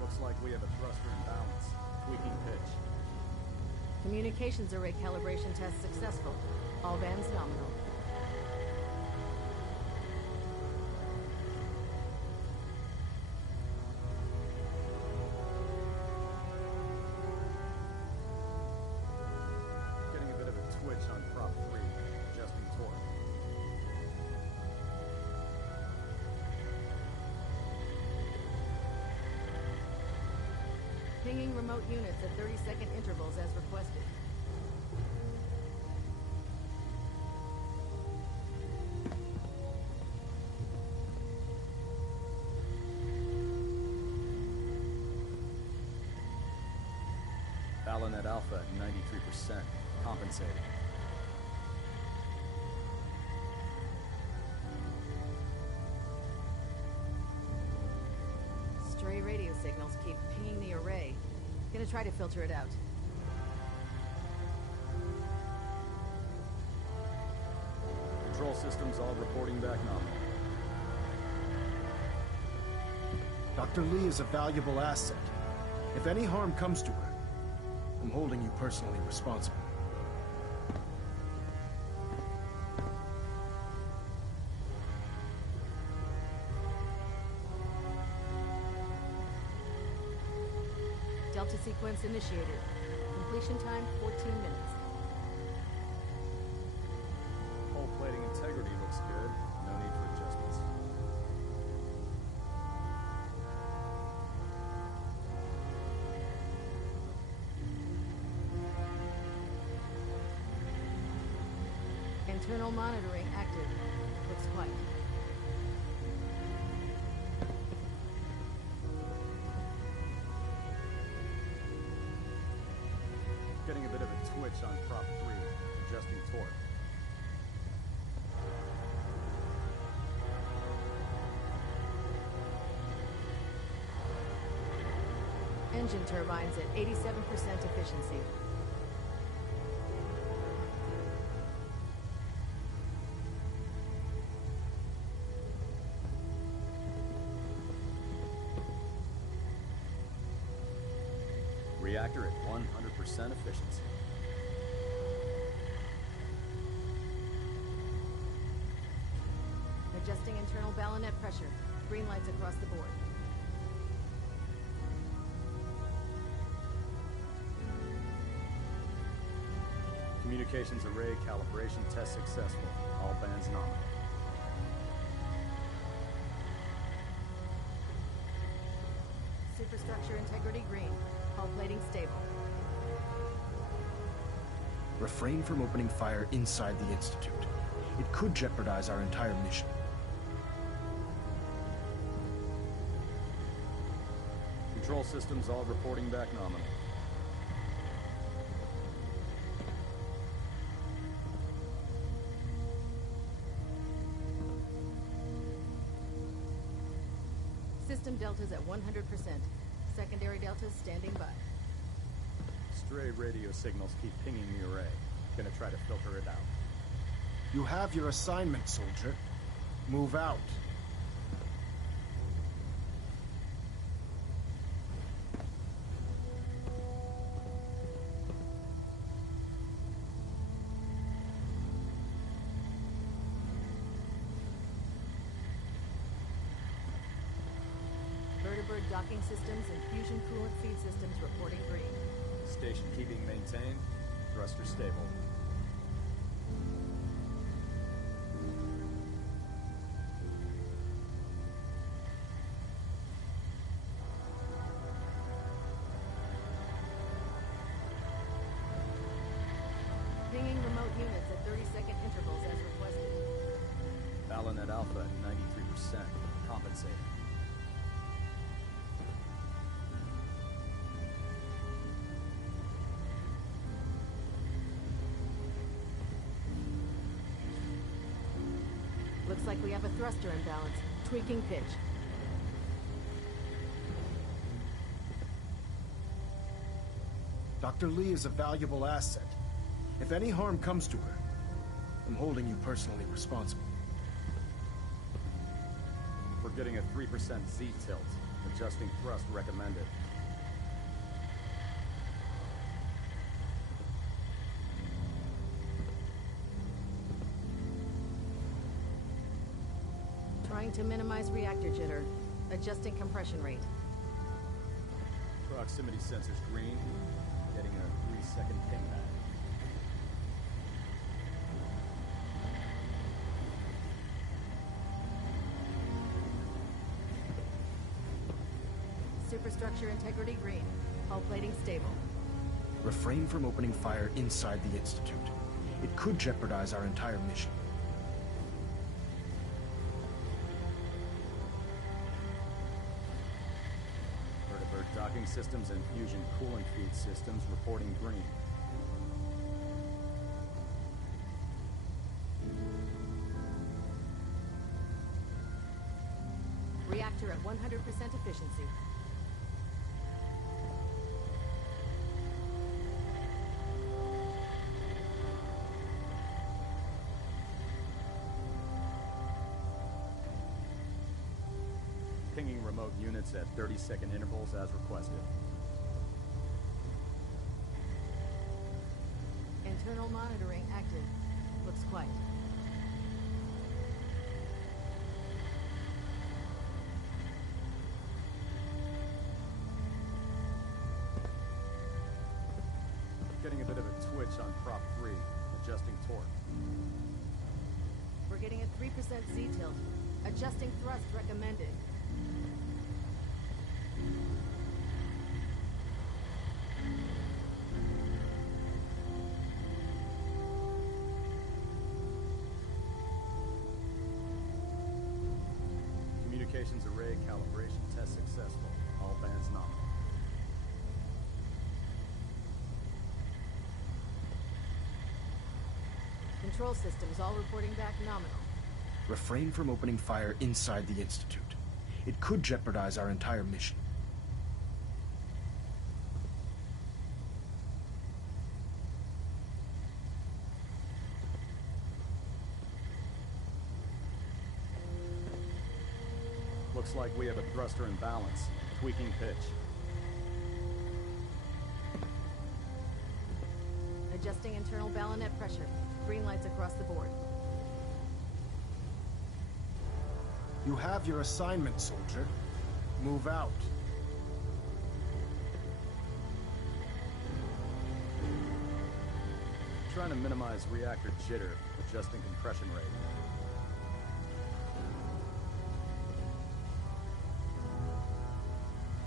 Looks like we have a thruster imbalance. Tweaking pitch. Communications array calibration test successful. All bands nominal. Getting a bit of a twitch on prop 3, adjusting torque. Pinging remote units at 30-second intervals as requested. Balonet Alpha at 93%. Compensating. Stray radio signals keep pinging the array. Gonna try to filter it out. Control systems all reporting back nominal. Dr. Lee is a valuable asset. If any harm comes to her, I'm holding you personally responsible. Delta sequence initiated. Completion time 14 minutes. Hull plating integrity looks good. No need for adjustments. Internal monitoring active. Looks quiet. Getting a bit of a twitch on prop 3. Adjusting torque. Engine turbines at 87% efficiency. Reactor at 100% efficiency. Adjusting internal ballonet pressure. Green lights across the board. Communications array calibration test successful. All bands nominal. Superstructure integrity green. Hull plating stable. Refrain from opening fire inside the Institute. It could jeopardize our entire mission. Control systems all reporting back nominal. System deltas at 100%. Secondary deltas standing by. Stray radio signals keep pinging the array. Gonna try to filter it out. You have your assignment, soldier. Move out. Vertibird docking systems and fusion coolant feed systems reporting green. Station keeping maintained. Thruster stable. Pinging remote units at 30-second intervals as requested. Ballonet Alpha at 93%. Compensating. Looks like we have a thruster imbalance. Tweaking pitch. Dr. Lee is a valuable asset. If any harm comes to her, I'm holding you personally responsible. We're getting a 3% Z tilt. Adjusting thrust recommended. Trying to minimize reactor jitter. Adjusting compression rate. Proximity sensors green. Getting a 3-second ping back. Superstructure integrity green. Hull plating stable. Refrain from opening fire inside the Institute. It could jeopardize our entire mission. Vertibird docking systems and fusion coolant feed systems reporting green. Reactor at 100% efficiency. Pinging remote units at 30-second intervals as requested. Internal monitoring active. Looks quiet. switch on prop 3, adjusting torque. We're getting a 3% Z-tilt. Adjusting thrust recommended. Communications array calibration test successful. All bands nominal. Control systems all reporting back nominal. Refrain from opening fire inside the Institute. It could jeopardize our entire mission. Looks like we have a thruster imbalance. Tweaking pitch. Adjusting internal ballonet pressure. Green lights across the board. You have your assignment, soldier. Move out. Trying to minimize reactor jitter, adjusting compression rate.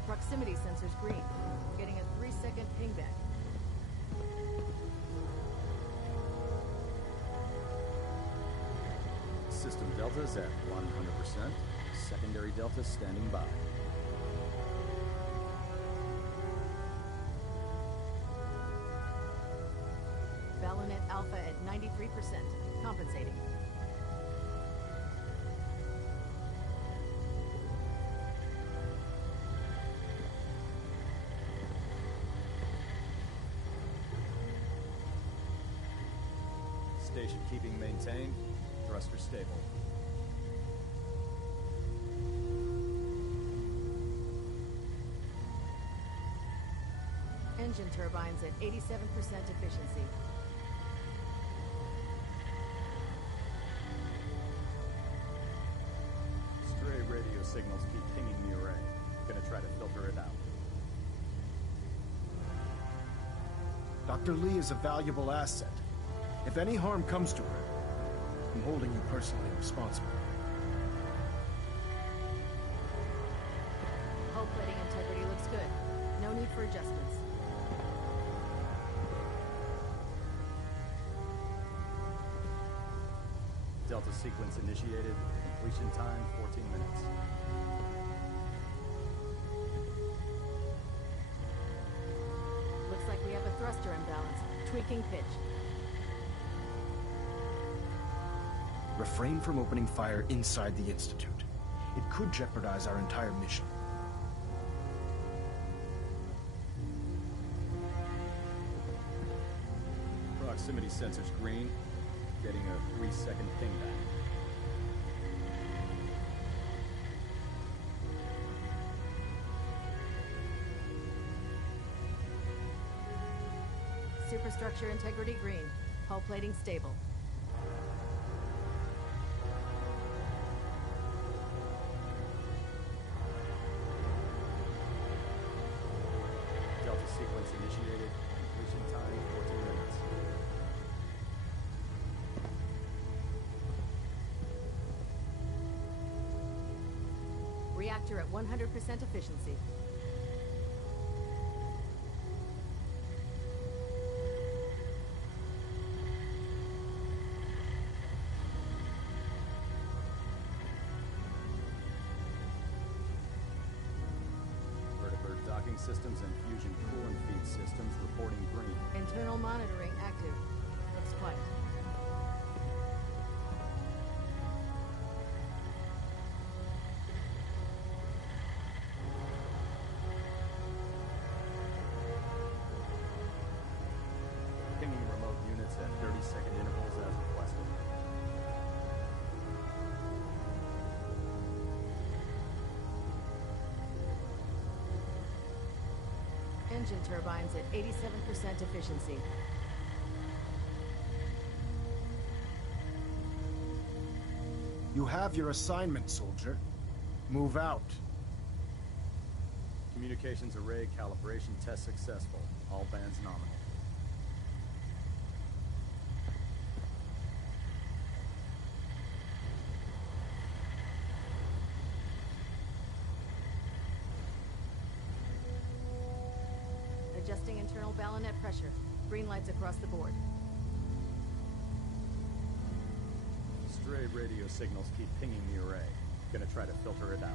Proximity sensors green. Getting a 3-second pingback. System deltas at 100%. Secondary deltas standing by. Ballonet alpha at 93%. Compensating. Station keeping maintained. Thruster stable. Engine turbines at 87% efficiency. Stray radio signals keep pinging the array. Gonna try to filter it out. Dr. Lee is a valuable asset. If any harm comes to her, I'm holding you personally responsible. Hull plating integrity looks good. No need for adjustments. Delta sequence initiated. Completion time 14 minutes. Looks like we have a thruster imbalance. Tweaking pitch. Refrain from opening fire inside the Institute. It could jeopardize our entire mission. Proximity sensors green. Getting a 3-second pingback. Superstructure integrity green. Hull plating stable. Delta sequence initiated. Completion time 14 minutes. Reactor at 100% efficiency. Vertibird docking systems and fusion coolant feed systems reporting green. Internal monitoring active. Looks quiet. Pinging remote units at 30-second intervals as requested. Engine turbines at 87% efficiency. You have your assignment, soldier. Move out. Communications array calibration test successful. All bands nominal. internal ballonet pressure. Green lights across the board. Stray radio signals keep pinging the array. Gonna try to filter it out.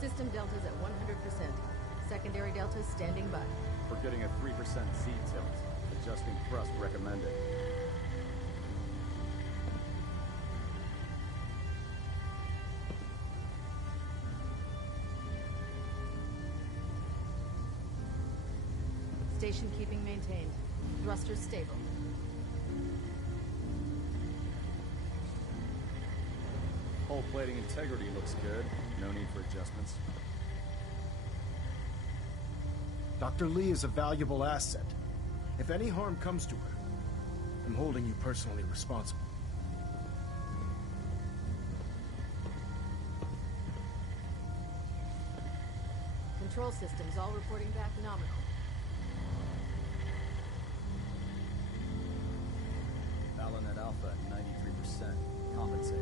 System deltas at 100%. Secondary deltas standing by. We're getting a 3% Z tilt. Adjusting thrust recommended. Station keeping maintained. Thrusters stable. Hull plating integrity looks good. No need for adjustments. Dr. Lee is a valuable asset. If any harm comes to her, I'm holding you personally responsible. Control systems all reporting back nominal. Ballonet Alpha at 93%. Compensate.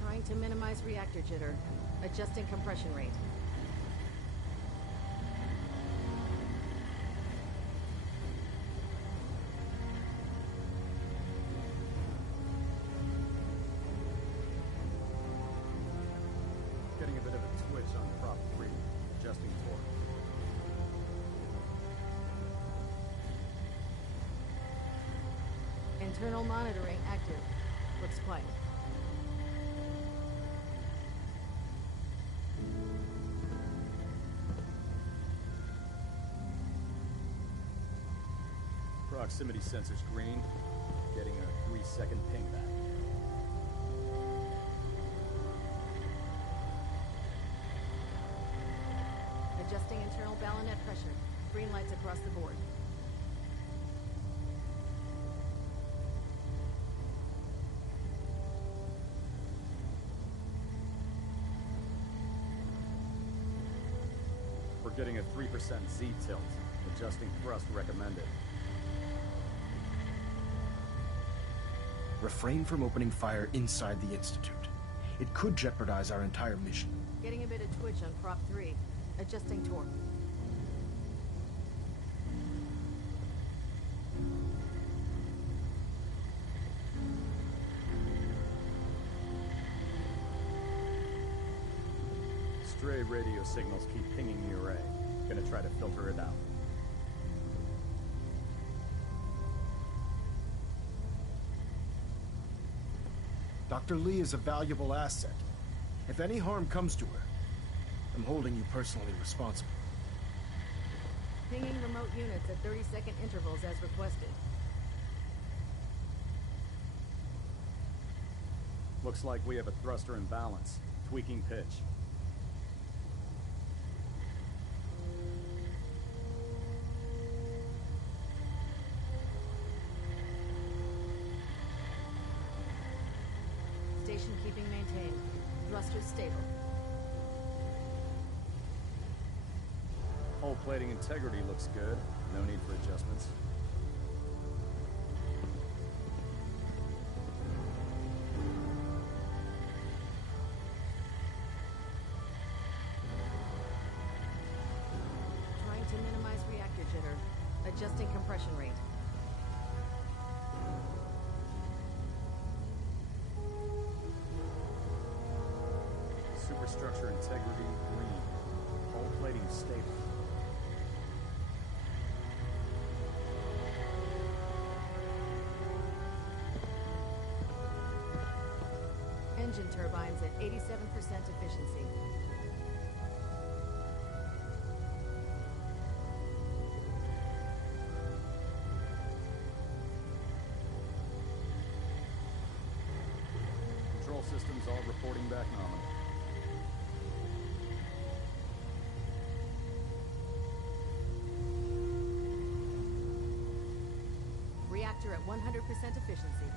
Trying to minimize reactor jitter. Adjusting compression rate. Getting a bit of a twitch on prop 3. Adjusting torque. Internal monitoring active. Looks quiet. Proximity sensors green. Getting a 3-second ping back. Adjusting internal ballonet pressure. Green lights across the board. We're getting a 3% Z tilt. Adjusting thrust recommended. Refrain from opening fire inside the Institute. It could jeopardize our entire mission. Getting a bit of twitch on prop 3. Adjusting torque. Stray radio signals keep pinging the array. Gonna try to filter it out. Dr. Lee is a valuable asset. If any harm comes to her, I'm holding you personally responsible. Pinging remote units at 30-second intervals as requested. Looks like we have a thruster imbalance. Tweaking pitch. Station keeping maintained. Thrusters stable. Hull plating integrity looks good. No need for adjustments. Trying to minimize reactor jitter. Adjusting compression rate. Superstructure integrity green. Hull plating stable. Engine turbines at 87% efficiency. Control systems all reporting back nominal. Reactor at 100% efficiency.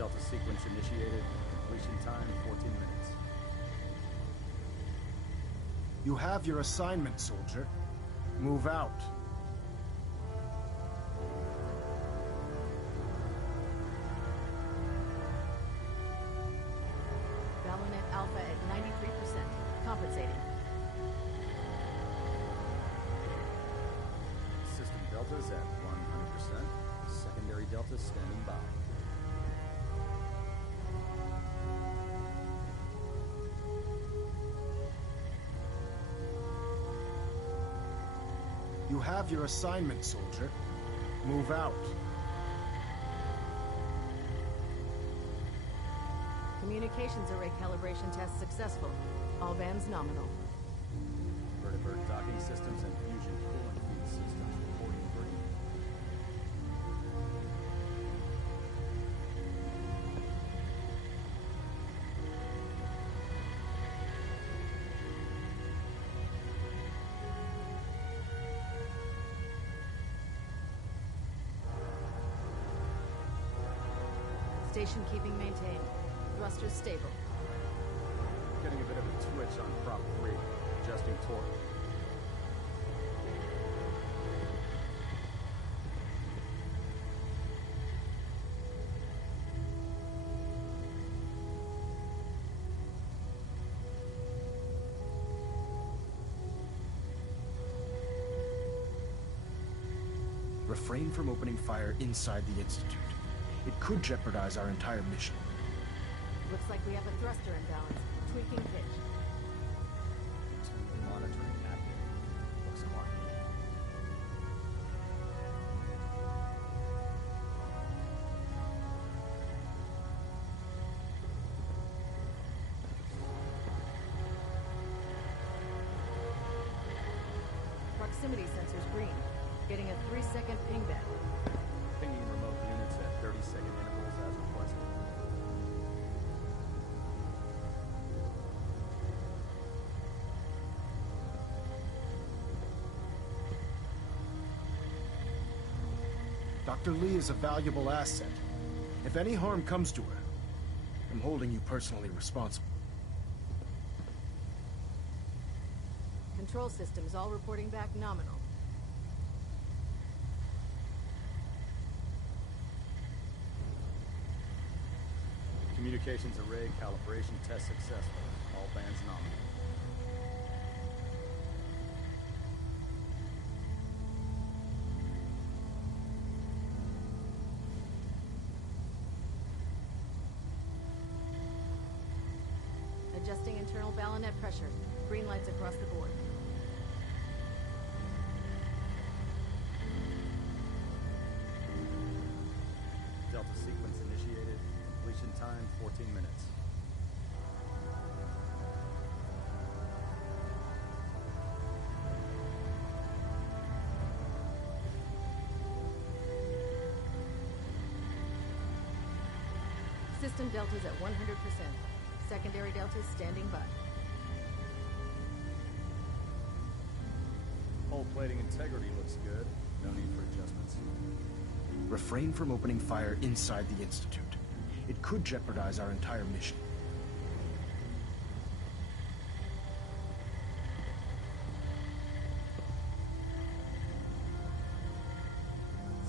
Delta sequence initiated. Completion time 14 minutes. You have your assignment, soldier. Move out. Balonet Alpha at 93%. Compensating. System Deltas at 100%. Secondary Deltas standing by. You have your assignment, soldier. Move out. Communications array calibration test successful. All bands nominal. Vertibird docking systems and fusion coolant feed systems reporting green. Station keeping maintained. Thrusters stable. Getting a bit of a twitch on prop 3. Adjusting torque. Refrain from opening fire inside the Institute. It could jeopardize our entire mission. Looks like we have a thruster imbalance. Tweaking pitch. Internal monitoring active. Looks quiet. Proximity sensors green. Getting a 3-second ping back. Pinging remote units at 30-second intervals as requested. Dr. Lee is a valuable asset. If any harm comes to her, I'm holding you personally responsible. Control systems all reporting back nominal. Communications array calibration test successful. All bands nominal. Adjusting internal ballonet pressure. Green lights across the board. Delta sequence initiated. Completion time 14 minutes. System deltas at 100%. Secondary deltas standing by. Hull plating integrity looks good. No need for adjustments. Refrain from opening fire inside the Institute. It could jeopardize our entire mission.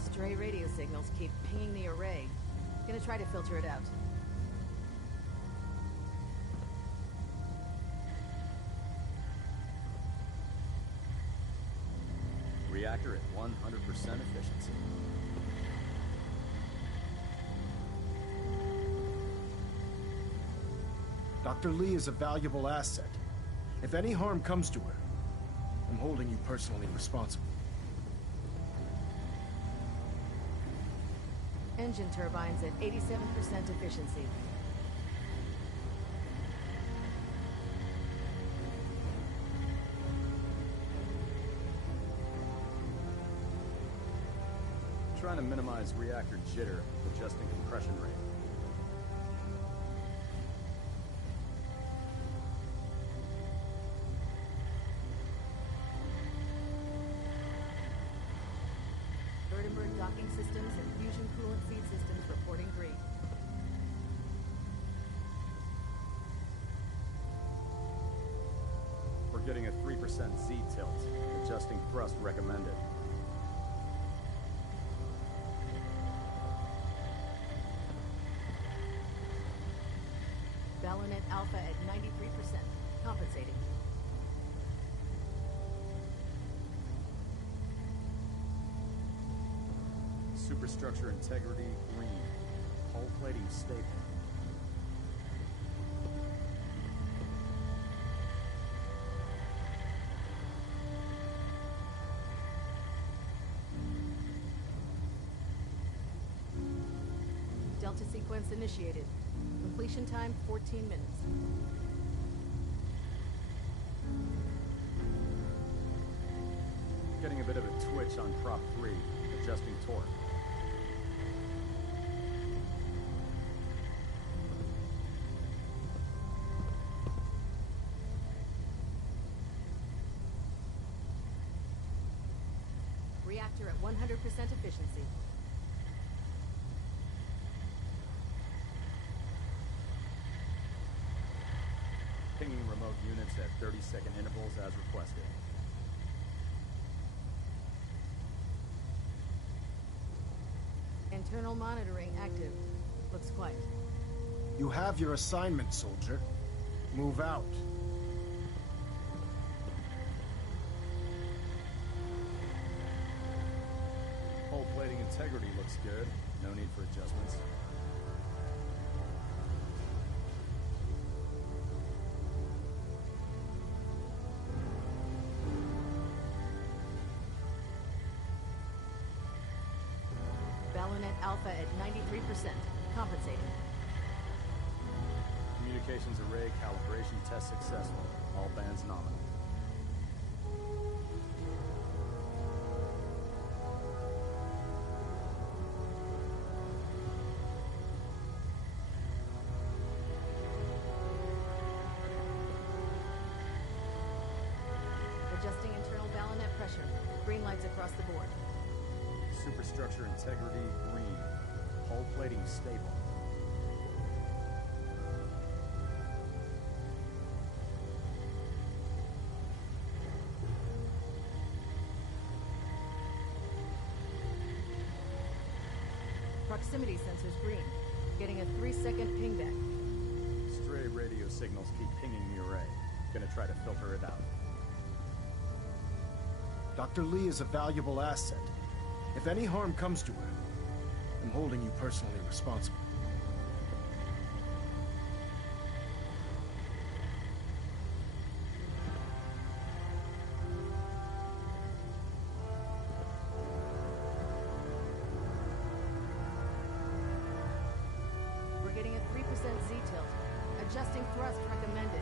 Stray radio signals keep pinging the array. Gonna try to filter it out. Reactor at 100% efficiency. Dr. Lee is a valuable asset. If any harm comes to her, I'm holding you personally responsible. Engine turbines at 87% efficiency. Trying to minimize reactor jitter, adjusting compression rate. Vertibird docking systems and fusion coolant feed systems reporting green. Z-tilt. Adjusting thrust recommended. Balonet Alpha at 93%. Compensating. Superstructure integrity green. Hull plating stable. Delta sequence initiated. Completion time 14 minutes. Getting a bit of a twitch on prop 3. Adjusting torque. Reactor at 100% efficiency. Pinging remote units at 30-second intervals as requested. Internal monitoring active. Looks quiet. You have your assignment, soldier. Move out. Hull plating integrity looks good. No need for adjustments. Balonet Alpha at 93%. Compensating. Communications array calibration test successful. All bands nominal. Adjusting internal Balonet pressure. Green lights across the board. Superstructure integrity green. Hull plating stable. Proximity sensors green. Getting a 3-second pingback. Stray radio signals keep pinging the array. Gonna try to filter it out. Dr. Lee is a valuable asset. If any harm comes to her, I'm holding you personally responsible. We're getting a 3% Z-tilt. Adjusting thrust recommended.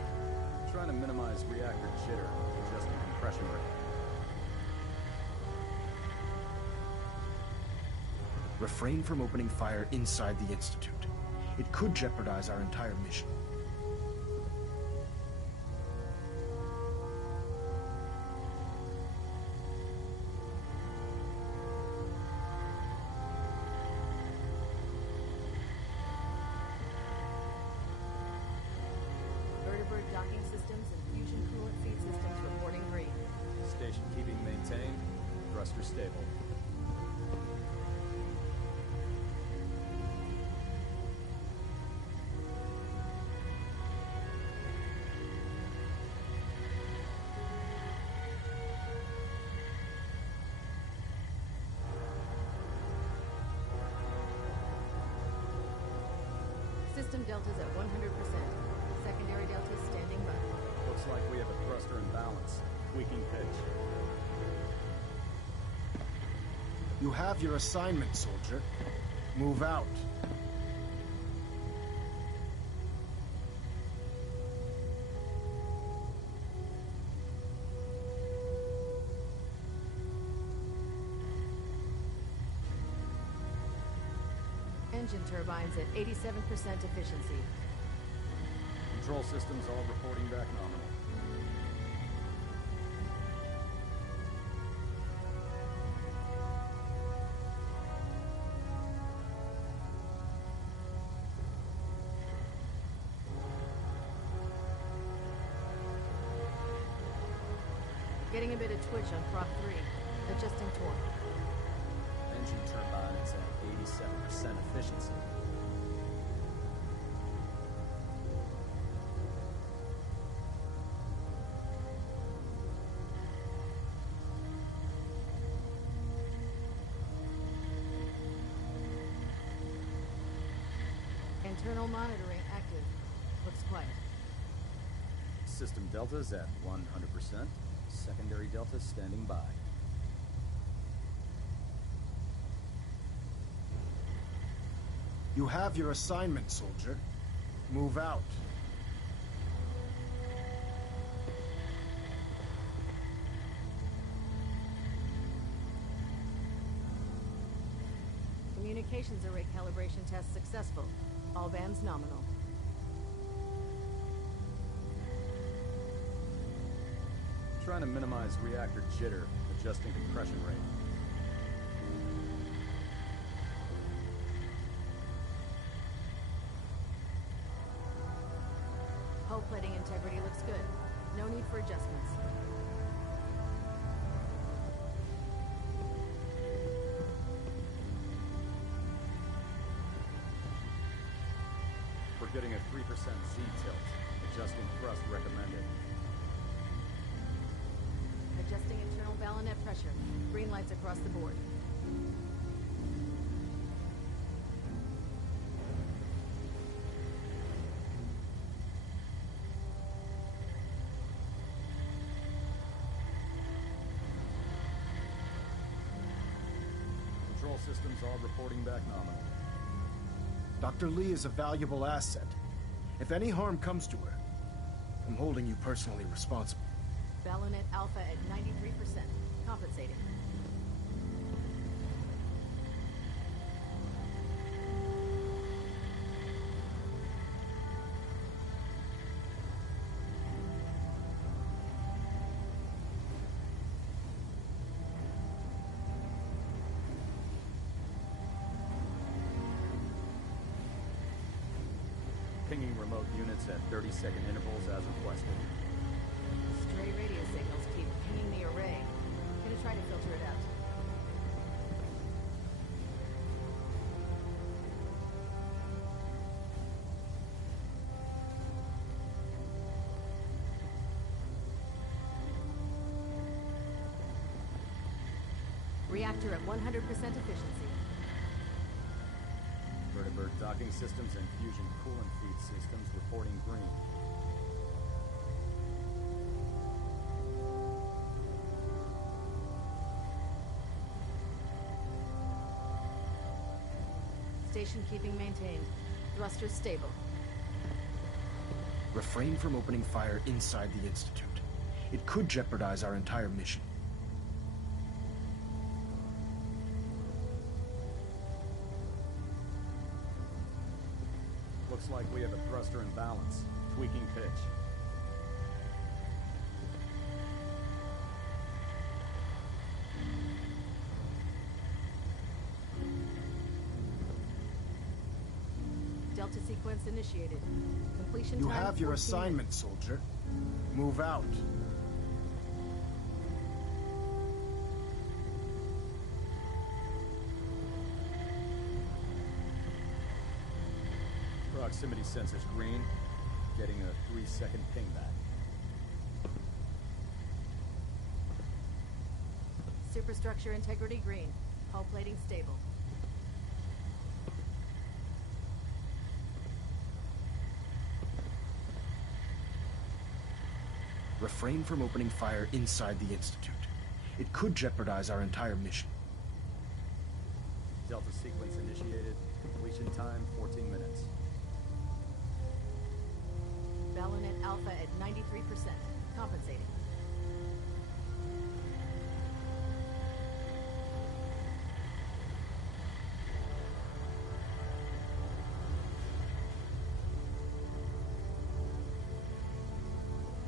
Trying to minimize reactor jitter. Adjusting compression rate. Refrain from opening fire inside the Institute. It could jeopardize our entire mission. Vertibird docking systems and fusion coolant feed systems reporting green. Station keeping maintained. Thruster stable. System deltas at 100%. Secondary deltas standing by. Looks like we have a thruster imbalance. Tweaking pitch. You have your assignment, soldier. Move out. Engine turbines at 87% efficiency. Control systems all reporting back nominal. Getting a bit of twitch on prop 3. Adjusting torque. Engine turbines at 87% efficiency. Internal monitoring active. Looks quiet. System deltas at 100%. Secondary deltas standing by. You have your assignment, soldier. Move out. Communications array calibration test successful. All bands nominal. Trying to minimize reactor jitter, adjusting compression rate. Hull plating integrity looks good. No need for adjustments. We're getting a 3% Z tilt. Adjusting thrust recommended. Adjusting internal ballonet pressure. Green lights across the board. Control systems all reporting back nominal. Dr. Lee is a valuable asset. If any harm comes to her, I'm holding you personally responsible. Ballonet Alpha at 93%. Compensating. Pinging remote units at 30-second intervals as requested. Stray radio signals keep pinging the array. Gonna try to filter it out. Reactor at 100% efficiency. Vertibird docking systems and fusion coolant feed systems reporting green. Station keeping maintained. Thrusters stable. Refrain from opening fire inside the Institute. It could jeopardize our entire mission. Looks like we have a thruster imbalance. Tweaking pitch. Delta sequence initiated. Completion You time have your 14 assignment, minutes. soldier. Move out. Proximity sensors green. Getting a 3-second pingback. Superstructure integrity green. Hull plating stable. Refrain from opening fire inside the Institute. It could jeopardize our entire mission. Delta sequence initiated. Completion time 14 minutes. Ballonet Alpha at 93%. Compensating.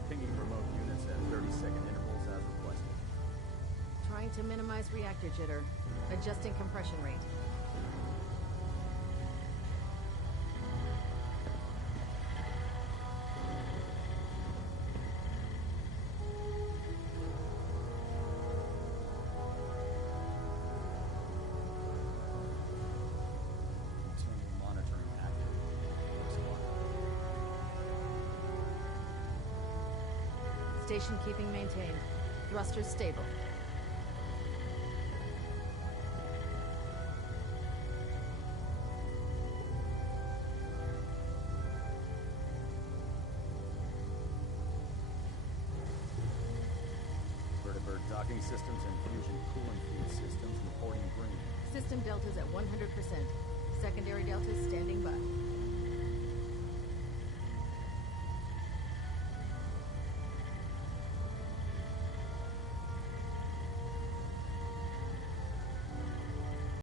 Pinging remote units at 30-second intervals as requested. Trying to minimize reactor jitter. Adjusting compression rate. Station keeping maintained. Thrusters stable. Vertibird docking systems and fusion coolant feed systems reporting green. System deltas at 100%. Secondary deltas standing by.